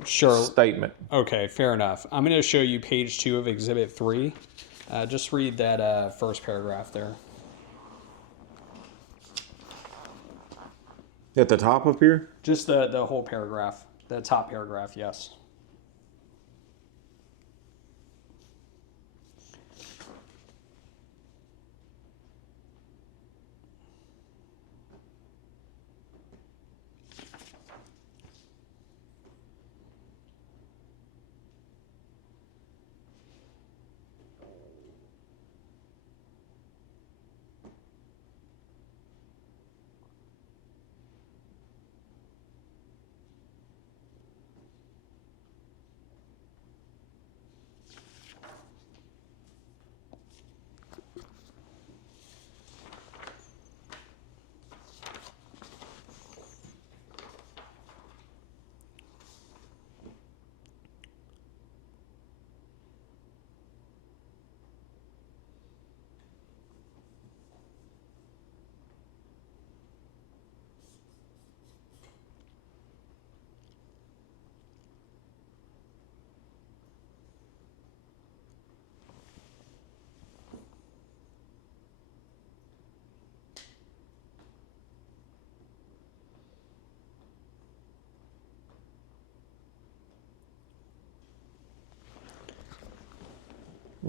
Sure. statement. Okay, fair enough. I'm going to show you page 2 of Exhibit 3. Just read that first paragraph there. At the top up here? Just the whole paragraph. The top paragraph, yes.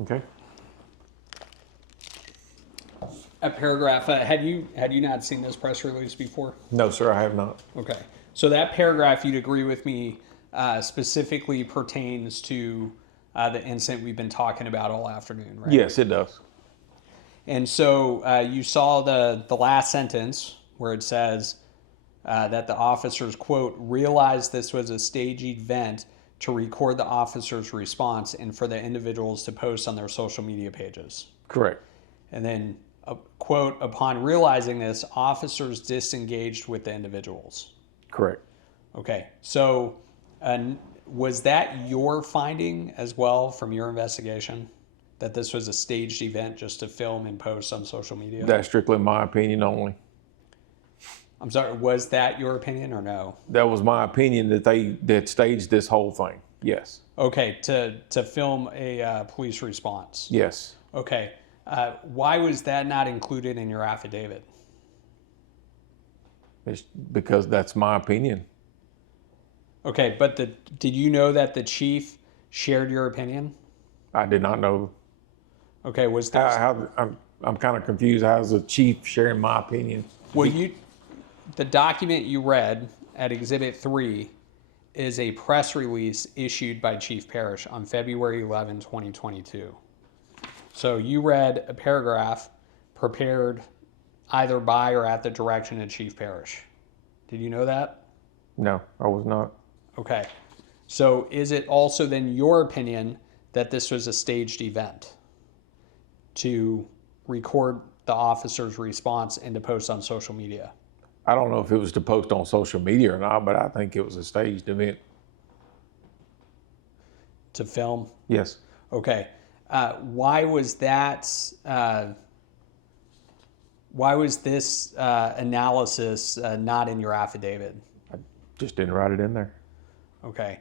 Okay. A paragraph. Had you not seen this press release before? No, sir, I have not. Okay. So that paragraph, you'd agree with me, specifically pertains to the incident we've been talking about all afternoon, right? Yes, it does. And so you saw the last sentence where it says that the officers, quote, realized this was a staged event to record the officer's response and for the individuals to post on their social media pages. Correct. And then, quote, upon realizing this, officers disengaged with the individuals. Correct. Okay. So was that your finding as well from your investigation? That this was a staged event just to film and post on social media? That's strictly my opinion only. I'm sorry, was that your opinion or no? That was my opinion that staged this whole thing. Yes. Okay, to film a police response. Yes. Okay. Why was that not included in your affidavit? It's because that's my opinion. Okay, but did you know that the chief shared your opinion? I did not know. Okay, was there... I'm kind of confused. How's the chief sharing my opinion? Well, the document you read at Exhibit 3 is a press release issued by Chief Parrish on February 11, 2022. So you read a paragraph prepared either by or at the direction of Chief Parrish. Did you know that? No, I was not. Okay. So is it also then your opinion that this was a staged event to record the officer's response and to post on social media? I don't know if it was to post on social media or not, but I think it was a staged event. To film? Yes. Okay. Why was that? Why was this analysis not in your affidavit? I just didn't write it in there. Okay.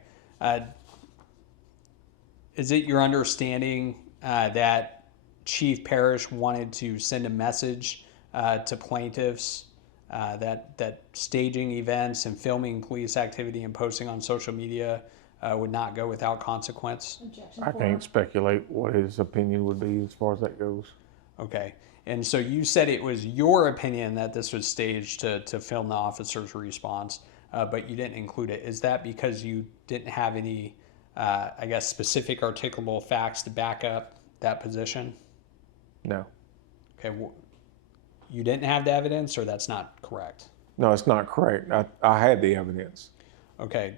Is it your understanding that Chief Parrish wanted to send a message to plaintiffs that staging events and filming police activity and posting on social media would not go without consequence? Objection I can't speculate what his opinion would be as far as that goes. Okay. And so you said it was your opinion that this was staged to film the officer's response, but you didn't include it. Is that because you didn't have any, I guess, specific articulable facts to back up that position? No. Okay. You didn't have the evidence, or that's not correct? No, it's not correct. I had the evidence. Okay.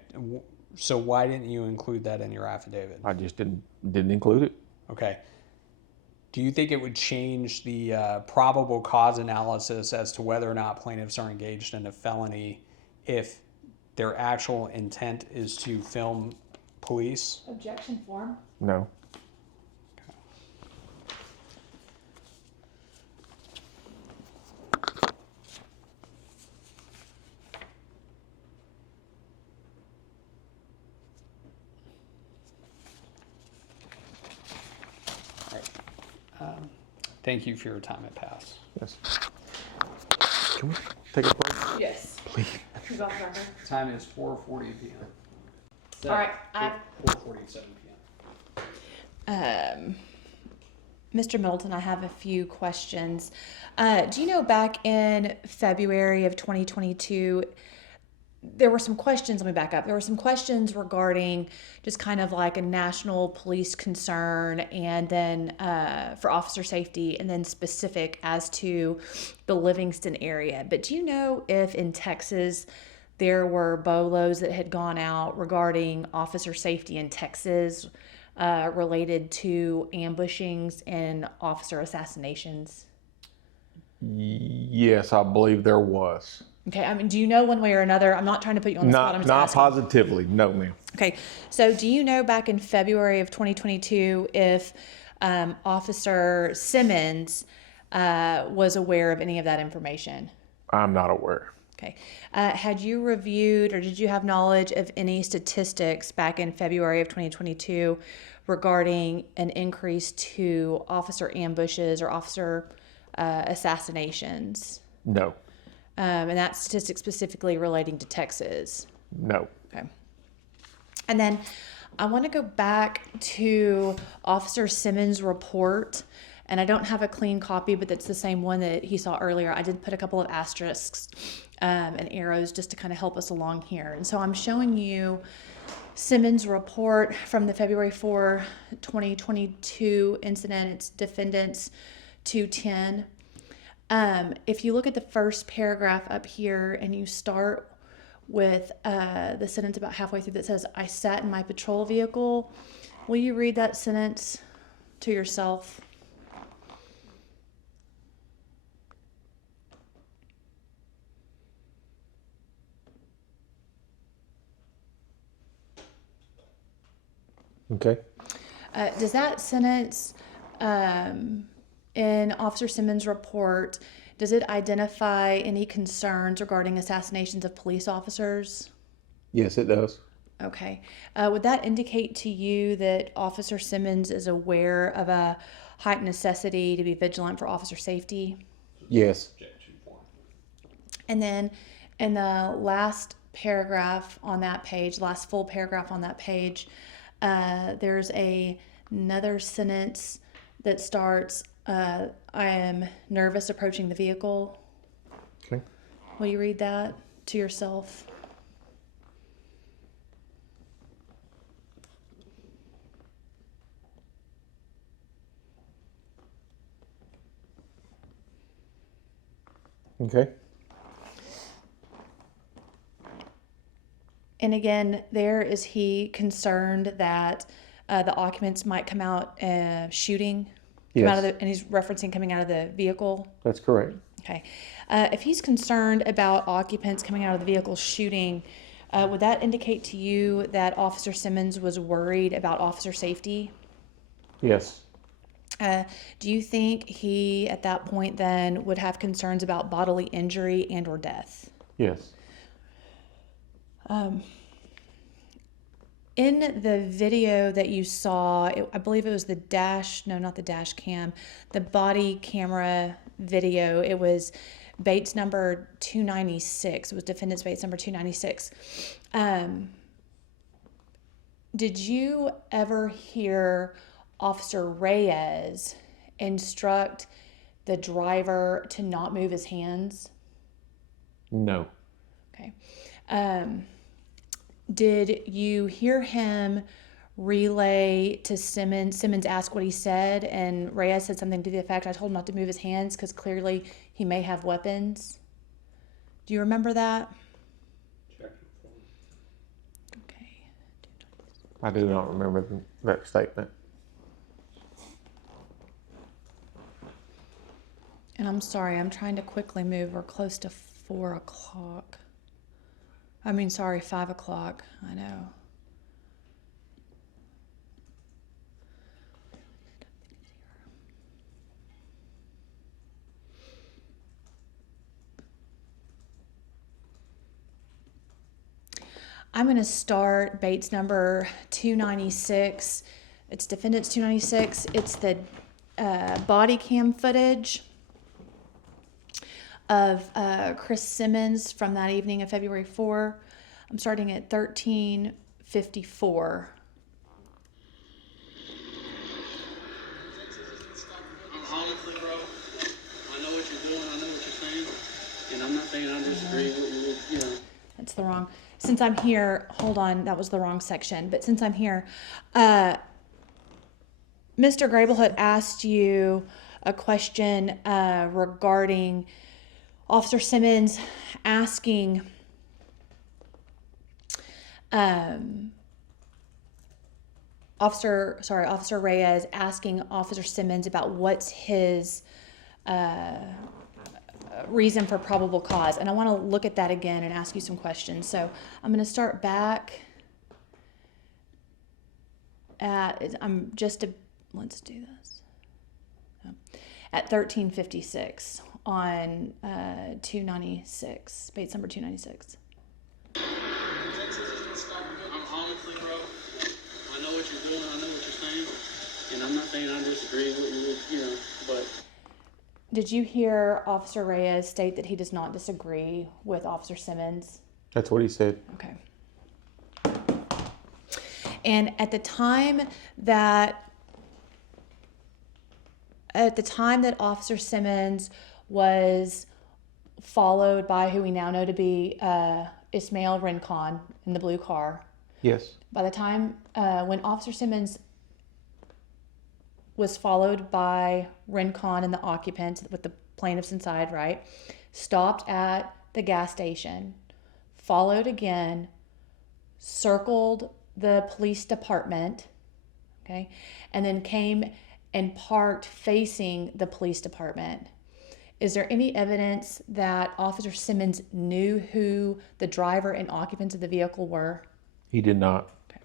So why didn't you include that in your affidavit? I just didn't include it. Okay. Do you think it would change the probable cause analysis as to whether or not plaintiffs are engaged in a felony if their actual intent is to film police? Objection form. No. Thank you for your time at Pass. Yes. Can we take a break? Yes. Please. You got that, huh? Time is 4:40 p.m. All right, 4:47 p.m. Mr. Middleton, I have a few questions. Do you know back in February of 2022, there were some questions, let me back up. There were some questions regarding just kind of like a national police concern and then for officer safety and then specific as to the Livingston area. But do you know if in Texas there were BOLOs that had gone out regarding officer safety in Texas related to ambushings and officer assassinations? Yes, I believe there was. Okay, I mean, do you know one way or another? I'm not trying to put you on the spot. I'm just Not asking. positively, no, ma'am. Okay, so do you know back in February of 2022 if Officer Simmons was aware of any of that information? I'm not aware. Okay. Had you reviewed or did you have knowledge of any statistics back in February of 2022 regarding an increase to officer ambushes or officer assassinations? No. And that statistic specifically relating to Texas? No. Okay. And then I want to go back to Officer Simmons' report, and I don't have a clean copy, but it's the same one that he saw earlier. I did put a couple of asterisks and arrows just to kind of help us along here. And so I'm showing you Simmons' report from the February 4, 2022 incident. It's defendants 210. If you look at the first paragraph up here and you start with the sentence about halfway through that says, "I sat in my patrol vehicle," will you read that sentence to yourself? Okay. Does that sentence in Officer Simmons' report, does it identify any concerns regarding assassinations of police officers? Yes, it does. Okay. Would that indicate to you that Officer Simmons is aware of a heightened necessity to be vigilant for officer safety? Yes. And then in the last paragraph on that page, last full paragraph on that page, there's another sentence that starts, "I am nervous approaching the vehicle." Okay. Will you read that to yourself? Okay. And again, there is he concerned that the occupants might come out shooting? Come out of Yes. and he's referencing coming out of the vehicle? That's correct. Okay. If he's concerned about occupants coming out of the vehicle shooting, would that indicate to you that Officer Simmons was worried about officer safety? Yes. Do you think he, at that point then, would have concerns about bodily injury and or death? Yes. In the video that you saw, I believe it was the not the dash cam, the body camera video. It was Bates number 296. It was defendant's Bates number 296. Did you ever hear Officer Reyes instruct the driver to not move his hands? No. Okay. Did you hear him relay to Simmons? Simmons asked what he said, and Reyes said something to the effect, "I told him not to move his hands because clearly he may have weapons." Do you remember that? Okay. I do not remember that statement. And I'm sorry, I'm trying to quickly move. We're close to 4 o'clock. 5 o'clock. I know. I'm going to start Bates number 296. It's defendant's 296. It's the body cam footage of Chris Simmons from that evening of February 4. I'm starting at 13:54. Honestly, bro, I know what you're doing, I know what you're saying, and I'm not saying I disagree with you, That's the wrong. Since I'm here, hold on, that was the wrong section. But since I'm here, Mr. Grable had asked you a question regarding Officer Simmons asking Officer Reyes asking Officer Simmons about what's his reason for probable cause. And I want to look at that again and ask you some questions. So I'm going to start back at, let's do this. At 13:56 on 296, Bates number 296. honestly, bro, I know what you're doing, I know what you're saying, and I'm not saying I disagree with you, but... Did you hear Officer Reyes state that he does not disagree with Officer Simmons? That's what he said. Okay. And at the time that Officer Simmons was followed by who we now know to be Ismail Rincon in the blue car. Yes. By the time when Officer Simmons was followed by Rincon and the occupants with the plaintiffs inside, right? Stopped at the gas station, followed again, circled the police department, okay, and then came and parked facing the police department. Is there any evidence that Officer Simmons knew who the driver and occupants of the vehicle were? He did not. Okay.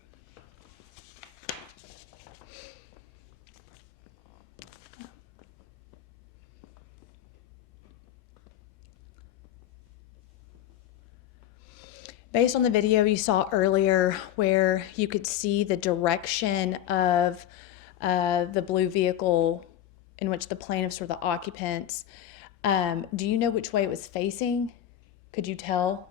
Based on the video you saw earlier where you could see the direction of the blue vehicle in which the plaintiffs were the occupants, do you know which way it was facing? Could you tell?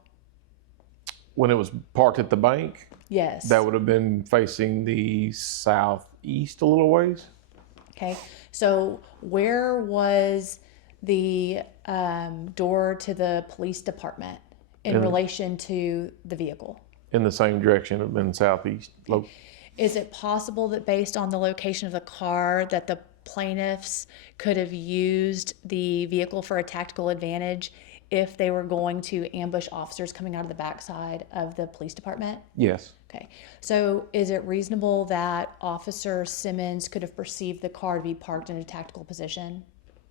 When it was parked at the bank, Yes. that would have been facing the southeast a little ways. Okay. So where was the door to the police department in relation to the vehicle? In the same direction, it would have been southeast. Is it possible that based on the location of the car that the plaintiffs could have used the vehicle for a tactical advantage if they were going to ambush officers coming out of the backside of the police department? Yes. Okay. So is it reasonable that Officer Simmons could have perceived the car to be parked in a tactical position?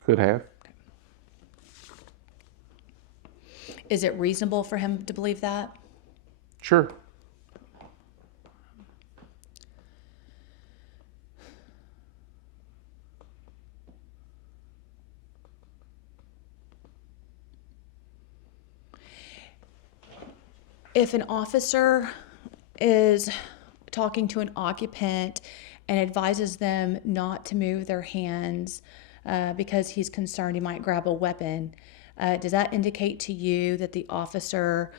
Could have. Is it reasonable for him to believe that? Sure. If an officer is talking to an occupant and advises them not to move their hands because he's concerned he might grab a weapon, does that indicate to you that the officer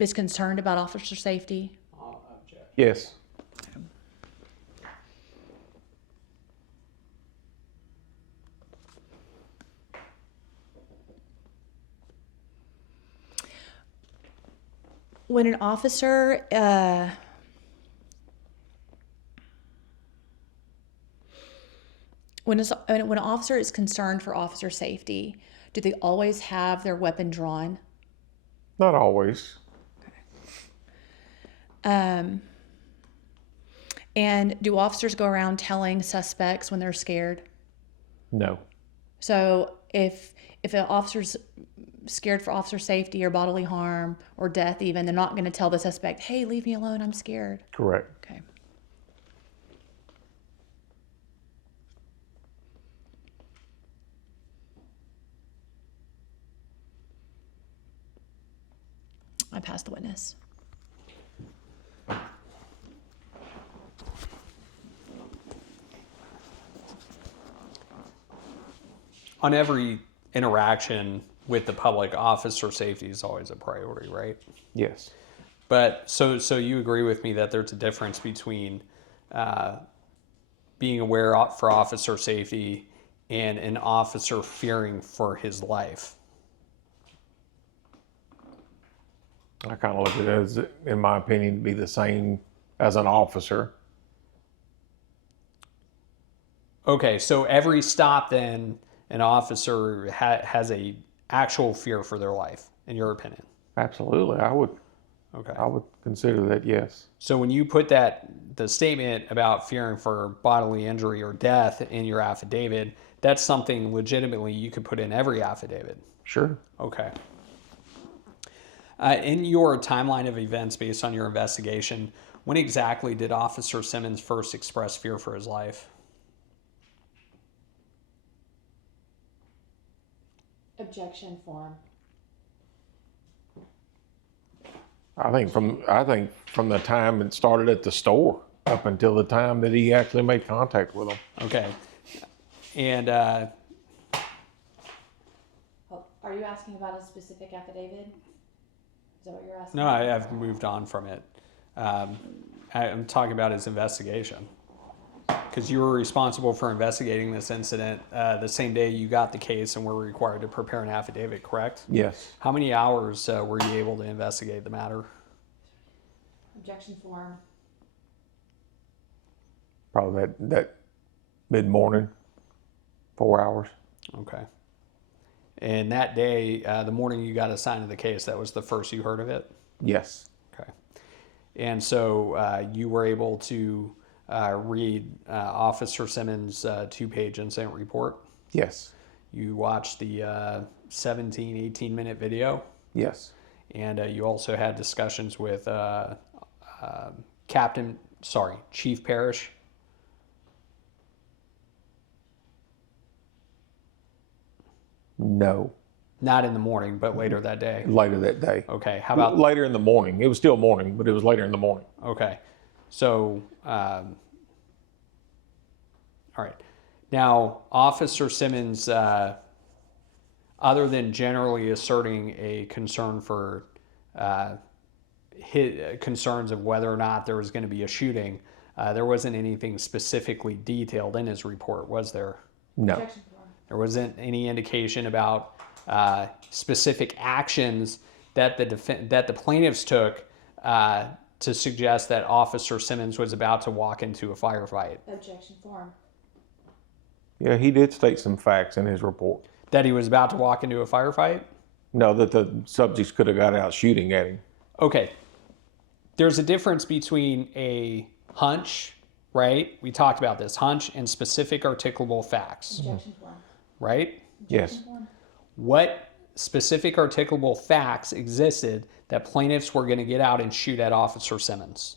is concerned about officer safety? Yes. When an officer when an officer is concerned for officer safety, do they always have their weapon drawn? Not always. And do officers go around telling suspects when they're scared? No. So if an officer's scared for officer safety or bodily harm or death even, they're not going to tell the suspect, hey, leave me alone, I'm scared. Correct. Okay. I passed the witness. On every interaction with the public, officer safety is always a priority, right? Yes. But so you agree with me that there's a difference between being aware for officer safety and an officer fearing for his life? I kind of look at it as, in my opinion, to be the same as an officer. Okay, so every stop then, an officer has a actual fear for their life, in your opinion? Absolutely, I would. Okay. I would consider that, yes. So when you put the statement about fearing for bodily injury or death in your affidavit, that's something legitimately you could put in every affidavit. Sure. Okay. In your timeline of events based on your investigation, when exactly did Officer Simmons first express fear for his life? Objection form. I think from the time it started at the store up until the time that he actually made contact with them. Okay. And Oh, are you asking about a specific affidavit? Is that what you're asking? no, I've moved on from it. I'm talking about his investigation. Because you were responsible for investigating this incident the same day you got the case and were required to prepare an affidavit, correct? Yes. How many hours were you able to investigate the matter? Objection form. Probably that mid-morning, 4 hours. Okay. And that day, the morning you got assigned to the case, that was the first you heard of it? Yes. Okay. And so you were able to read Officer Simmons' 2-page incident report? Yes. You watched the 17, 18-minute video? Yes. And you also had discussions with Chief Parrish? No. Not in the morning, but later that day? Later that day. Okay. How about... Later in the morning. It was still morning, but it was later in the morning. Okay. So, all right. Now, Officer Simmons, other than generally asserting a concern for concerns of whether or not there was going to be a shooting, there wasn't anything specifically detailed in his report, was there? No. Objection form. There wasn't any indication about specific actions that the plaintiffs took to suggest that Officer Simmons was about to walk into a firefight. Objection form. Yeah, he did state some facts in his report. That he was about to walk into a firefight? No, that the subjects could have got out shooting at him. Okay. There's a difference between a hunch, right? We talked about this, hunch and specific articulable facts, Objection form. right? Yes. What specific articulable facts existed that plaintiffs were going to get out and shoot at Officer Simmons?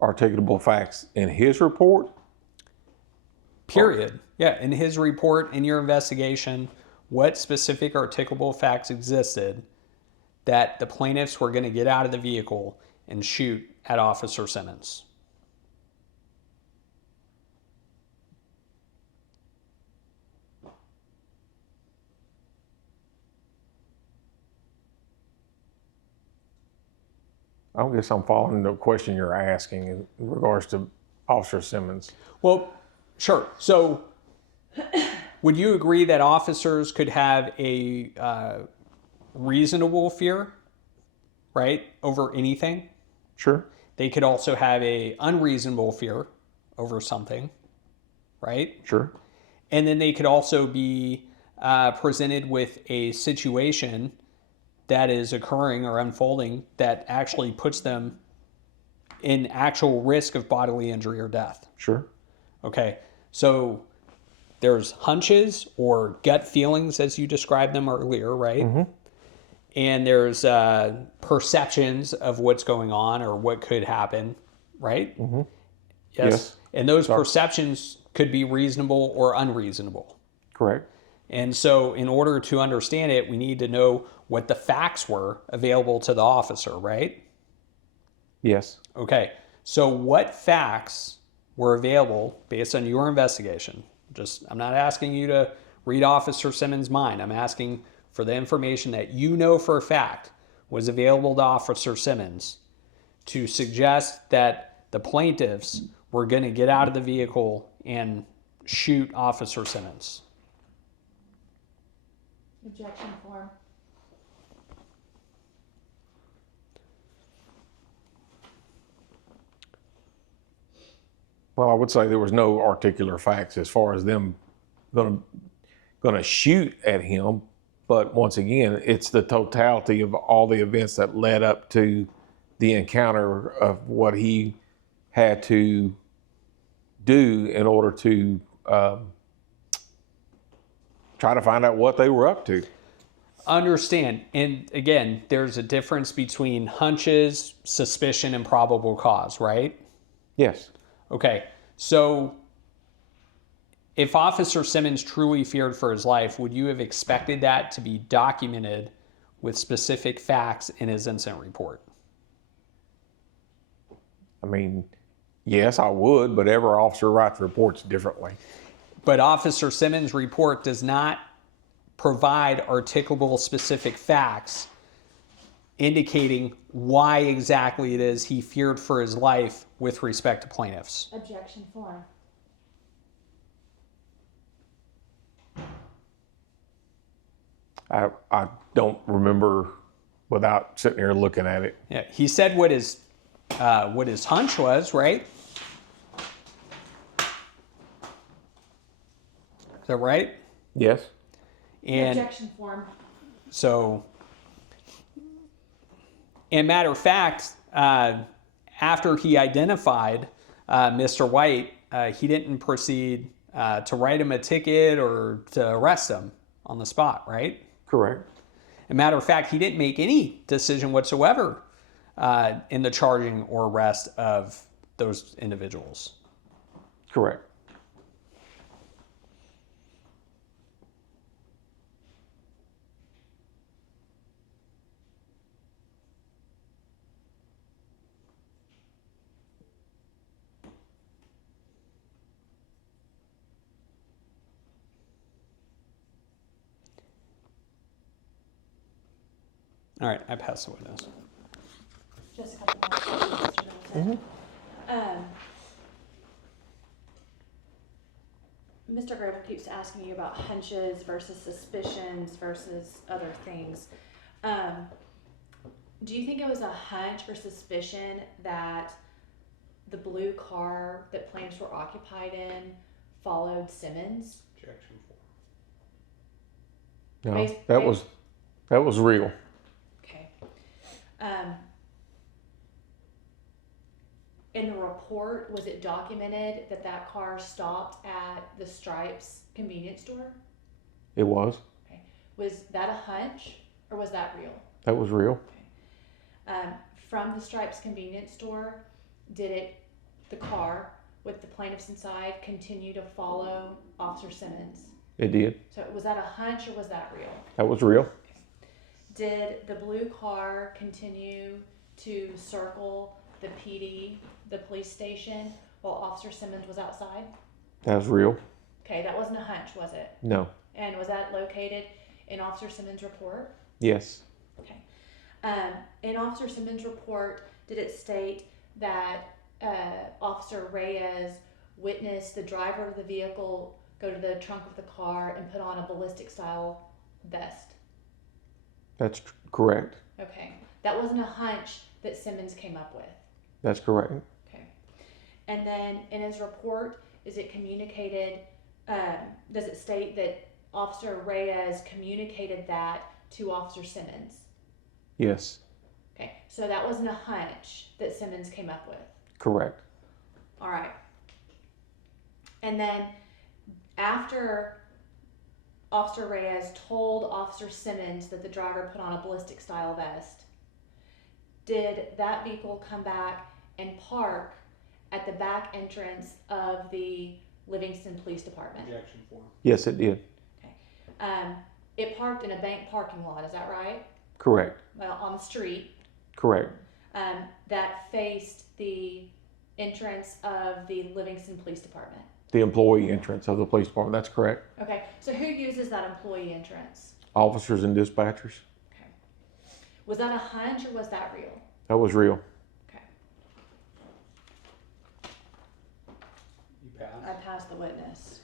Articulable facts in his report? Period. Yeah, in his report, in your investigation, what specific articulable facts existed that the plaintiffs were going to get out of the vehicle and shoot at Officer Simmons? I don't guess I'm following the question you're asking in regards to Officer Simmons. Well, sure. So would you agree that officers could have a reasonable fear, right, over anything? Sure. They could also have a unreasonable fear over something, right? Sure. And then they could also be presented with a situation that is occurring or unfolding that actually puts them in actual risk of bodily injury or death. Sure. Okay, so there's hunches or gut feelings as you described them earlier, right? Mm-hmm. And there's perceptions of what's going on or what could happen, right? Mm-hmm. Yes. And those perceptions could be reasonable or unreasonable. Correct. And so in order to understand it, we need to know what the facts were available to the officer, right? Yes. Okay. So what facts were available based on your investigation? I'm not asking you to read Officer Simmons' mind. I'm asking for the information that you know for a fact was available to Officer Simmons to suggest that the plaintiffs were going to get out of the vehicle and shoot Officer Simmons. Objection form. Well, I would say there was no articular facts as far as them going to shoot at him. But once again, it's the totality of all the events that led up to the encounter of what he had to do in order to try to find out what they were up to. Understand. And again, there's a difference between hunches, suspicion, and probable cause, right? Yes. Okay. So if Officer Simmons truly feared for his life, would you have expected that to be documented with specific facts in his incident report? I mean, yes, I would, but every officer writes reports differently. But Officer Simmons' report does not provide articulable specific facts indicating why exactly it is he feared for his life with respect to plaintiffs. Objection form. I don't remember without sitting here looking at it. Yeah, he said what his hunch was, right? Is that right? Yes. And Objection form. so, and matter of fact, after he identified Mr. White, he didn't proceed to write him a ticket or to arrest him on the spot, right? Correct. As a matter of fact, he didn't make any decision whatsoever in the charging or arrest of those individuals. Correct. All right, I pass the witness. Just a couple more questions, Mr. Middleton. Mr. Graver keeps asking you about hunches versus suspicions versus other things. Do you think it was a hunch or suspicion that the blue car that plaintiffs were occupied in followed Simmons? Objection No, that was real. Okay. In the report, was it documented that that car stopped at the Stripes convenience store? It was. Okay. Was that a hunch or was that real? That was real. From the Stripes convenience store, did the car with the plaintiffs inside continue to follow Officer Simmons? It did. So was that a hunch or was that real? That was real. Did the blue car continue to circle the PD, the police station, while Officer Simmons was outside? That was real. Okay, that wasn't a hunch, was it? No. And was that located in Officer Simmons' report? Yes. Okay. In Officer Simmons' report, did it state that Officer Reyes witnessed the driver of the vehicle go to the trunk of the car and put on a ballistic style vest? That's correct. Okay. That wasn't a hunch that Simmons came up with. That's correct. Okay. And then in his report, is it communicated, does it state that Officer Reyes communicated that to Officer Simmons? Yes. Okay. So that wasn't a hunch that Simmons came up with. Correct. All right. And then after Officer Reyes told Officer Simmons that the driver put on a ballistic style vest, did that vehicle come back and park at the back entrance of the Livingston Police Department? Objection form. Yes, it did. Okay. It parked in a bank parking lot, is that right? Correct. Well, on the street. Correct. That faced the entrance of the Livingston Police Department. The employee entrance of the police department. That's correct. Okay, so who uses that employee entrance? Officers and dispatchers. Okay. Was that a hunch or was that real? That was real. Okay. You pass. I passed the witness.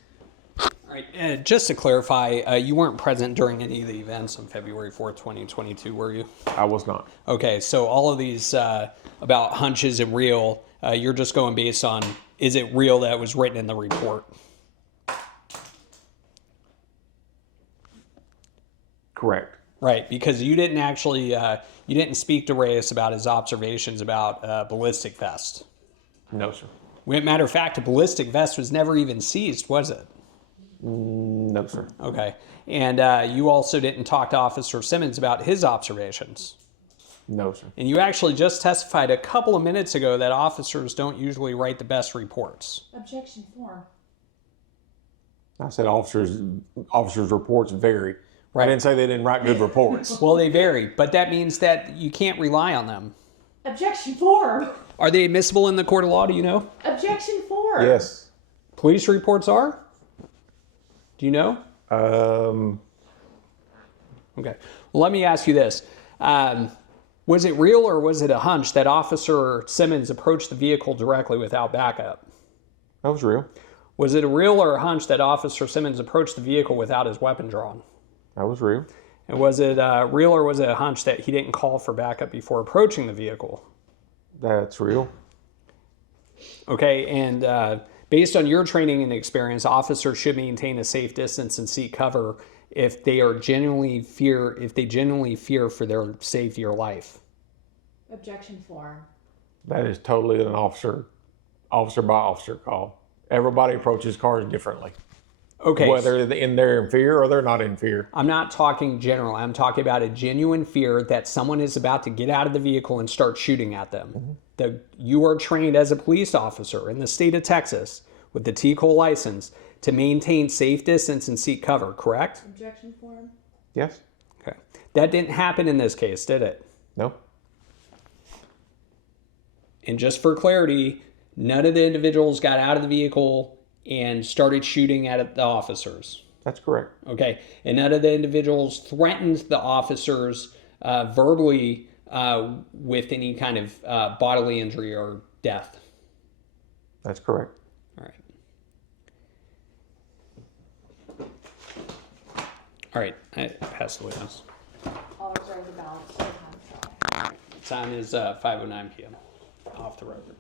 All right, just to clarify, you weren't present during any of the events on February 4th, 2022, were you? I was not. Okay, so all of these about hunches and real, you're just going based on, is it real that was written in the report? Correct. Right, because you didn't actually, you didn't speak to Reyes about his observations about ballistic vest. No, sir. Matter of fact, a ballistic vest was never even seized, was it? No, sir. Okay, and you also didn't talk to Officer Simmons about his observations. No, sir. And you actually just testified a couple of minutes ago that officers don't usually write the best reports. Objection form. I said officers' reports vary. Right. I didn't say they didn't write good reports. Well, they vary, but that means that you can't rely on them. Objection form. Are they admissible in the court of law, do you know? Objection form. Yes. Police reports are? Do you know? Okay. Well, let me ask you this. Was it real or was it a hunch that Officer Simmons approached the vehicle directly without backup? That was real. Was it a real or a hunch that Officer Simmons approached the vehicle without his weapon drawn? That was real. And was it real or was it a hunch that he didn't call for backup before approaching the vehicle? That's real. Okay, and based on your training and experience, officers should maintain a safe distance and seek cover if they genuinely fear for their safety or life. Objection form. That is totally an officer by officer call. Everybody approaches cars differently. Okay. Whether they're in fear or they're not in fear. I'm not talking general. I'm talking about a genuine fear that someone is about to get out of the vehicle and start shooting at them. Mm-hmm. You are trained as a police officer in the state of Texas with the TCOL license to maintain safe distance and seek cover, correct? Objection form. Yes. Okay. That didn't happen in this case, did it? No. And just for clarity, none of the individuals got out of the vehicle and started shooting at the officers. That's correct. Okay. And none of the individuals threatened the officers verbally with any kind of bodily injury or death. That's correct. All right. All right. I pass the witness. All reserve the balance. Time is 5:09 p.m. Off the record.